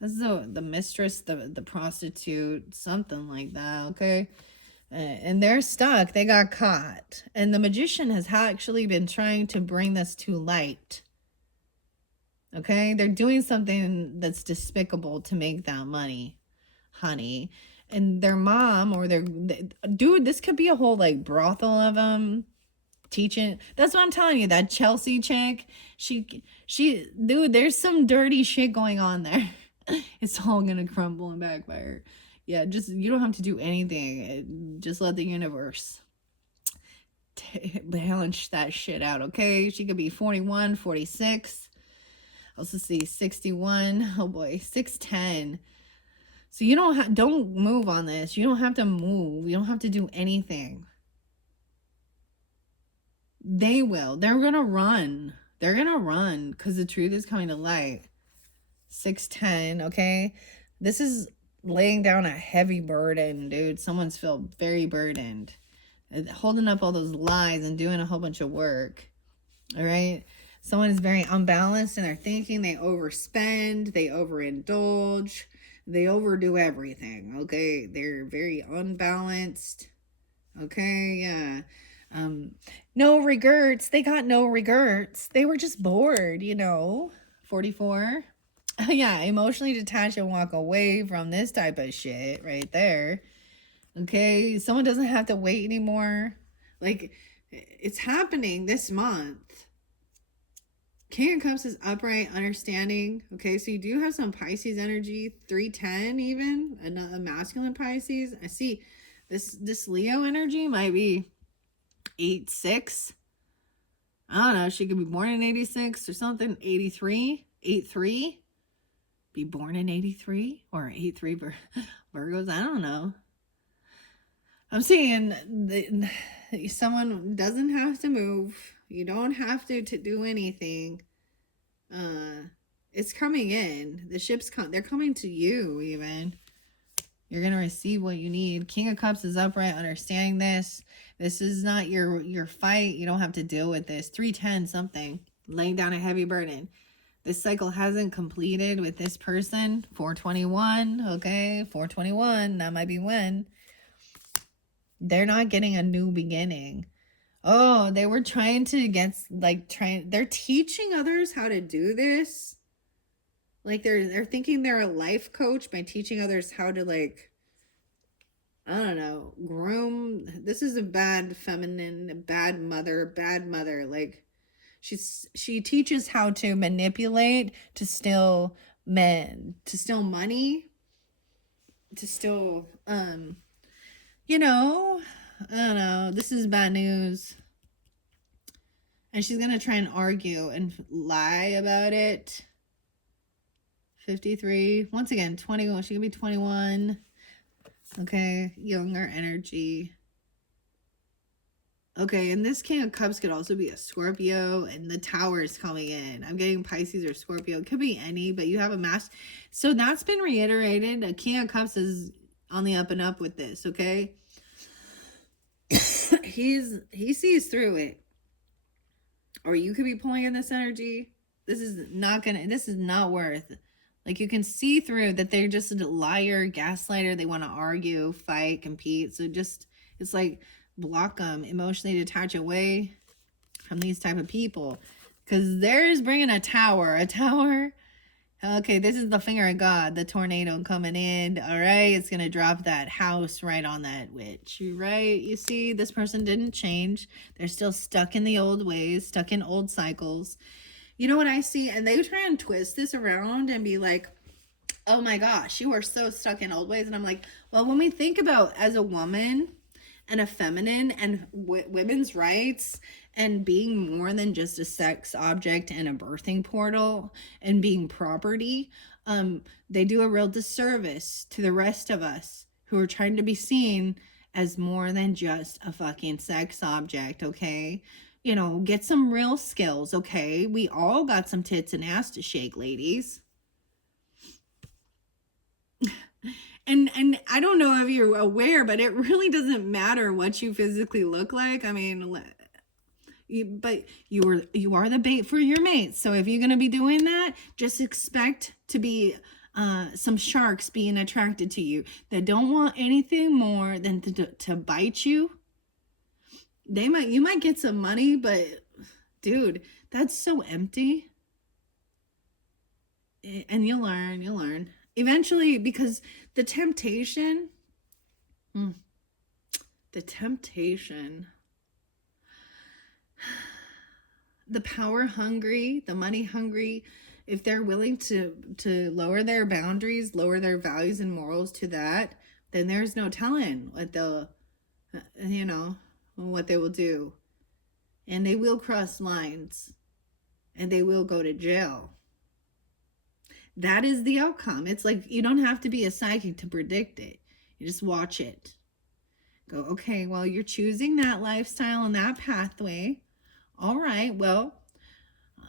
This is the mistress, the prostitute, something like that, okay? And they're stuck. They got caught. And the magician has actually been trying to bring this to light. Okay? They're doing something that's despicable to make that money, honey. And their mom or dude, this could be a whole like brothel of them teaching. That's what I'm telling you. That Chelsea chick, she, dude, there's some dirty shit going on there. It's all gonna crumble and backfire. Yeah, just, you don't have to do anything. Just let the universe balance that shit out, okay? She could be 41, 46. Also see 61. Oh boy, 610. So you don't move on this. You don't have to move. You don't have to do anything. They will. They're gonna run. They're gonna run because the truth is coming to light. 610, okay? This is laying down a heavy burden, dude. Someone's feel very burdened. Holding up all those lies and doing a whole bunch of work. All right? Someone is very unbalanced in their thinking. They overspend. They overindulge. They overdo everything, okay? They're very unbalanced. Okay, yeah. No regrets. They got no regrets. They were just bored, 44. Yeah, emotionally detach and walk away from this type of shit right there. Okay, someone doesn't have to wait anymore. Like, it's happening this month. King of Cups is upright, understanding. Okay, so you do have some Pisces energy, 310 even, a masculine Pisces. I see this Leo energy might be 8-6. I don't know, she could be born in 86 or something, 83, 8-3. Be born in 83 or 83 Virgos, I don't know. I'm seeing someone doesn't have to move. You don't have to do anything. It's coming in. The ship's they're coming to you even. You're going to receive what you need. King of Cups is upright, understanding this. This is not your fight. You don't have to deal with this. 310 something. Laying down a heavy burden. This cycle hasn't completed with this person. 421, okay? 421, that might be when. They're not getting a new beginning. Oh, they were trying to they're teaching others how to do this. Like they're thinking they're a life coach by teaching others how to I don't know, groom. This is a bad feminine, bad mother. Like She teaches how to manipulate to steal men, to steal money, to steal you know, I don't know. This is bad news. And she's going to try and argue and lie about it. 53. Once again, 21. She could be 21. Okay. Younger energy. Okay. And this King of Cups could also be a Scorpio. And the Tower is coming in. I'm getting Pisces or Scorpio. It could be any, but you have a mass. So that's been reiterated. A King of Cups is on the up and up with this. Okay. He sees through it. Or you could be pulling in this energy. This is not worth. Like, you can see through that they're just a liar, gaslighter. They want to argue, fight, compete. So just, it's like, block them, emotionally detach away from these type of people. Because there's bringing a tower. Okay, this is the finger of God, the tornado coming in. All right, it's going to drop that house right on that witch, right? You see, this person didn't change. They're still stuck in the old ways, stuck in old cycles. You know what I see? And they try and twist this around and be like, oh my gosh, you are so stuck in old ways. And I'm like, well, when we think about as a woman and a feminine and women's rights and being more than just a sex object and a birthing portal and being property, they do a real disservice to the rest of us who are trying to be seen as more than just a fucking sex object, okay? You know, get some real skills, okay? We all got some tits and ass to shake, ladies. And I don't know if you're aware, but it really doesn't matter what you physically look like. I mean, but you are the bait for your mates. So if you're going to be doing that, just expect to be some sharks being attracted to you that don't want anything more than to bite you. You might get some money, but dude, that's so empty. And you'll learn eventually, because the temptation, the power hungry, the money hungry, if they're willing to lower their boundaries, lower their values and morals to that, then there's no telling what they'll, what they will do. And they will cross lines and they will go to jail. That is the outcome. It's like, you don't have to be a psychic to predict it. You just watch it. Go, okay, well, you're choosing that lifestyle and that pathway. All right, well,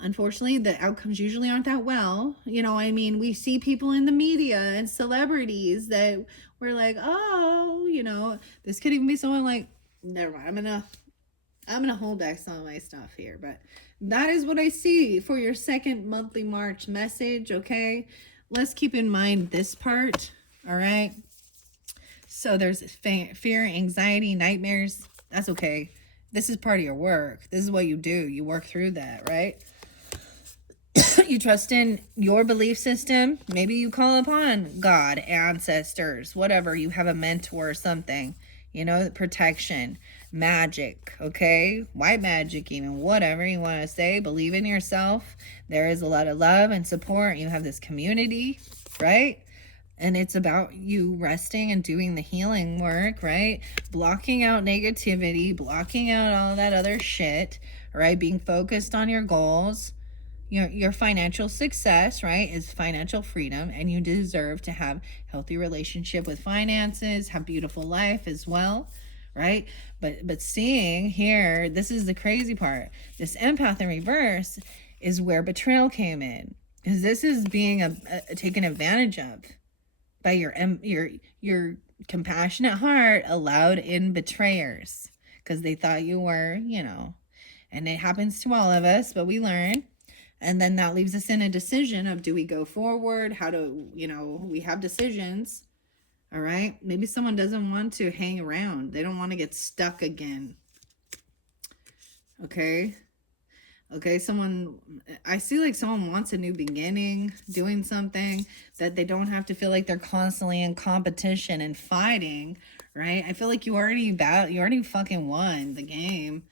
unfortunately, the outcomes usually aren't that well. You know, I mean, we see people in the media and celebrities that we're like, oh, this could even be someone like, never mind, I'm gonna hold back some of my stuff here, but that is what I see for your second monthly March message, okay? Let's keep in mind this part, all right? So there's fear, anxiety, nightmares. That's okay. This is part of your work. This is what you do. You work through that, right? You trust in your belief system. Maybe you call upon God, ancestors, whatever. You have a mentor or something, protection, magic, okay? White magic, even, whatever you want to say. Believe in yourself. There is a lot of love and support. You have this community, right? And it's about you resting and doing the healing work, right? Blocking out negativity, blocking out all that other shit, right? Being focused on your goals. Your financial success, right, is financial freedom, and you deserve to have healthy relationship with finances, have beautiful life as well, right? But seeing here, this is the crazy part. This empath in reverse is where betrayal came in, because this is being taken advantage of by your compassionate heart allowed in betrayers, because they thought you were, and it happens to all of us, but we learn. And then that leaves us in a decision of, do we go forward? How do, we have decisions. All right. Maybe someone doesn't want to hang around. They don't want to get stuck again. Okay. I see like someone wants a new beginning, doing something that they don't have to feel like they're constantly in competition and fighting. Right. I feel like you already fucking won the game,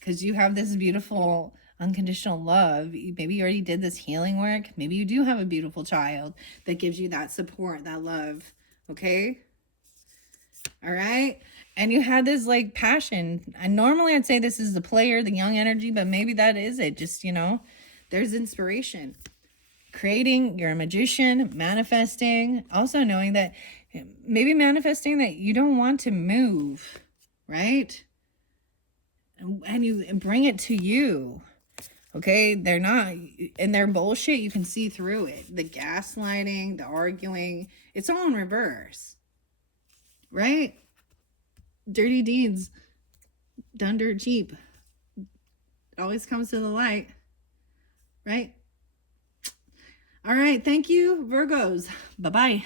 because you have this beautiful unconditional love. Maybe you already did this healing work. Maybe you do have a beautiful child that gives you that support, that love. Okay. All right. And you had this like passion. And normally I'd say this is the player, the young energy, but maybe that is it. Just, you know, there's inspiration. Creating, you're a magician, manifesting, also knowing that maybe manifesting that you don't want to move, right? And you bring it to you. Okay, they're not in their bullshit. You can see through it. The gaslighting, the arguing, it's all in reverse, right? Dirty deeds done dirt cheap. It always comes to the light, right? All right, thank you, Virgos. Bye-bye.